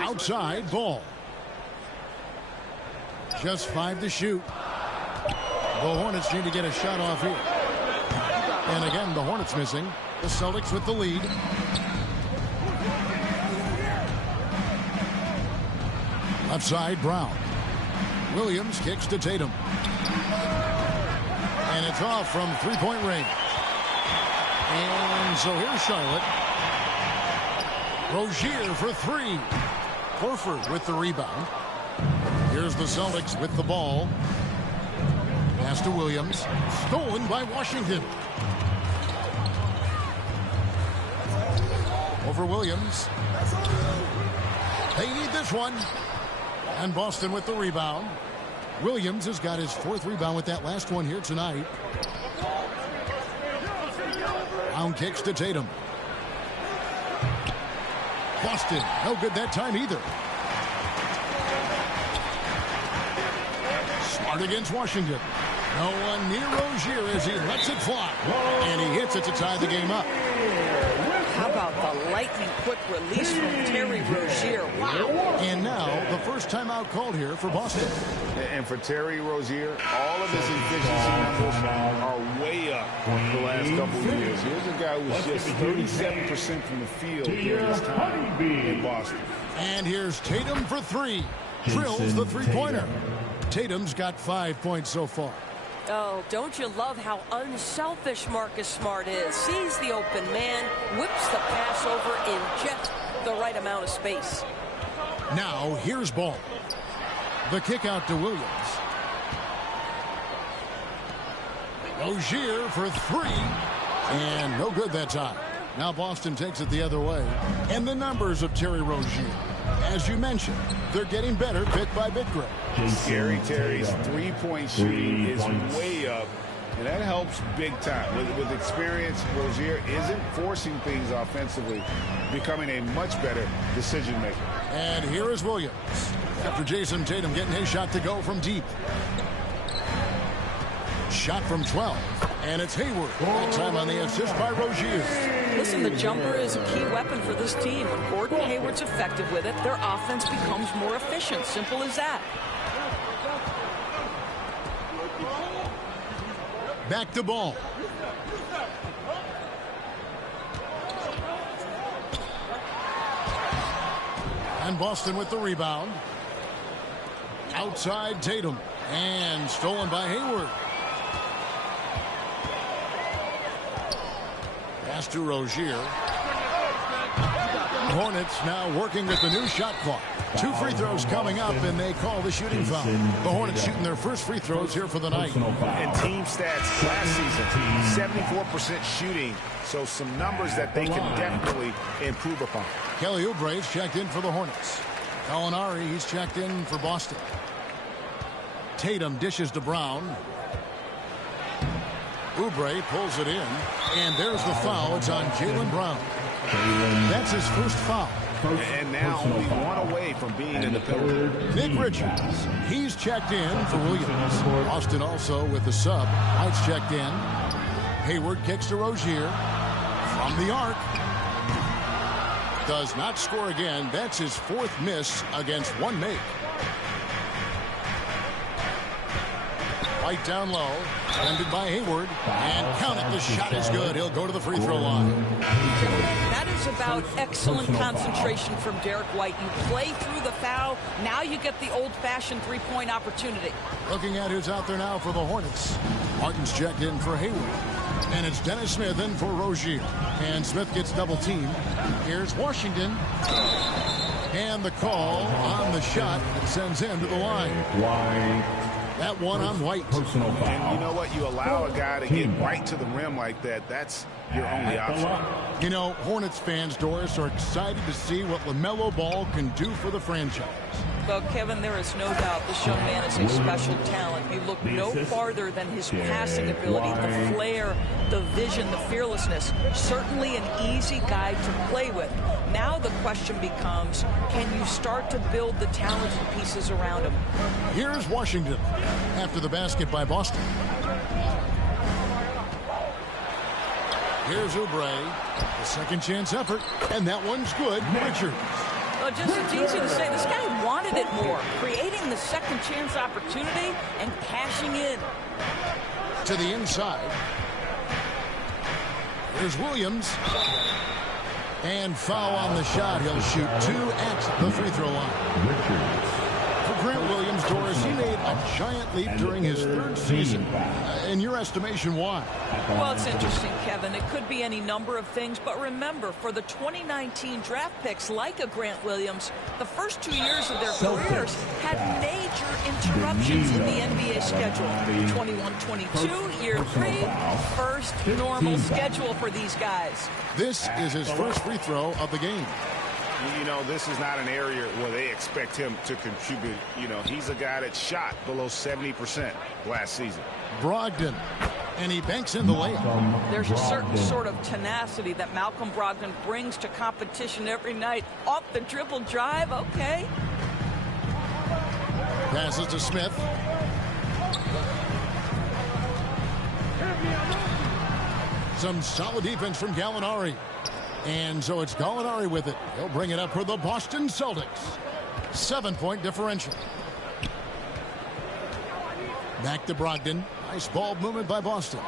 Outside, Ball. Just 5 to shoot. The Hornets need to get a shot off here. And again, the Hornets missing. The Celtics with the lead. Left side, Brown. Williams kicks to Tatum. And it's off from three-point range. And so here's Charlotte. Rozier for 3. Horford with the rebound. Here's the Celtics with the ball. Pass to Williams. Stolen by Washington. Over Williams. They need this one. And Boston with the rebound. Williams has got his 4th rebound with that last one here tonight. Brown kicks to Tatum. Boston, no good that time either. Smart against Washington. No one near Rozier as he lets it fly. And he hits it to tie the game up. How about the lightning quick release from Terry Rozier? Wow. And now the first timeout called here for Boston. And for Terry Rozier, all of his efficiency numbers are way up the last couple of years. Here's a guy who was just 37% from the field during his time in Boston. And here's Tatum for 3. Drills the three-pointer. Tatum's got 5 points so far. Oh, don't you love how unselfish Marcus Smart is? Sees the open man, whips the pass over in just the right amount of space. Now, here's Ball. The kick out to Williams. Rozier for 3. And no good that time. Now Boston takes it the other way. And the numbers of Terry Rozier, as you mentioned, they're getting better bit by bit, Greg. Scary Terry's three-point shooting is way up, and that helps big time. With experience, Rozier isn't forcing things offensively, becoming a much better decision maker. And here is Williams. After Jason Tatum getting his shot to go from deep. Shot from 12. And it's Hayward. That time on the assist by Rozier. Listen, the jumper is a key weapon for this team. When Gordon Hayward's effective with it, their offense becomes more efficient. Simple as that. Back to Ball. And Boston with the rebound. Outside Tatum. And stolen by Hayward. Pass to Rozier. Hornets now working with the new shot clock. 2 free throws coming up, and they call the shooting foul. The Hornets shooting their first free throws here for the night. And team stats last season, 74% shooting. So some numbers that they can definitely improve upon. Kelly Oubre's checked in for the Hornets. Gallinari, he's checked in for Boston. Tatum dishes to Brown. Oubre pulls it in, and there's the foul. It's on Jaylen Brown. That's his first foul. And now only one away from being in the penalty. Nick Richards, he's checked in for Williams. Austin also with the sub. White's checked in. Hayward kicks to Rozier from the arc. Does not score again. That's his 4th miss against 1 make. White down low, defended by Hayward, and count it, the shot is good. He'll go to the free throw line. That is about excellent concentration from Derek White. You play through the foul, now you get the old-fashioned three-point opportunity. Looking at who's out there now for the Hornets. Martin's checked in for Hayward, and it's Dennis Smith in for Rozier. And Smith gets double teamed. Here's Washington. And the call on the shot sends him to the line. That one on White. Personal foul. And you know what? You allow a guy to get right to the rim like that. That's your only option. You know, Hornets fans, Doris, are excited to see what LaMelo Ball can do for the franchise. Well, Kevin, there is no doubt this young man is a special talent. You look no farther than his passing ability, the flair, the vision, the fearlessness. Certainly an easy guy to play with. Now the question becomes, can you start to build the talented pieces around him? Here's Washington after the basket by Boston. Here's Oubre, a second chance effort, and that one's good. Richards. Well, just it's easy to say this guy wanted it more, creating the second chance opportunity and cashing in. To the inside. Here's Williams. And foul on the shot. He'll shoot 2 at the free throw line. Richards. For Grant Williams, Doris, he made a giant leap during his third season. In your estimation, why? Well, it's interesting, Kevin. It could be any number of things, but remember, for the 2019 draft picks like a Grant Williams, the first 2 years of their careers had major interruptions in the NBA schedule. 21-22, year 3, first normal schedule for these guys. This is his first free throw of the game. You know, this is not an area where they expect him to contribute. You know, he's a guy that shot below 70% last season. Brogdon, and he banks in the layup. There's a certain sort of tenacity that Malcolm Brogdon brings to competition every night. Off the dribble drive, okay. Passes to Smith. Some solid defense from Gallinari. And so it's Gallinari with it. He'll bring it up for the Boston Celtics. 7-point differential. Back to Brogdon. Nice ball movement by Boston.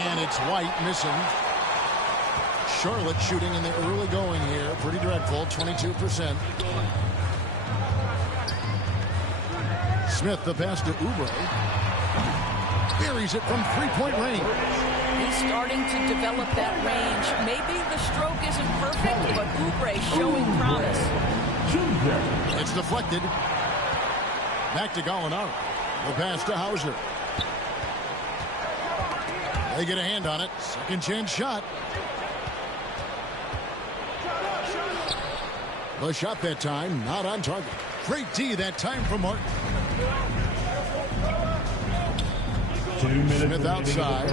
And it's White missing. Charlotte shooting in the early going here. Pretty dreadful, 22%. Smith, the pass to Oubre. Buries it from three-point range. He's starting to develop that range. Maybe the stroke isn't perfect, but Oubre showing promise. It's deflected. Back to Gallinari. The pass to Hauser. They get a hand on it. Second chance shot. The shot that time, not on target. Great D that time from Martin. Smith outside.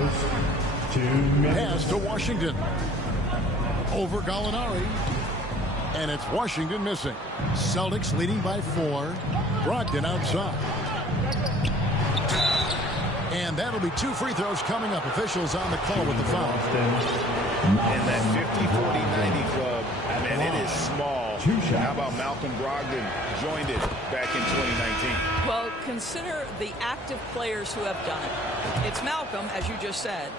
Pass to Washington. Over Gallinari. And it's Washington missing. Celtics leading by 4. Brogdon outside. And that'll be 2 free throws coming up. Officials on the call with the foul. And that 50-40-90 club, man, it is small. How about Malcolm Brogdon joined it back in 2019? Well, consider the active players who have done it. It's Malcolm, as you just said,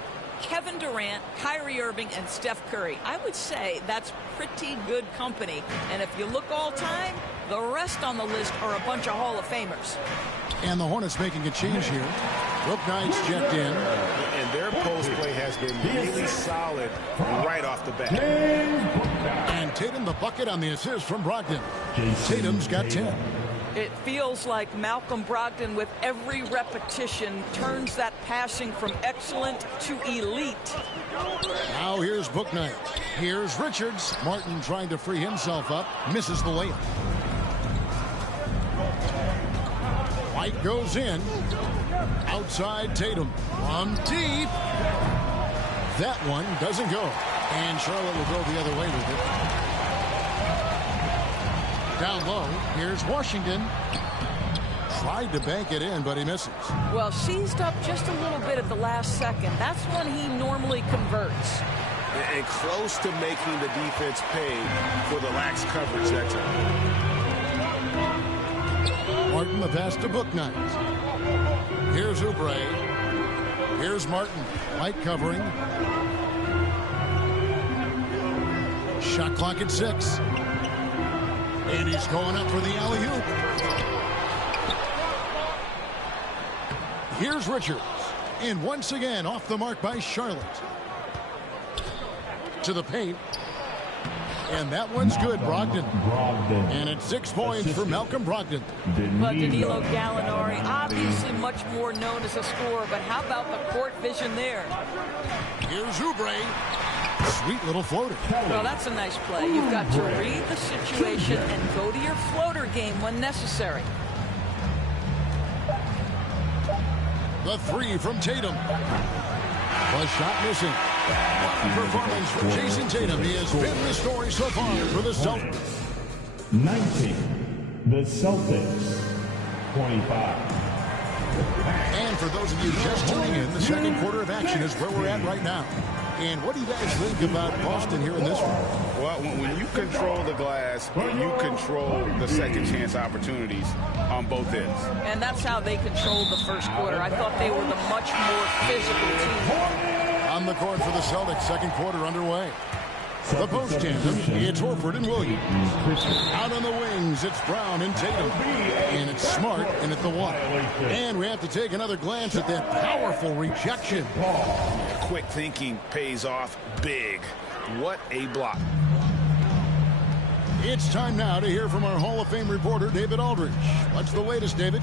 Kevin Durant, Kyrie Irving, and Steph Curry. I would say that's pretty good company. And if you look all time, the rest on the list are a bunch of Hall of Famers. And the Hornets making a change here. Brook Knight's checked in. And their post play has been really solid right off the bat. And Tatum the bucket on the assist from Brogdon. Tatum's got 10. It feels like Malcolm Brogdon, with every repetition, turns that passing from excellent to elite. Now here's Brook Knight. Here's Richards. Martin trying to free himself up. Misses the layup. White goes in. Outside Tatum. From deep. That one doesn't go. And Charlotte will go the other way with it. Down low. Here's Washington. Tried to bank it in, but he misses. Well, seized up just a little bit at the last second. That's when he normally converts. And close to making the defense pay for the lax coverage that time. Martin the pass to Brook Knight. Here's Oubre. Here's Martin. White covering. Shot clock at 6. And he's going up for the alley-oop. Here's Richards. And once again off the mark by Charlotte. To the paint. And that one's good, Brogdon. And it's 6 points for Malcolm Brogdon. Well, Danilo Gallinari, obviously much more known as a scorer, but how about the court vision there? Here's Oubre. Sweet little floater. Well, that's a nice play. You've got to read the situation and go to your floater game when necessary. The three from Tatum. Was shot missing. Performance for Jason Tatum. He has been the story so far for the Celtics. 19. The Celtics. 25. And for those of you just tuning in, the second quarter of action is where we're at right now. And what do you guys think about Boston here in this one? Well, when you control the glass, you control the second chance opportunities on both ends. And that's how they controlled the first quarter. I thought they were the much more physical team. On the court for the Celtics, second quarter underway. The post tandem, it's Horford and Williams. Out on the wings, it's Brown and Tatum. And it's Smart in at the one. And we have to take another glance at that powerful rejection. Quick thinking pays off big. What a block. It's time now to hear from our Hall of Fame reporter, David Aldridge. What's the latest, David?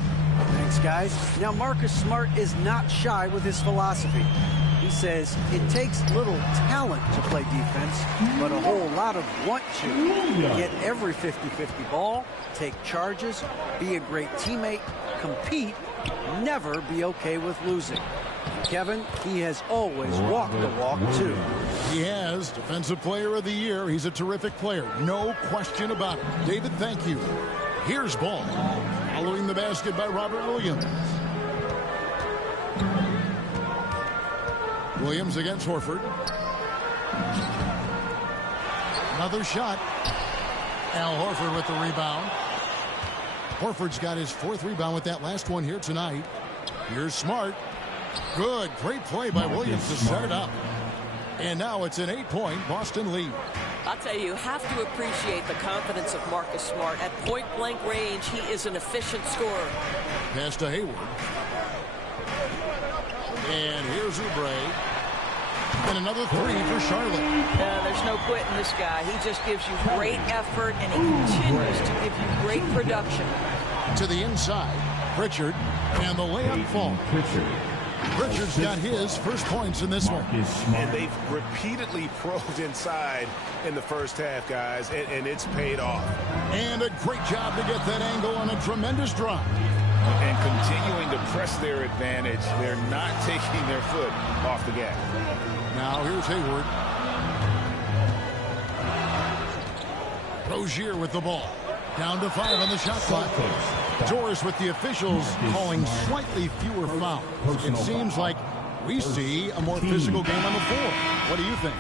Thanks, guys. Now, Marcus Smart is not shy with his philosophy. He says it takes little talent to play defense, but a whole lot of want to. Get every 50-50 ball, take charges, be a great teammate, compete, never be okay with losing. Kevin, he has always walked the walk, too. He has. Defensive Player of the Year. He's a terrific player. No question about it. David, thank you. Here's ball. Following the basket by Robert Williams. Williams against Horford. Another shot. Al Horford with the rebound. Horford's got his fourth rebound with that last one here tonight. Here's Smart. Good. Great play by Williams to set it up. And now it's an 8-point Boston lead. I'll tell you have to appreciate the confidence of Marcus Smart. At point-blank range, he is an efficient scorer. Pass to Hayward. And here's Oubre. And another three for Charlotte. There's no quitting this guy. He just gives you great effort, and he continues to give you great production. To the inside, Pritchard, and the layup fall. Pritchard's got his first points in this one. And they've repeatedly probed inside in the first half, guys, and it's paid off. And a great job to get that angle on a tremendous drop. And continuing to press their advantage. They're not taking their foot off the gas. Now here's Hayward. Rozier with the ball. Down to 5 on the shot clock. Doris with the officials calling slightly fewer fouls. It seems like we see a more physical game on the floor. What do you think?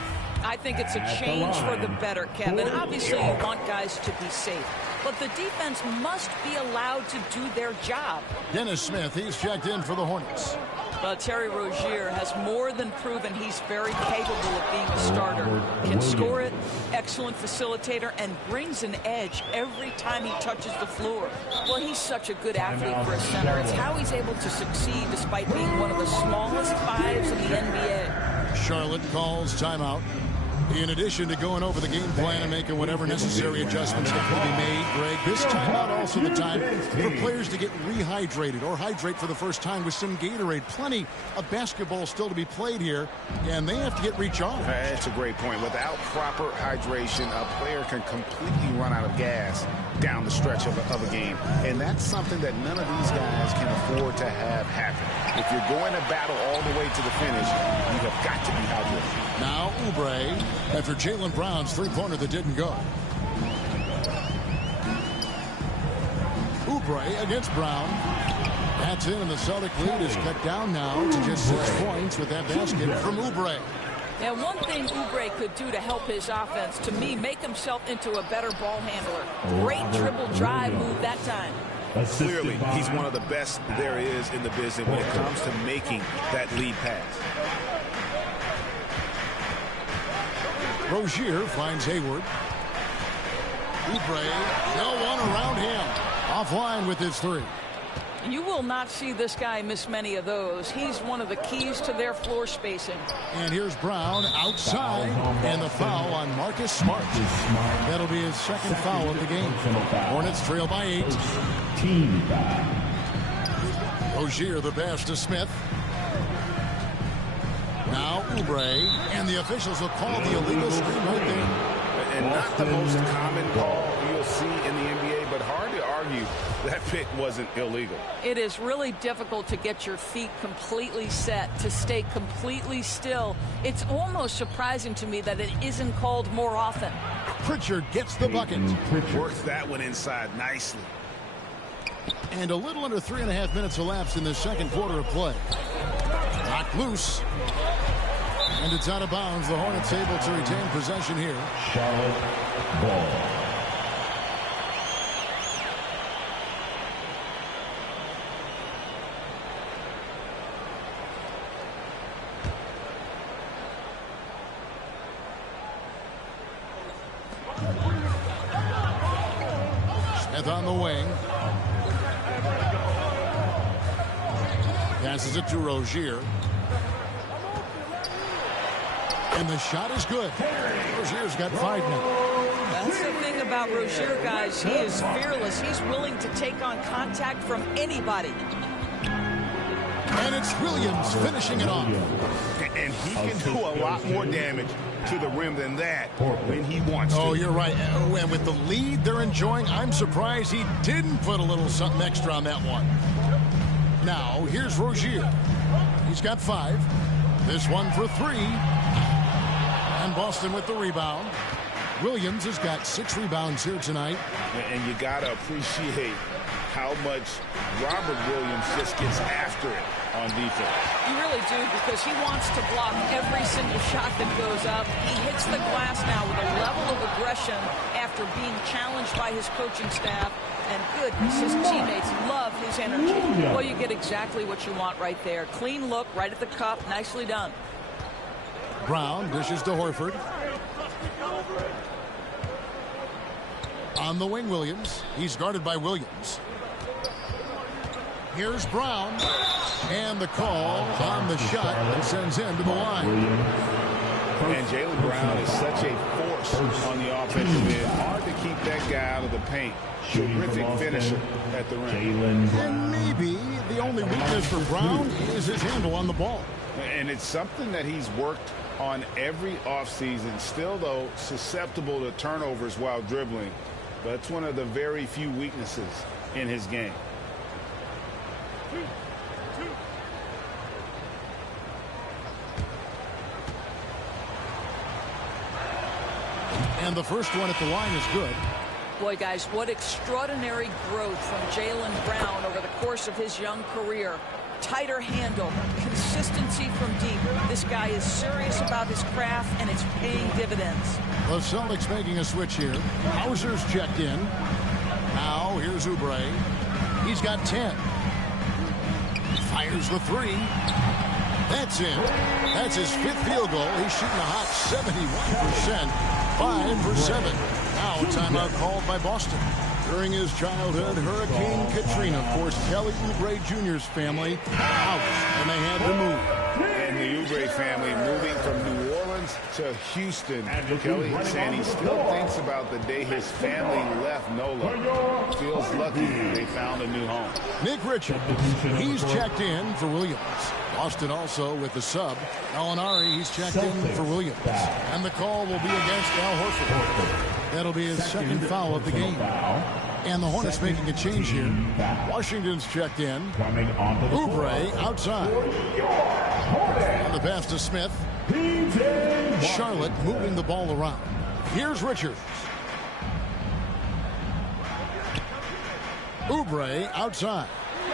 I think it's a change for the better, Kevin. Obviously, you want guys to be safe, but the defense must be allowed to do their job. Dennis Smith, he's checked in for the Hornets. Well, Terry Rozier has more than proven he's very capable of being a starter. Can score it, excellent facilitator, and brings an edge every time he touches the floor. Well, he's such a good athlete for a center. It's how he's able to succeed despite being one of the smallest fives in the NBA. Charlotte calls timeout. In addition to going over the game plan and making whatever necessary adjustments that can be made, Greg, this timeout also the time for players to get rehydrated or hydrate for the first time with some Gatorade. Plenty of basketball still to be played here, and they have to get recharged. That's a great point. Without proper hydration, a player can completely run out of gas down the stretch of a game, and that's something that none of these guys can afford to have happen. If you're going to battle all the way to the finish, you have got to be hydrated. Now Oubre after Jaylen Brown's three-pointer that didn't go. Oubre against Brown. That's in, and the Celtic lead is cut down now to just 6 points with that basket from Oubre. Now, one thing Oubre could do to help his offense, to me, make himself into a better ball handler. Great dribble drive move that time. Clearly, he's one of the best there is in the business when it comes to making that lead pass. Rozier finds Hayward. Oubre, no one around him. Offline with his three. You will not see this guy miss many of those. He's one of the keys to their floor spacing. And here's Brown outside, and the foul on Marcus Smart. That'll be his second foul of the game. Hornets trail by 8. Rozier the pass to Smith. Now Oubre, and the officials will call the illegal screen right there. And not the most common call you'll see in the NBA, but hard to argue that pick wasn't illegal. It is really difficult to get your feet completely set, to stay completely still. It's almost surprising to me that it isn't called more often. Pritchard gets the bucket. Works that one inside nicely. And a little under 3.5 minutes elapsed in the second quarter of play. Knocked loose. And it's out of bounds. The Hornets able to retain possession here. Charlotte ball. Smith on the wing. Passes it to Rozier. And the shot is good. Rozier's got 5 now. That's the thing about Rozier, guys. He is fearless. He's willing to take on contact from anybody. And it's Williams finishing it off. And he can do a lot more damage to the rim than that when he wants to. Oh, you're right. And with the lead they're enjoying, I'm surprised he didn't put a little something extra on that one. Now, here's Rozier. He's got 5. This one for 3. And Boston with the rebound. Williams has got 6 rebounds here tonight. And you got to appreciate how much Robert Williams just gets after it on defense. You really do, because he wants to block every single shot that goes up. He hits the glass now with a level of aggression after being challenged by his coaching staff. And goodness, his teammates love his energy. Well, you get exactly what you want right there. Clean look, right at the cup. Nicely done. Brown dishes to Horford. On the wing, Williams. He's guarded by Williams. Here's Brown. And the call on the shot that sends him to the line. And Jaylen Brown is such a force on the offensive end. Hard to keep that guy out of the paint. Terrific finisher at the rim. And maybe the only weakness for Brown is his handle on the ball. And it's something that he's worked on every offseason. Still, though, susceptible to turnovers while dribbling. But it's one of the very few weaknesses in his game. And the first one at the line is good. Boy, guys, what extraordinary growth from Jaylen Brown over the course of his young career. Tighter handle, consistency from deep. This guy is serious about his craft, and it's paying dividends. The Celtics making a switch here. Hauser's checked in. Now here's Oubre. He's got 10. Fires the 3. That's in. That's his 5th field goal. He's shooting a hot 71%. 5 for 7. Now a timeout called by Boston. During his childhood, Hurricane Katrina forced Kelly Oubre Jr.'s family out, and they had to move. And the Oubre family moving from New Orleans to Houston. Kelly saying he still thinks about the day his family left NOLA. Feels lucky they found a new home. Nick Richards, he's checked in for Williams. Boston also with the sub. Gallinari, he's checked in for Williams. And the call will be against Al Horford. That'll be his second foul of the game. And the Hornets making a change here. Washington's checked in. Oubre outside. And the pass to Smith. Charlotte moving the ball around. Here's Richards. Oubre outside.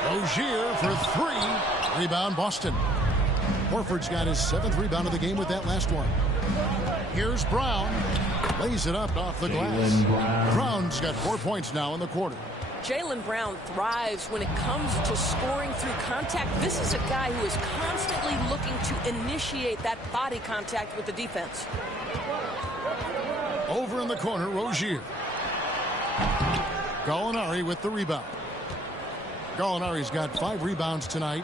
Rozier for 3. Rebound Boston. Horford's got his 7th rebound of the game with that last one. Here's Brown. Lays it up off the glass. Brown's got 4 points now in the quarter. Jaylen Brown thrives when it comes to scoring through contact. This is a guy who is constantly looking to initiate that body contact with the defense. Over in the corner, Rozier. Gallinari with the rebound. Gallinari's got 5 rebounds tonight.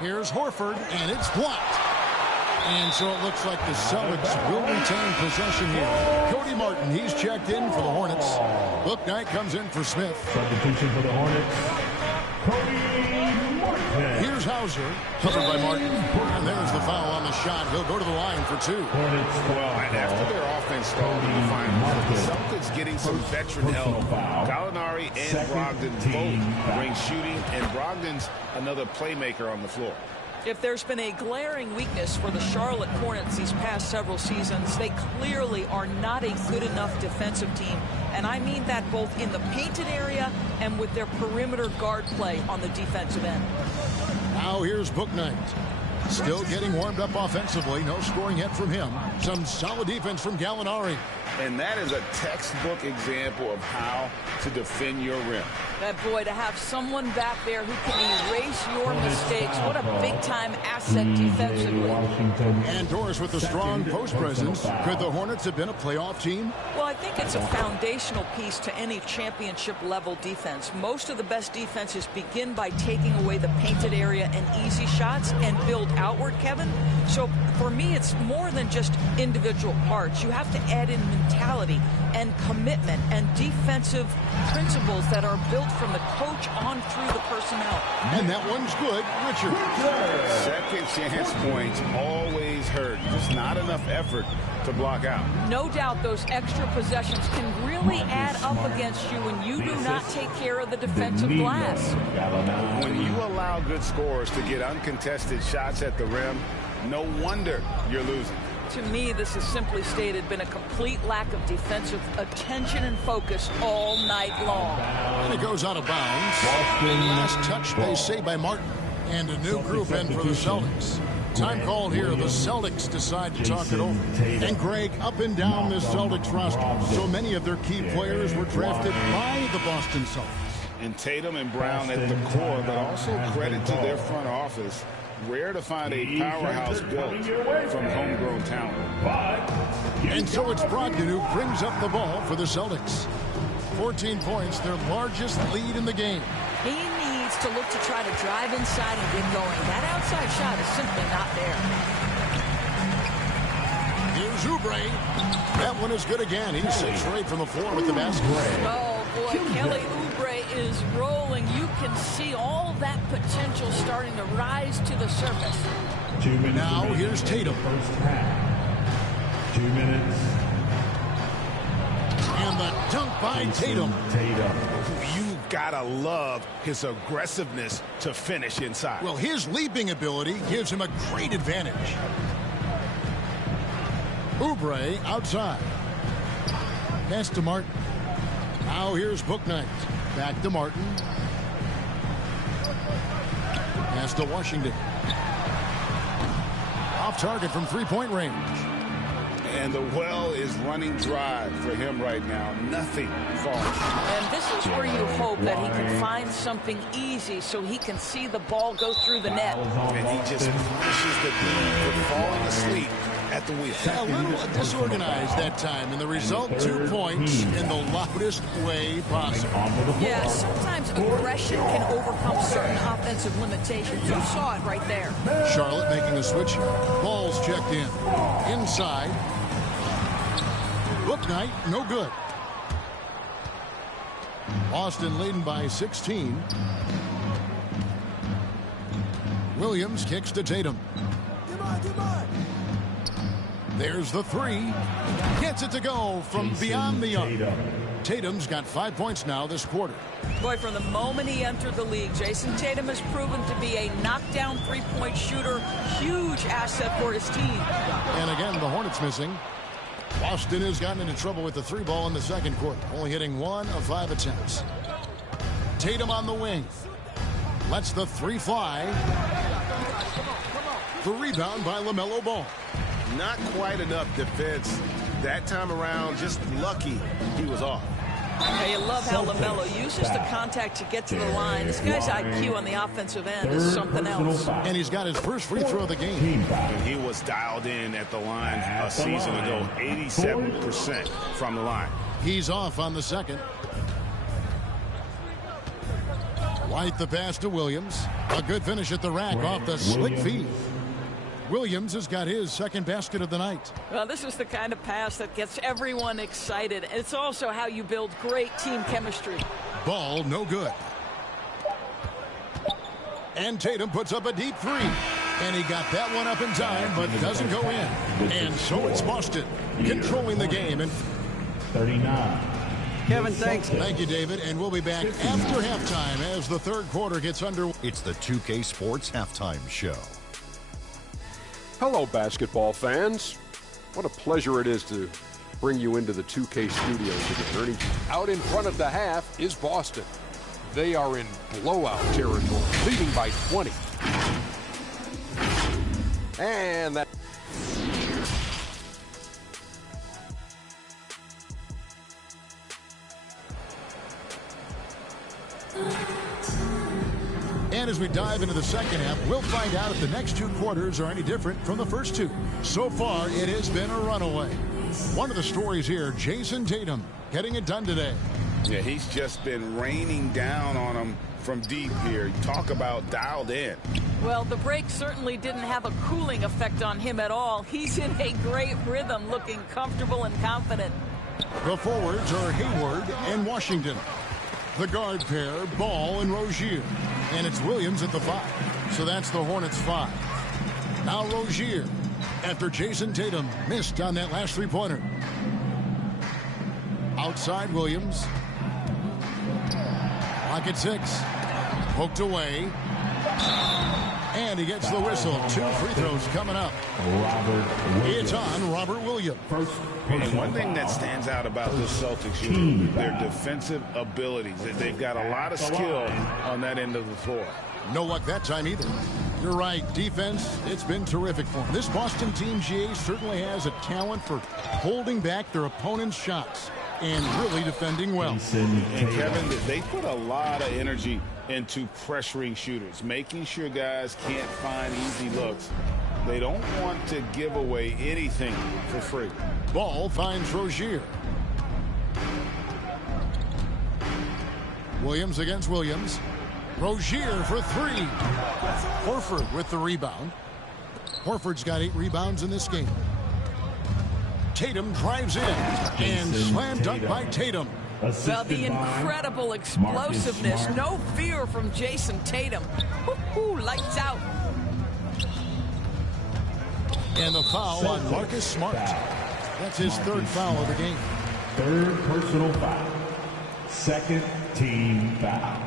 Here's Horford, and it's blocked. And so it looks like the Celtics will retain possession here. Cody Martin, he's checked in for the Hornets. Bouknight comes in for Smith. Substitution for the Hornets, Cody Martin. Here's Hauser, covered by Martin. And there's the foul on the shot. He'll go to the line for 2. And after their offense stalled in the finals, the Celtics getting some veteran help. Gallinari and Brogdon both bring shooting, and Brogdon's another playmaker on the floor. If there's been a glaring weakness for the Charlotte Hornets these past several seasons, they clearly are not a good enough defensive team. And I mean that both in the painted area and with their perimeter guard play on the defensive end. Now here's Bouknight. Still getting warmed up offensively. No scoring yet from him. Some solid defense from Gallinari. And that is a textbook example of how to defend your rim. That boy, to have someone back there who can erase your mistakes. What a big-time asset defensively. And Doris with a strong post presence. Could the Hornets have been a playoff team? Well, I think it's a foundational piece to any championship-level defense. Most of the best defenses begin by taking away the painted area and easy shots and build outward, Kevin. So for me, it's more than just individual parts. You have to add in mentality and commitment and defensive principles that are built from the coach on through the personnel. And that one's good, Richard. Second chance points always hurt. Just not enough effort to block out. No doubt those extra possessions can really add up against you when you do not take care of the defensive glass. When you allow good scorers to get uncontested shots at the rim, no wonder you're losing. To me, this has simply stated been a complete lack of defensive attention and focus all night long. And it goes out of bounds. Last touch, they say, by Martin. And a new group in for the Celtics. Time called here. The Celtics decide to talk it over. And Greg, up and down this Celtics roster, so many of their key players were drafted by the Boston Celtics. And Tatum and Brown at the core, but also credit to their front office. Rare to find a powerhouse built from homegrown talent. And so it's Brogdon who brings up the ball for the Celtics. 14 points, their largest lead in the game. He needs to look to try to drive inside and get going. That outside shot is simply not there. Here's Oubre. That one is good again. He's 6 straight from the floor with the basket. Oh, boy, Kelly Oubre is rolling. You can see all that potential starting to rise to the surface. 2 minutes. Now here's Tatum. First half. 2 minutes. And the dunk by Tatum. You've got to love his aggressiveness to finish inside. Well, his leaping ability gives him a great advantage. Oubre outside. Pass to Martin. Now here's Bouknight. Back to Martin. Pass to Washington. Off target from three-point range. And the well is running dry for him right now. Nothing falls. And this is where you hope that he can find something easy so he can see the ball go through the net. And he just pushes the dude for falling asleep at the wheel. A little disorganized that time, and the result, 2 points in the loudest way possible. Yeah, sometimes aggression can overcome certain offensive limitations. You saw it right there. Charlotte making a switch. Ball's checked in. Inside. Bouknight, no good. Boston leading by 16. Williams kicks to Tatum. There's the three. Gets it to go from beyond the arc. Tatum's got 5 points now this quarter. Boy, from the moment he entered the league, Jason Tatum has proven to be a knockdown three-point shooter. Huge asset for his team. And again, the Hornets missing. Boston has gotten into trouble with the three ball in the second quarter, only hitting 1 of 5 attempts. Tatum on the wing. Lets the three fly. The rebound by LaMelo Ball. Not quite enough defense that time around. Just lucky he was off. Hey, you love how LaMelo uses the contact to get to the line. This guy's IQ on the offensive end is something else. And he's got his first free throw of the game. And he was dialed in at the line a season ago, 87% from the line. He's off on the second. White the pass to Williams. A good finish at the rack off the slick feed. Williams has got his second basket of the night. Well, this is the kind of pass that gets everyone excited. It's also how you build great team chemistry. Ball no good. And Tatum puts up a deep three. And he got that one up in time, but doesn't go in. And so it's Boston controlling the game. And 39. Kevin, thanks. Thank you, David. And we'll be back after halftime as the third quarter gets underway. It's the 2K Sports Halftime Show. Hello, basketball fans. What a pleasure it is to bring you into the 2K studios again. Ernie, out in front of the half is Boston. They are in blowout territory, leading by 20. And that... And as we dive into the second half, we'll find out if the next two quarters are any different from the first two. So far, it has been a runaway. One of the stories here, Jason Tatum getting it done today. Yeah, he's just been raining down on him from deep here. Talk about dialed in. Well, the break certainly didn't have a cooling effect on him at all. He's in a great rhythm, looking comfortable and confident. The forwards are Hayward and Washington. The guard pair, Ball and Rozier. And it's Williams at the 5. So that's the Hornets 5. Now Rozier after Jason Tatum missed on that last three-pointer. Outside Williams. Clock at 6. Poked away. And he gets the whistle. 2 free throws coming up. It's on Robert Williams. And one thing that stands out about this Celtics unit, their defensive abilities. They've got a lot of skill on that end of the floor. No luck that time either. You're right. Defense, it's been terrific for them. This Boston team, GA, certainly has a talent for holding back their opponent's shots and really defending well. And Kevin, they put a lot of energy into pressuring shooters, making sure guys can't find easy looks. They don't want to give away anything for free. Ball finds Rozier. Williams against Williams. Rozier for 3. Horford with the rebound. Horford's got 8 rebounds in this game. Tatum drives in and slam dunk by Tatum. Well, the incredible explosiveness, no fear from Jason Tatum. Woo-hoo, lights out. And the foul on Marcus Smart. That's his third foul of the game. Third personal foul. Second team foul.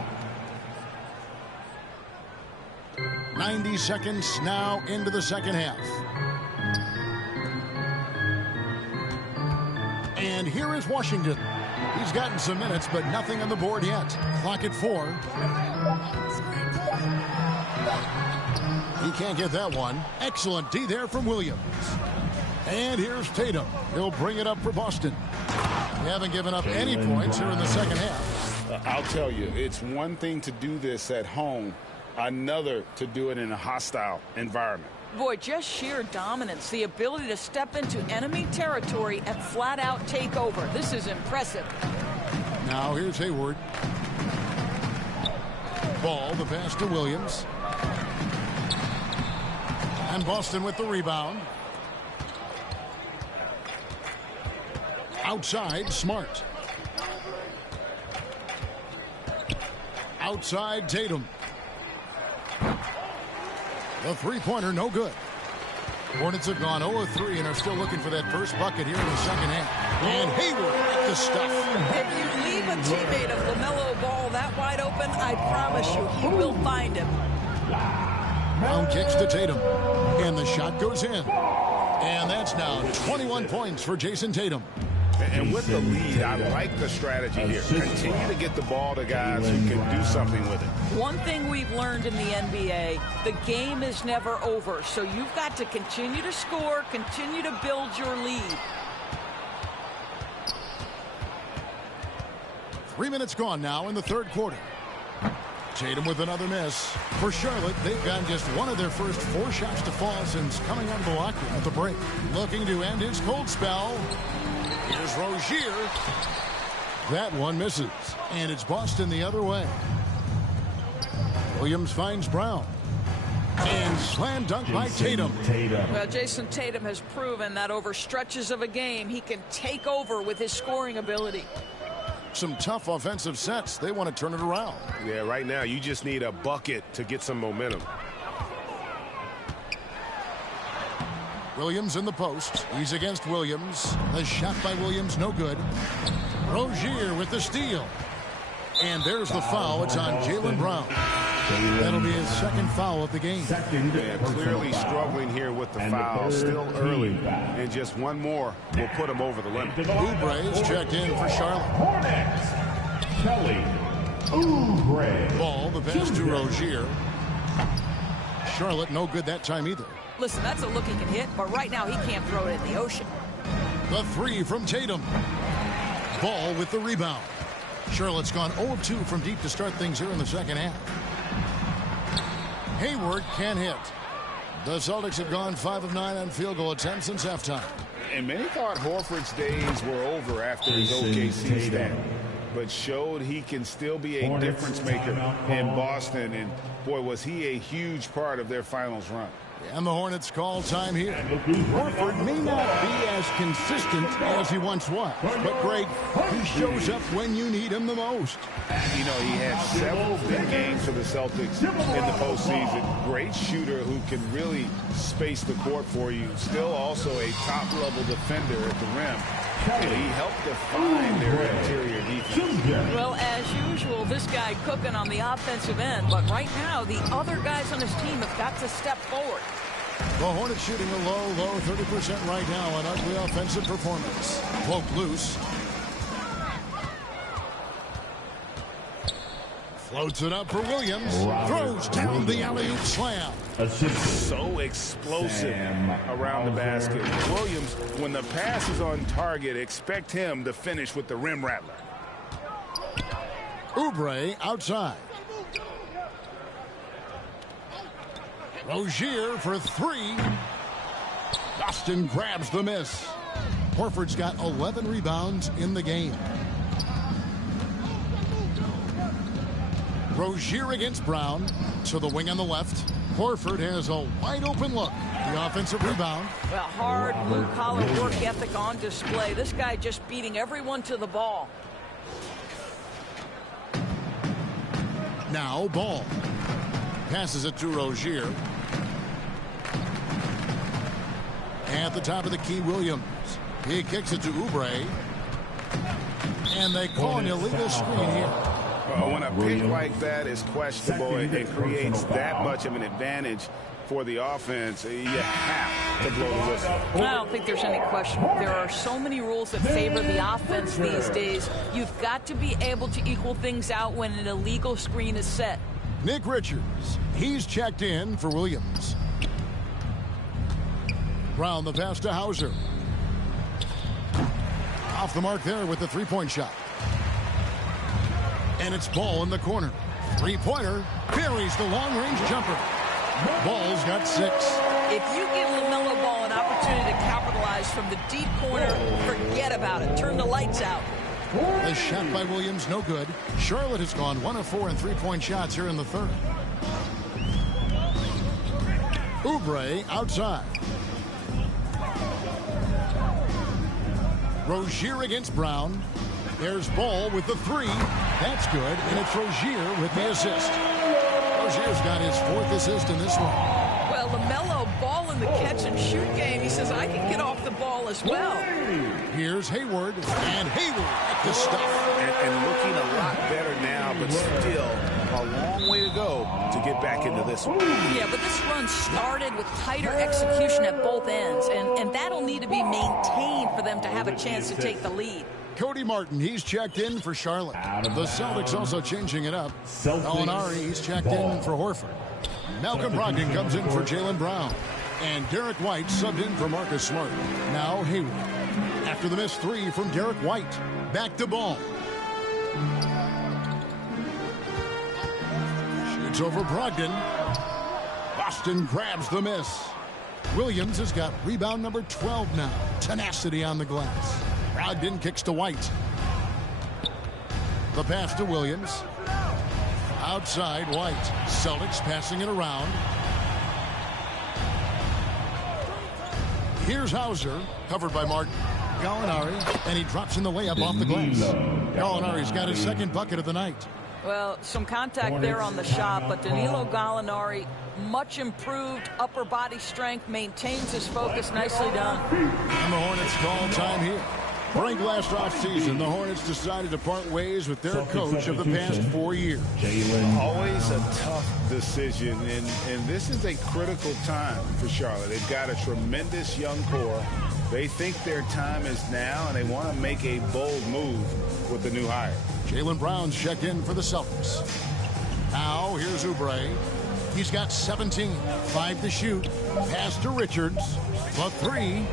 90 seconds now into the second half. And here is Washington. He's gotten some minutes, but nothing on the board yet. Clock at 4. He can't get that one. Excellent D there from Williams. And here's Tatum. He'll bring it up for Boston. They haven't given up any points here in the second half. I'll tell you, it's one thing to do this at home, another to do it in a hostile environment. Boy, just sheer dominance, the ability to step into enemy territory and flat out take over. This is impressive. Now here's Hayward. Ball, the pass to Williams. And Boston with the rebound. Outside, Smart. Outside, Tatum. The three-pointer, no good. Hornets have gone 0-3 and are still looking for that first bucket here in the second half. And Hayward with the stuff. If you leave a teammate of LaMelo Ball that wide open, I promise you he will find him. Round kicks to Tatum. And the shot goes in. And that's now 21 points for Jason Tatum. And with the lead, I like the strategy here. Continue to get the ball to guys who can do something with it. One thing we've learned in the NBA, the game is never over. So you've got to continue to score, continue to build your lead. 3 minutes gone now in the third quarter. Tatum with another miss. For Charlotte, they've gotten just one of their first 4 shots to fall since coming out of the locker room at the break. Looking to end his cold spell. Here's Rozier. That one misses. And it's Boston the other way. Williams finds Brown. And slam dunk by Tatum. Well, Jason Tatum has proven that over stretches of a game, he can take over with his scoring ability. Some tough offensive sets. They want to turn it around. Yeah, right now you just need a bucket to get some momentum. Williams in the post. He's against Williams. The shot by Williams, no good. Rozier with the steal. And there's the foul. It's on Jaylen Brown. That'll be his second foul of the game. Yeah, clearly struggling here with the foul. Still early. And just one more will put him over the limit. Oubre is checked in for Charlotte. Kelly Oubre. Ball, the pass to Rozier. Charlotte no good that time either. Listen, that's a look he can hit, but right now he can't throw it in the ocean. The three from Tatum. Ball with the rebound. Charlotte's gone 0 of 2 from deep to start things here in the second half. Hayward can't hit. The Celtics have gone 5 of 9 on field goal attempts since halftime. And many thought Horford's days were over after his OKC stand, but showed he can still be a difference maker in Boston. And boy, was he a huge part of their finals run. And the Hornets call time here. Horford may not be as consistent as he once was, but Greg, he shows up when you need him the most. You know, he had several big games for the Celtics in the postseason. Great shooter who can really space the court for you. Still also a top-level defender at the rim. And he helped define their interior defense. Well, as usual, this guy cooking on the offensive end. But right now, the other guys on his team have got to step forward. The Hornets shooting a low 30% right now. An ugly offensive performance. Poke loose. Floats it up for Williams. Throws down the alley-oop slam. So explosive around the basket. Williams, when the pass is on target, expect him to finish with the rim rattler. Oubre outside. Rozier for three. Boston grabs the miss. Horford's got 11 rebounds in the game. Rozier against Brown to the wing on the left. Horford has a wide open look. The offensive rebound. Well, hard blue-collar work ethic on display. This guy just beating everyone to the ball. Now Ball. Passes it to Rozier. At the top of the key, Williams. He kicks it to Oubre. And they call an illegal screen here. When a pick like that is questionable and creates that much of an advantage for the offense, you have to blow the whistle. I don't think there's any question. There are so many rules that favor the offense these days. You've got to be able to equal things out when an illegal screen is set. Nick Richards, he's checked in for Williams. Brown the pass to Hauser. Off the mark there with the three-point shot. And it's Ball in the corner. Three-pointer buries the long-range jumper. Ball's got 6. If you give LaMelo Ball an opportunity to capitalize from the deep corner, forget about it. Turn the lights out. The shot by Williams, no good. Charlotte has gone 1 of 4 in three-point shots here in the third. Oubre outside. Rozier against Brown. There's Ball with the 3. That's good, and it's Rozier with the assist. Rozier's got his 4th assist in this one. Well, LaMelo Ball in the catch-and-shoot game. He says, I can get off the ball as well. Here's Hayward, and Hayward at the stuff. And looking a lot better now, but still a long way to go to get back into this one. Yeah, but this run started with tighter execution at both ends, and that'll need to be maintained for them to have a chance to take the lead. Cody Martin, he's checked in for Charlotte. The Celtics also changing it up. Gallinari, he's checked in for Horford. Malcolm Brogdon comes in for Jaylen Brown. And Derek White subbed in for Marcus Smart. Now Hayward. After the missed 3 from Derek White. Back to Ball. Shoots over Brogdon. Boston grabs the miss. Williams has got rebound number 12 now. Tenacity on the glass. Brogdon kicks to White. The pass to Williams. Outside, White. Celtics passing it around. Here's Hauser, covered by Martin. Gallinari, and he drops in the layup off the glass. Gallinari's got his second bucket of the night. Well, some contact there on the shot, but Danilo Gallinari, much improved upper body strength, maintains his focus. Nicely done. And the Hornets call time here. Break last offseason, the Hornets decided to part ways with their coach of the past 4 years. Always a tough decision, and this is a critical time for Charlotte. They've got a tremendous young core. They think their time is now, and they want to make a bold move with the new hire. Jaylen Brown's checked in for the Celtics. Now, here's Oubre. He's got 17, 5 to shoot. Pass to Richards. The 3.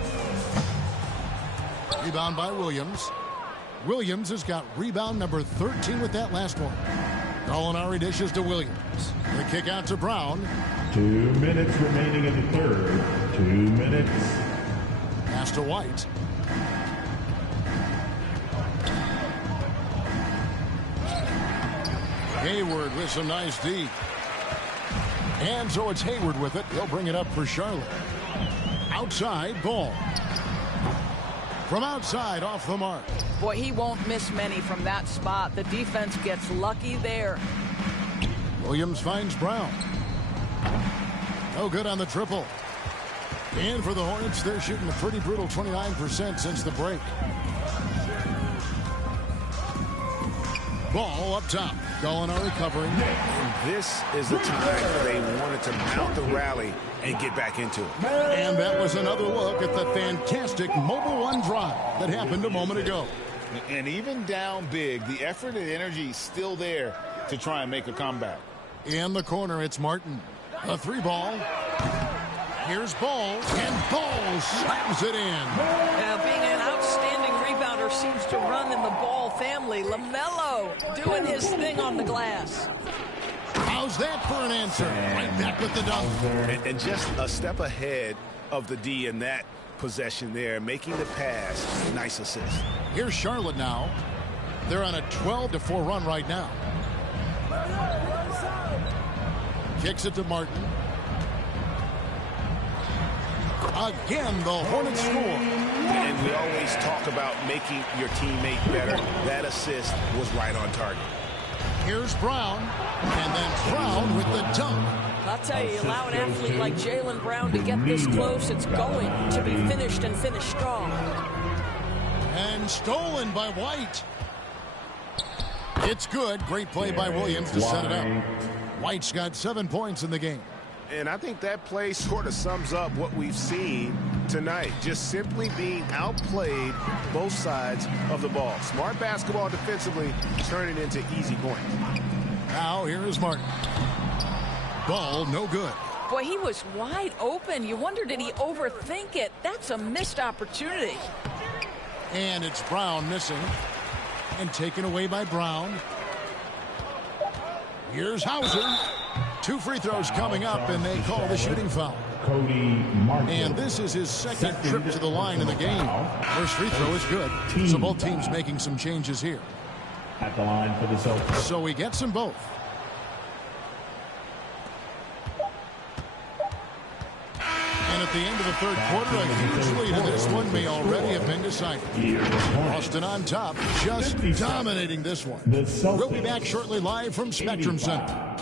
Rebound by Williams. Williams has got rebound number 13 with that last one. Gallinari dishes to Williams. The kick out to Brown. 2 minutes remaining in the third. 2 minutes. Pass to White. Hayward with some nice D. And so it's Hayward with it. He'll bring it up for Charlotte. Outside, Ball. From outside, off the mark. Boy, he won't miss many from that spot. The defense gets lucky there. Williams finds Brown. No good on the triple. And for the Hornets, they're shooting a pretty brutal 29% since the break. Ball up top. Gallinari covering. And this is the time they wanted to mount the rally and get back into it. And that was another look at the fantastic Mobile One drive that happened a moment ago. And even down big, the effort and energy still there to try and make a comeback. In the corner, it's Martin. A 3 ball. Here's Ball, and Ball slams it in. Being an outstanding rebounder seems to run in the Ball family. LaMelo doing his thing on the glass. How's that for an answer? Right back with the dunk. And just a step ahead of the D in that possession there, making the pass. Nice assist. Here's Charlotte now. They're on a 12-4 run right now. Kicks it to Martin. Again, the Hornets score. And we always talk about making your teammate better. That assist was right on target. Here's Brown, and then Brown with the dunk. I'll tell you, allow an athlete like Jaylen Brown to get this close, it's going to be finished and finished strong. And stolen by White. It's good. Great play by Williams to set it up. White's got 7 points in the game. And I think that play sort of sums up what we've seen tonight. Just simply being outplayed both sides of the ball. Smart basketball defensively, turning into easy points. Now here is Martin. Ball no good. Boy, he was wide open. You wonder, did he overthink it? That's a missed opportunity. And it's Brown missing. And taken away by Brown. Here's Hauser. 2 free throws coming up, and they call the shooting foul. And this is his second trip to the line in the game. First free throw is good. So both teams making some changes here. At the line for the Celtics. So he gets them both. And at the end of the third quarter, a huge lead in this one may already have been decided. Boston on top, just dominating this one. We'll be back shortly live from Spectrum Center.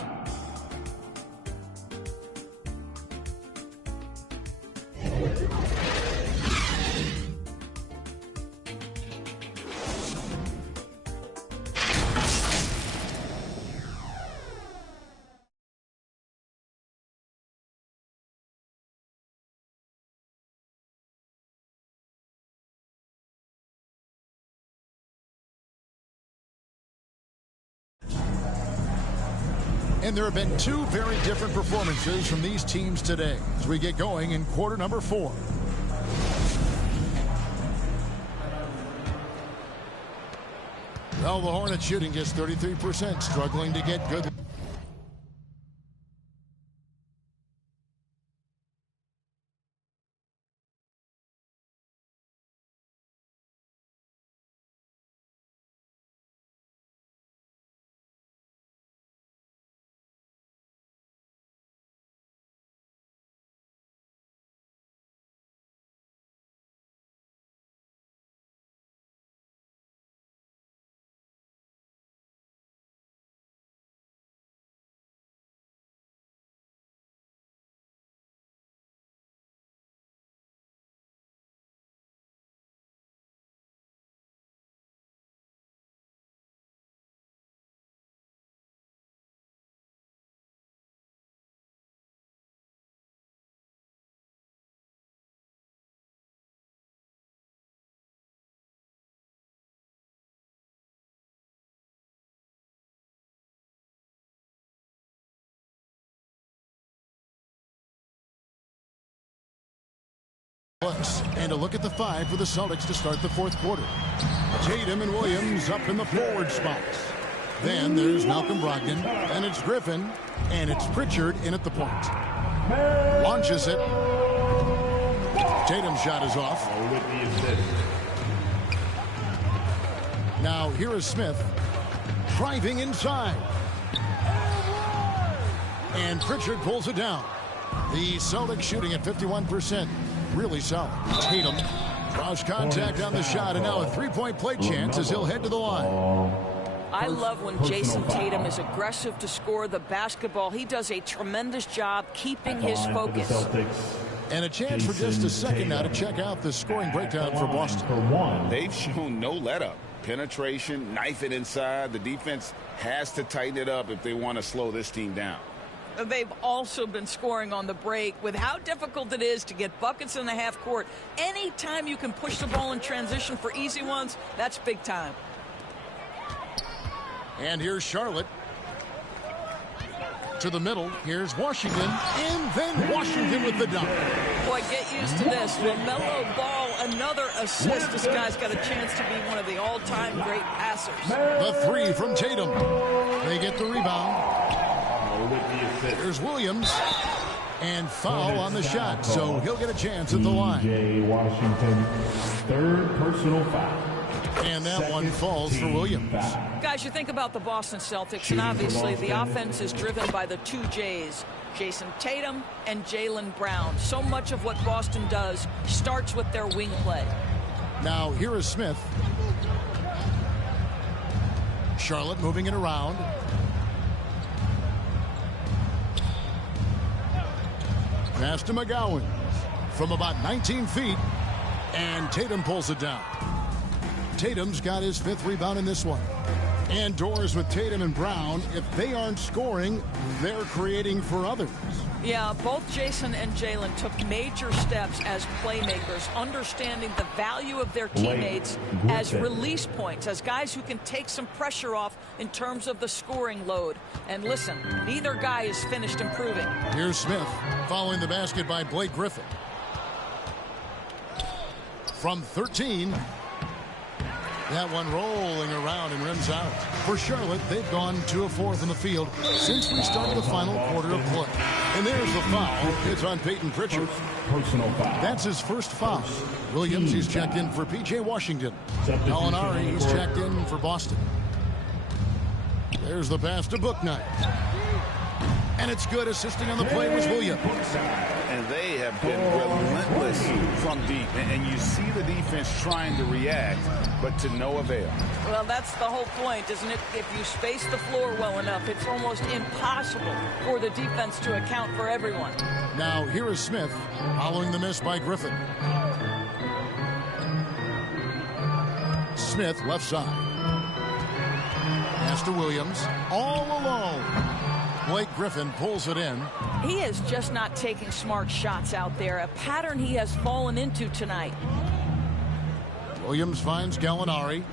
And there have been 2 very different performances from these teams today as we get going in quarter number 4. Well, the Hornets shooting just 33%, struggling to get good. And a look at the 5 for the Celtics to start the fourth quarter. Tatum and Williams up in the forward spots. Then there's Malcolm Brogdon, and it's Griffin, and it's Pritchard in at the point. Launches it. Tatum's shot is off. Now here is Smith driving inside. And Pritchard pulls it down. The Celtics shooting at 51%. Really solid. Tatum draws contact on the shot, and now a three-point play chance as he'll head to the line. I love when Jason Tatum is aggressive to score the basketball. He does a tremendous job keeping his focus. And a chance for just a second now to check out the scoring breakdown for Boston. They've shown no let-up. Penetration, knife it inside. The defense has to tighten it up if they want to slow this team down. They've also been scoring on the break. With how difficult it is to get buckets in the half court, anytime you can push the ball in transition for easy ones, that's big time. And here's Charlotte. To the middle. Here's Washington. And then Washington with the dunk. Boy, get used to this. LaMelo Ball, another assist. This guy's got a chance to be one of the all-time great passers. The 3 from Tatum. They get the rebound. There's Williams. And foul on the shot, so he'll get a chance at the line. Washington, third personal foul. And that one falls for Williams. Guys, you think about the Boston Celtics, and obviously the offense is driven by the 2 J's, Jason Tatum and Jaylen Brown. So much of what Boston does starts with their wing play. Now, here is Smith. Charlotte moving it around. Pass to McGowan from about 19 feet, and Tatum pulls it down. Tatum's got his 5th rebound in this one. And doors with Tatum and Brown. If they aren't scoring, they're creating for others. Yeah, both Jason and Jaylen took major steps as playmakers, understanding the value of their teammates as release points, as guys who can take some pressure off in terms of the scoring load. And listen, neither guy is finished improving. Here's Smith following the basket by Blake Griffin. From 13. That one rolling around and rims out. For Charlotte, they've gone 2 of 4 from the field since we started the final quarter of play. And there's the foul. It's on Peyton Pritchard. Personal foul. That's his first foul. Williams, he's checked in for P.J. Washington. Gallinari, he's checked in for Boston. There's the pass to Bouknight. And it's good. Assisting on the play was Williams. And they have been relentless from deep. And you see the defense trying to react, but to no avail. Well, that's the whole point, isn't it? If you space the floor well enough, it's almost impossible for the defense to account for everyone. Now, here is Smith following the miss by Griffin. Smith, left side. Pass to Williams. All alone. Blake Griffin pulls it in. He is just not taking smart shots out there, a pattern he has fallen into tonight. Williams finds Gallinari.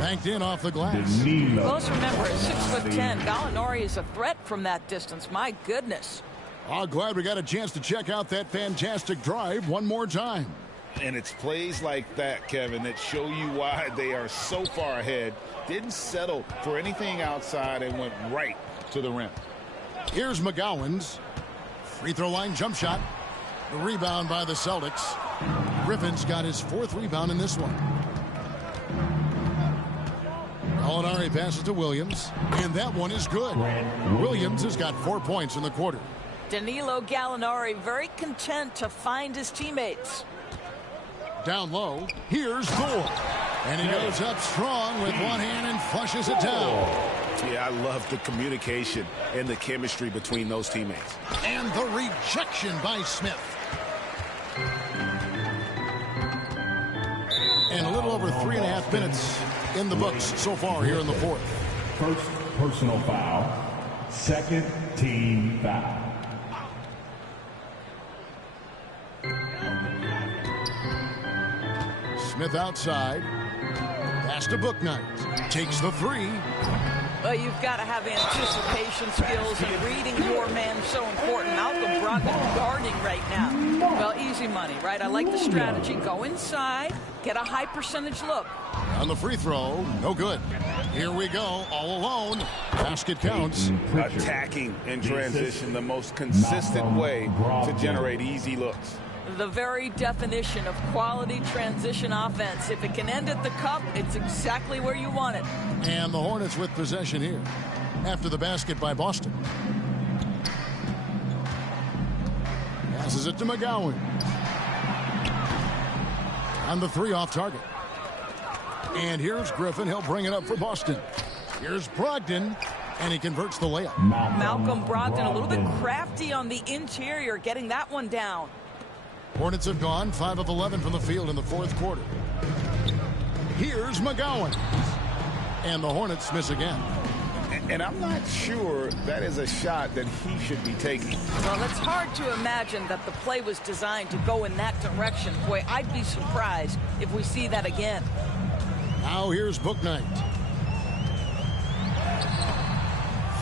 Banked in off the glass. Let's remember, at 6'10", Gallinari is a threat from that distance. My goodness. Oh, glad we got a chance to check out that fantastic drive one more time. And it's plays like that, Kevin, that show you why they are so far ahead. Didn't settle for anything outside and went right to the rim. Here's McGowan's free throw line jump shot. The rebound by the Celtics. Griffin's got his 4th rebound in this one. Gallinari passes to Williams, and that one is good. Williams has got 4 points in the quarter. Danilo Gallinari very content to find his teammates. Down low, here's Gore. And he goes up strong with one hand and flushes it down. Yeah, I love the communication and the chemistry between those teammates. And the rejection by Smith. And a little over 3.5 minutes in the books so far here in the fourth. First personal foul. Second team foul. Smith outside. Pass to Bouknight. Takes the 3. Well, you've got to have anticipation skills, and reading your man so important. Malcolm Brogdon guarding right now. Well, easy money, right? I like the strategy. Go inside, get a high percentage look. On the free throw, no good. Here we go, all alone. Basket counts. Attacking in transition, the most consistent way to generate easy looks. The very definition of quality transition offense. If it can end at the cup, it's exactly where you want it. And the Hornets with possession here after the basket by Boston. Passes it to McGowan. On the three off target. And here's Griffin. He'll bring it up for Boston. Here's Brogdon. And he converts the layup. Malcolm Brogdon a little bit crafty on the interior, getting that one down. Hornets have gone 5 of 11 from the field in the fourth quarter. Here's McGowan. And the Hornets miss again. And I'm not sure that is a shot that he should be taking. Well, it's hard to imagine that the play was designed to go in that direction. Boy, I'd be surprised if we see that again. Now here's Bouknight.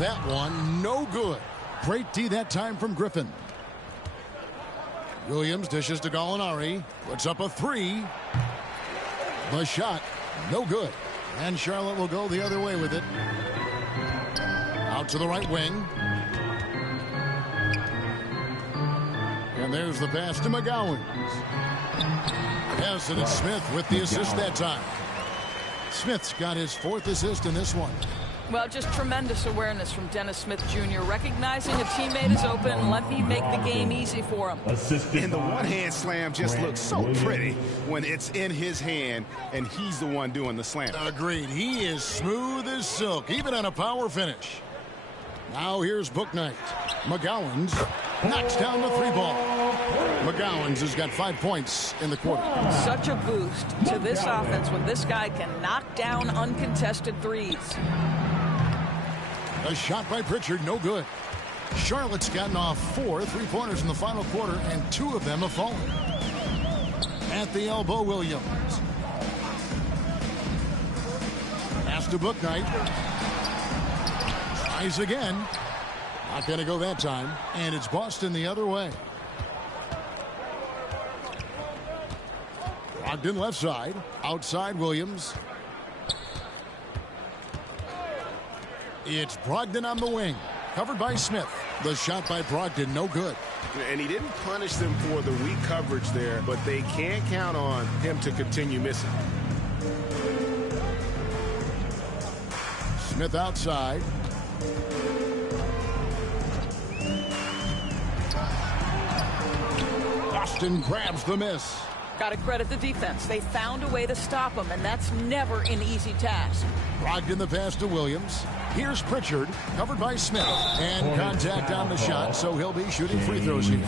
That one, no good. Great D that time from Griffin. Williams dishes to Gallinari. Puts up a three. The shot, no good. And Charlotte will go the other way with it. Out to the right wing. And there's the pass to McGowan. Yes, and it's Smith with the assist that time. Smith's got his fourth assist in this one. Well, just tremendous awareness from Dennis Smith Jr. Recognizing a teammate is open, let me make the game easy for him. And the one-hand slam just looks so pretty when it's in his hand and he's the one doing the slam. Agreed. He is smooth as silk, even on a power finish. Now here's Bouknight. McGowan's knocks down the three ball. McGowan's has got 5 points in the quarter. Such a boost to this offense when this guy can knock down uncontested threes. A shot by Pritchard, no good. Charlotte's gotten off 4 3-pointers in the final quarter, and 2 of them have fallen. At the elbow, Williams. Pass to Bouknight. Tries again. Not going to go that time. And it's Boston the other way. Brogdon left side. Outside Williams. It's Brogdon on the wing. Covered by Smith. The shot by Brogdon, no good. And he didn't punish them for the weak coverage there, but they can't count on him to continue missing. Smith outside. Boston grabs the miss. Got to credit the defense. They found a way to stop him, and that's never an easy task. Brogdon the pass to Williams. Here's Pritchard, covered by Smith. And contact on the shot, so he'll be shooting free throws here.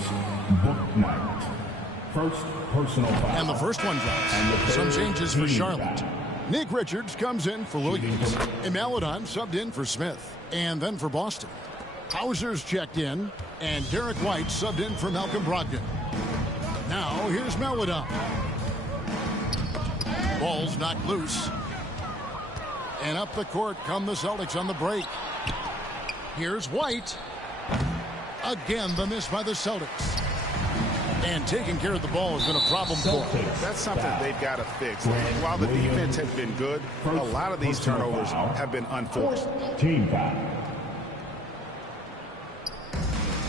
First personal foul. And the first one drops. Some changes for Charlotte. Nick Richards comes in for Williams. And Maladon subbed in for Smith. And then for Boston. Hauser's checked in. And Derek White subbed in for Malcolm Brogdon. Now here's Maladon. Ball's knocked loose. And up the court come the Celtics on the break. Here's White. Again, the miss by the Celtics. And taking care of the ball has been a problem for them. That's something they've got to fix. While the defense has been good, a lot of these turnovers have been unforced. Team foul.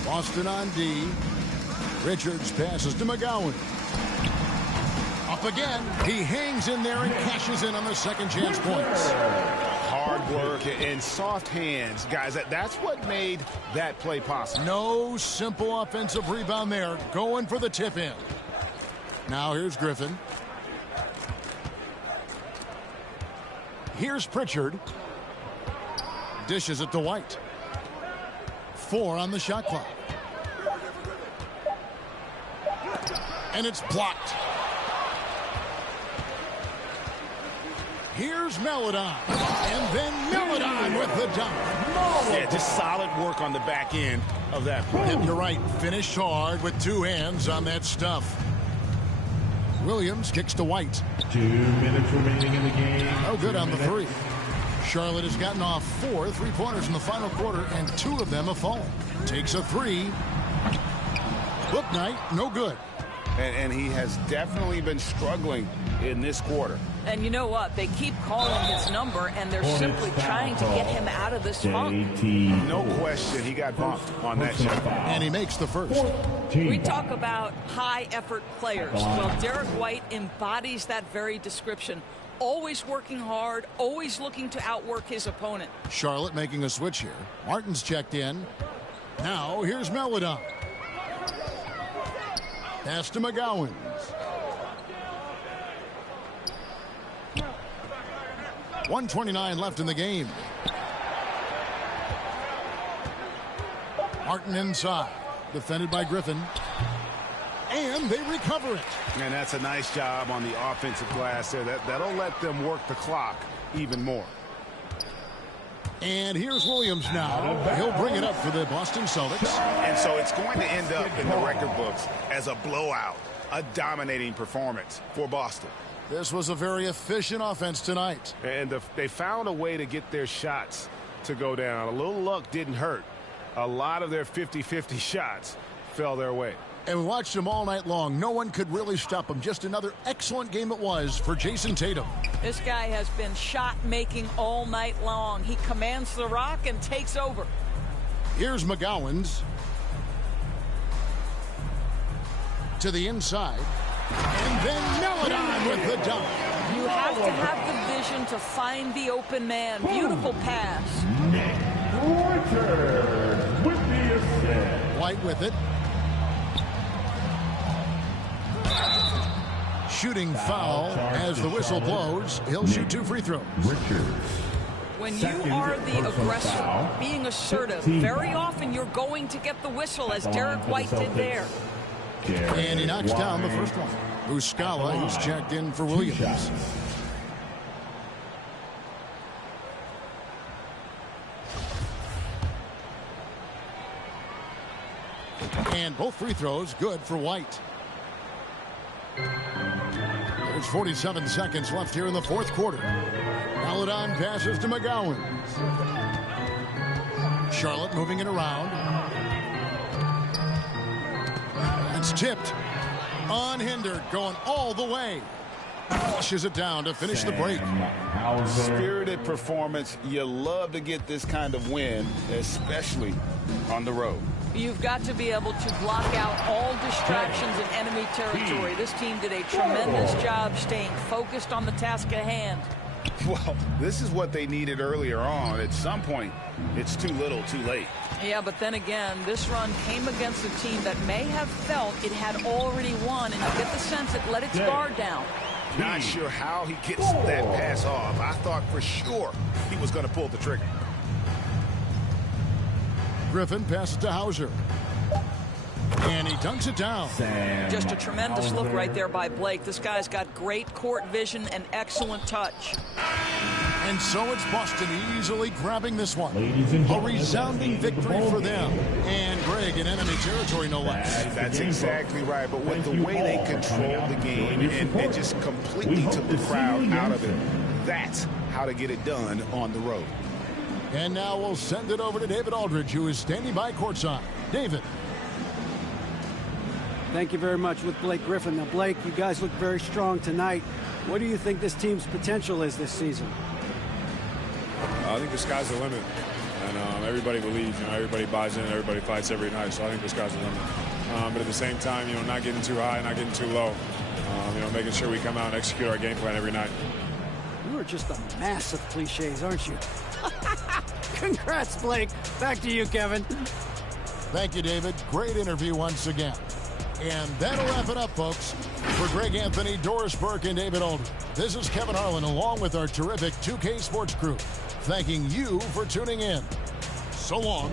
Boston on D. Richards passes to McGowan. Up again. He hangs in there and cashes in on the second chance points. Hard work and soft hands, guys. That's what made that play possible. No simple offensive rebound there. Going for the tip in. Now here's Griffin. Here's Pritchard. Dishes it to White. 4 on the shot clock. And it's blocked. Here's Maladon. And then Maladon with the dunk. Yeah, just solid work on the back end of that play. Yep, you're right. Finished hard with 2 hands on that stuff. Williams kicks to White. 2 minutes remaining in the game. No good on the 3. Charlotte has gotten off 4 3-pointers in the final quarter, and 2 of them have fallen. Takes a 3. Book night, no good. And he has definitely been struggling in this quarter. And you know what? They keep calling his number, and they're simply trying to get him out of this funk. No question, he got bumped on that shot. And he makes the first. We talk about high-effort players. Well, Derek White embodies that very description. Always working hard, always looking to outwork his opponent. Charlotte making a switch here. Martin's checked in. Now, here's Melodon. Pass to McGowans. .129 left in the game. Martin inside. Defended by Griffin. And they recover it. And that's a nice job on the offensive glass there. That'll let them work the clock even more. And here's Williams now. He'll bring it up for the Boston Celtics. And so it's going to end up in the record books as a blowout, a dominating performance for Boston. This was a very efficient offense tonight. And they found a way to get their shots to go down. A little luck didn't hurt. A lot of their 50-50 shots fell their way. And we watched them all night long. No one could really stop them. Just another excellent game it was for Jason Tatum. This guy has been shot-making all night long. He commands the rock and takes over. Here's McGowans. To the inside. And then Melodon with the dunk. You have to have the vision to find the open man. Beautiful pass. With the assist. White with it. Shooting foul as the whistle blows. He'll shoot 2 free throws. When you are the aggressor, being assertive, very often you're going to get the whistle, as Derek White did there. And he knocks down the first one. Muscala, who's checked in for Williams. And both free throws good for White. There's 47 seconds left here in the fourth quarter. Melodon passes to McGowans. Charlotte moving it around. It's tipped. Unhindered, going all the way. Flushes it down to finish the break. Spirited performance. You love to get this kind of win, especially on the road. You've got to be able to block out all distractions in enemy territory. This team did a tremendous job staying focused on the task at hand. Well, this is what they needed earlier on. At some point, it's too little, too late. Yeah, but then again, this run came against a team that may have felt it had already won, and you get the sense it let its guard down. Not sure how he gets that pass off. I thought for sure he was going to pull the trigger. Griffin passes to Hauser. And he dunks it down. Just a tremendous look right there by Blake. This guy's got great court vision and excellent touch. And so it's Boston easily grabbing this one. A resounding victory for them. And Greg in enemy territory, no less. That's exactly right. But with the way they controlled the game and just completely took the crowd out of it, that's how to get it done on the road. And now we'll send it over to David Aldridge, who is standing by courtside. David. Thank you very much with Blake Griffin. Now, Blake, you guys look very strong tonight. What do you think this team's potential is this season? I think the sky's the limit. And everybody believes, everybody buys in, everybody fights every night. So I think the sky's the limit. But at the same time, not getting too high, not getting too low. Making sure we come out and execute our game plan every night. You are just a mass of cliches, aren't you? Congrats, Blake. Back to you, Kevin. Thank you, David. Great interview once again. And that'll wrap it up, folks. For Greg Anthony, Doris Burke, and David Aldridge, this is Kevin Harlan along with our terrific 2K Sports crew, thanking you for tuning in. So long.